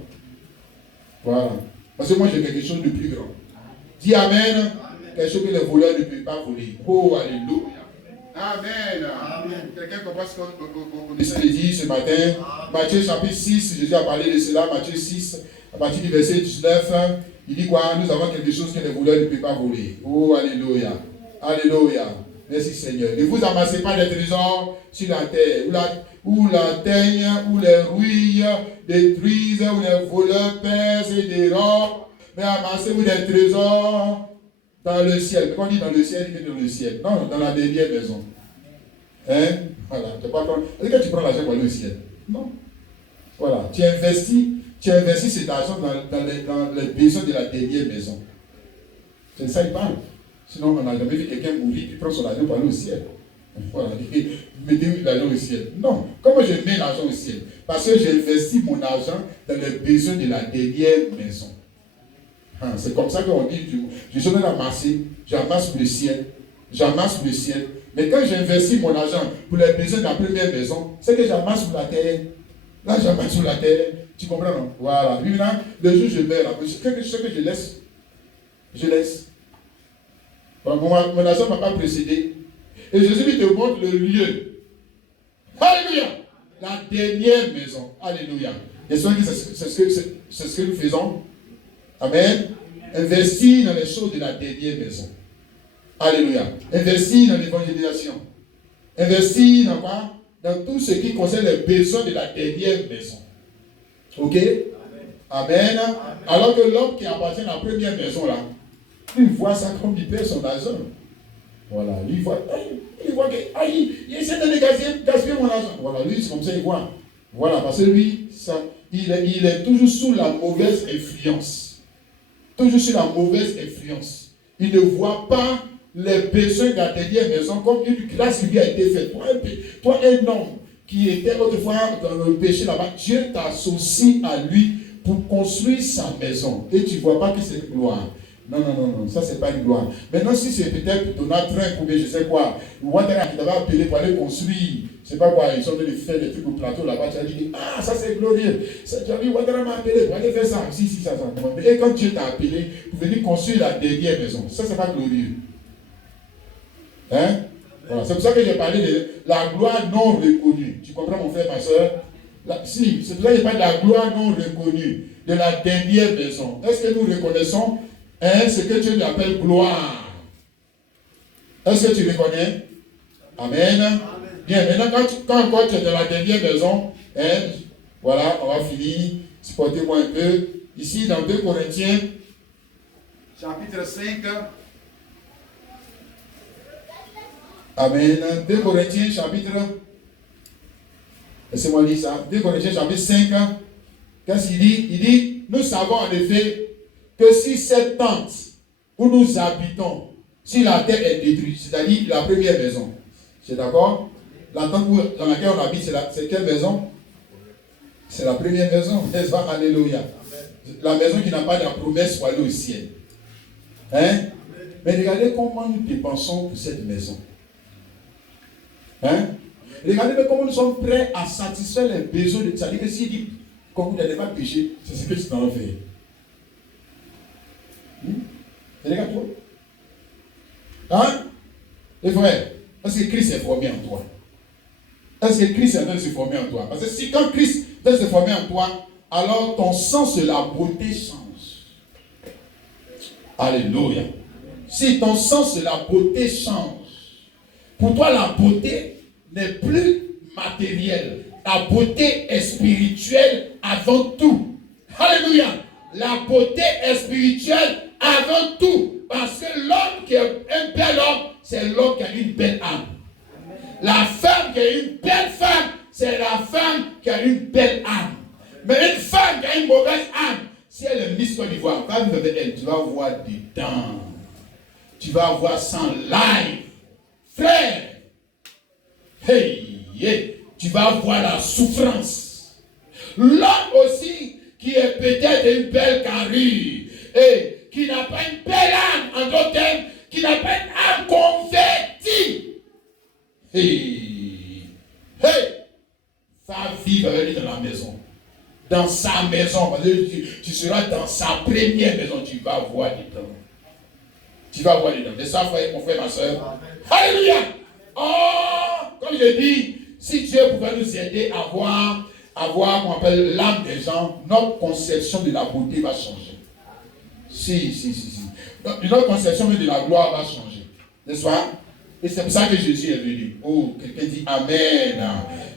Voilà. Parce que moi j'ai quelque chose de plus grand. Dis Amen. Quelque chose que les voleurs ne peuvent pas voler. Oh, alléluia. Amen. Amen. Quelqu'un comprend ce qu'on essaie de dire ce matin? Amen. Matthieu chapitre 6, Jésus a parlé de cela. Matthieu 6, à partir du verset 19, il dit quoi? Nous avons quelque chose que les voleurs ne peuvent pas voler. Oh, alléluia. Alléluia. Merci Seigneur. Ne vous amassez pas des trésors sur la terre, où la teigne, où les rouilles détruisent, où les voleurs percent et dérobent. Mais amassez-vous des trésors dans le ciel. Quand on dit dans le ciel, il dit dans le ciel. Non, dans la dernière maison. Hein? Voilà. Est-ce que tu prends l'argent pour aller au ciel? Non. Voilà. Tu investis cet argent dans les besoins de la dernière maison. C'est ça il parle. Sinon, on n'a jamais vu quelqu'un mourir qui prend son argent pour aller au ciel. Voilà. Mettez l'argent au ciel. Non. Comment je mets l'argent au ciel? Parce que j'investis mon argent dans les besoins de la dernière maison. C'est comme ça qu'on dit, je suis venu ramasser, j'amasse pour le ciel, j'amasse pour le ciel. Mais quand j'investis mon argent pour les besoins de la première maison, c'est que j'amasse pour la terre. Là, j'amasse sur la terre. Tu comprends, non? Voilà. Puis maintenant, le jour où je meurs, là, ce que je laisse, je laisse. Voilà, mon argent ne m'a pas précédé. Et Jésus te montre le lieu. Alléluia. La dernière maison. Alléluia. Et c'est ce que nous faisons. Amen. Investir dans les choses de la dernière maison. Alléluia. Investir dans l'évangélisation. Investir dans quoi? Dans tout ce qui concerne les besoins de la dernière maison. Ok? Amen. Alors que l'homme qui appartient à la première maison là, il voit ça comme il perd son argent. Voilà. Il voit que il essaie de gaspiller mon argent. Voilà. Lui, c'est comme ça, il voit. Voilà. Parce que lui, il est toujours sous la mauvaise influence. Toujours sur la mauvaise influence. Il ne voit pas les besoins de la dernière maison comme une grâce qui lui a été faite. Toi, un homme qui était autrefois dans le péché là-bas, Dieu t'associe à lui pour construire sa maison. Et tu ne vois pas que c'est une gloire. Non, ça c'est pas une gloire. Maintenant, si c'est peut-être Donald Trump ou bien je sais quoi, Ouattara qui t'avait appelé pour aller construire, c'est pas quoi, ils sont venus faire des trucs au plateau là-bas, tu as dit, ah, ça c'est glorieux. Tu as dit, Ouattara m'a appelé pour aller faire ça. Si, ça. Et quand Dieu t'a appelé pour venir construire la dernière maison, ça c'est pas glorieux. Hein? Voilà. C'est pour ça que j'ai parlé de la gloire non reconnue. Tu comprends mon frère, ma soeur? Si, c'est pour ça que j'ai parlé de la gloire non reconnue, de la dernière maison. Est-ce que nous reconnaissons ce que Dieu appelle gloire? Est-ce que tu reconnais? Amen. Amen. Bien, maintenant quand encore tu es dans la dernière maison, voilà, on va finir. Supportez-moi un peu. Ici dans 2 Corinthiens, chapitre 5. Amen. 2 Corinthiens, chapitre. Laissez-moi lire ça. 2 Corinthiens, chapitre 5. Qu'est-ce qu'il dit? Il dit, nous savons en effet que si cette tente où nous habitons, si la terre est détruite, c'est-à-dire la première maison, c'est d'accord? La tente dans laquelle on habite, c'est quelle maison? C'est la première maison. Alléluia. La maison qui n'a pas de la promesse pour aller au ciel. Hein? Mais regardez comment nous dépensons pour cette maison. Hein? Regardez comment nous sommes prêts à satisfaire les besoins de. C'est-à-dire que s'il dit, comme vous n'allez pas pécher, c'est ce que tu t'en fais. Regarde-toi. Hein? Et frère, est-ce que Christ est formé en toi? Est-ce que Christ est en train de se former en toi? Parce que si quand Christ veut se former en toi, alors ton sens de la beauté change. Alléluia. Si ton sens de la beauté change, pour toi la beauté n'est plus matérielle. La beauté est spirituelle avant tout. Alléluia. La beauté est spirituelle avant tout. Parce que l'homme qui est un bel homme, c'est l'homme qui a une belle âme. La femme qui a une belle femme, c'est la femme qui a une belle âme. Mais une femme qui a une mauvaise âme, si elle est Miss Côte d'Ivoire, va vivre avec elle, tu vas voir des dents. Tu vas voir sans live. Frère, tu vas voir la souffrance. L'homme aussi qui est peut-être une belle carrure et qui n'a pas une belle âme, en d'autres termes, qui n'a pas une âme convertie. Va vivre avec lui dans la maison. Dans sa maison. Parce que tu seras dans sa première maison. Tu vas voir dedans. Tu vas voir dedans. C'est ça, mon frère, ma soeur. Alléluia. Oh, comme je dis, si Dieu pouvait nous aider à voir, qu'on appelle l'âme des gens, notre conception de la beauté va changer. Si. Notre conception de la gloire va changer. N'est-ce pas? Et c'est pour ça que Jésus est venu. Oh, quelqu'un dit Amen.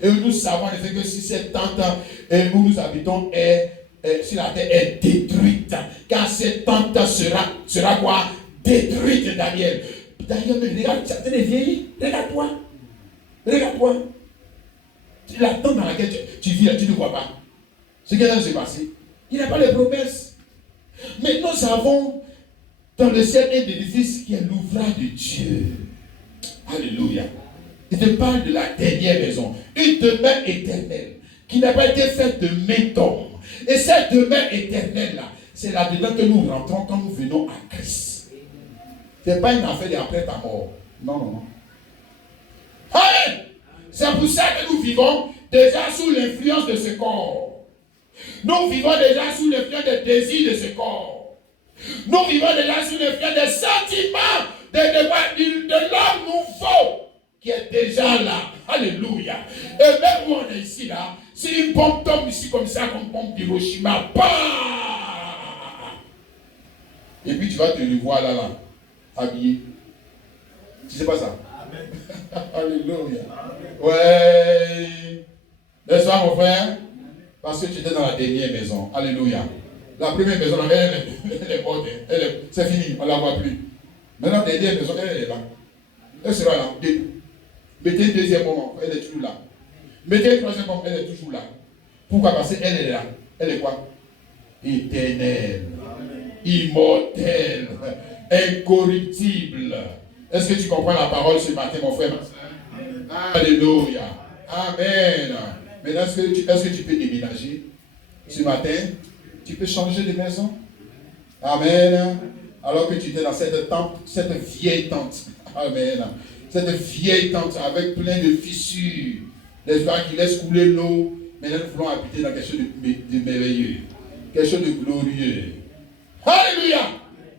Et nous savons en effet que si cette tente où nous habitons si la terre est détruite, car cette tente sera quoi? Détruite, Daniel. Daniel, mais regarde, tu es vieilli. Regarde-toi. Regarde-toi. La tente dans laquelle tu vis, tu ne vois pas. Ce qui est en train de se passer. Il n'y a pas de promesses. Mais nous avons dans le ciel un édifice qui est l'ouvrage de Dieu. Alléluia. Il te parle de la dernière maison. Une demeure éternelle qui n'a pas été faite de main d'homme. Et cette demeure éternelle-là, c'est là-dedans que nous rentrons quand nous venons à Christ. Ce n'est pas une affaire d'après ta mort. Non, non, non. Amen. C'est pour ça que nous vivons déjà sous l'influence de ce corps. Nous vivons déjà sous l'influence des désirs de ce corps. Nous vivons déjà sous l'influence des sentiments de l'homme nouveau qui est déjà là. Alléluia. Et même où on est ici, là, si une bombe tombe ici comme ça, comme bombe d'Hiroshima, bah! Et puis tu vas te revoir là, habillé. Tu sais pas ça? Amen. Alléluia. Amen. Ouais. N'est-ce pas, mon frère? Parce que tu étais dans la dernière maison. Alléluia. La première maison, elle est morte. C'est fini, on ne la voit plus. Maintenant, la dernière maison, elle est là. Elle sera là. Mettez une deuxième moment, elle est toujours là. Mettez une troisième moment, elle est toujours là. Pourquoi? Parce qu'elle est là. Elle est quoi? Éternelle. Immortelle. Incorruptible. Est-ce que tu comprends la parole ce matin, mon frère? Alléluia. Amen. Maintenant, est-ce que tu peux déménager ce matin? Tu peux changer de maison? Amen. Alors que tu étais dans cette tente, cette vieille tente. Amen. Cette vieille tente avec plein de fissures. N'est-ce pas, qui laisse couler l'eau. Mais nous voulons habiter dans quelque chose de merveilleux. Quelque chose de glorieux. Alléluia.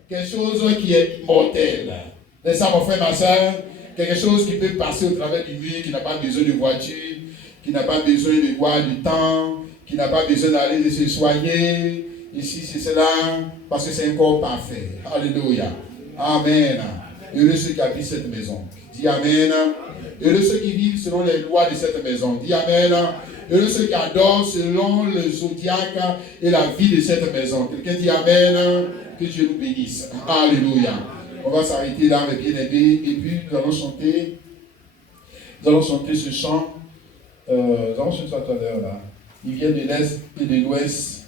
Quelque chose qui est immortel. C'est ça, mon frère, ma soeur. Quelque chose qui peut passer au travers du mur, qui n'a pas besoin de voiture, qui n'a pas besoin de voir du temps, qui n'a pas besoin d'aller se soigner. Ici, c'est cela, parce que c'est un corps parfait. Alléluia. Amen. Heureux ceux qui habitent cette maison. Dis Amen. Heureux ceux qui vivent selon les lois de cette maison. Dis Amen. Heureux ceux qui adorent selon le zodiaque et la vie de cette maison. Quelqu'un dit Amen. Que Dieu nous bénisse. Alléluia. On va s'arrêter là, mes bien-aimés. Et puis, nous allons chanter ce chant. Nous allons chanter tout à l'heure là. Il vient de l'Est et de l'Ouest.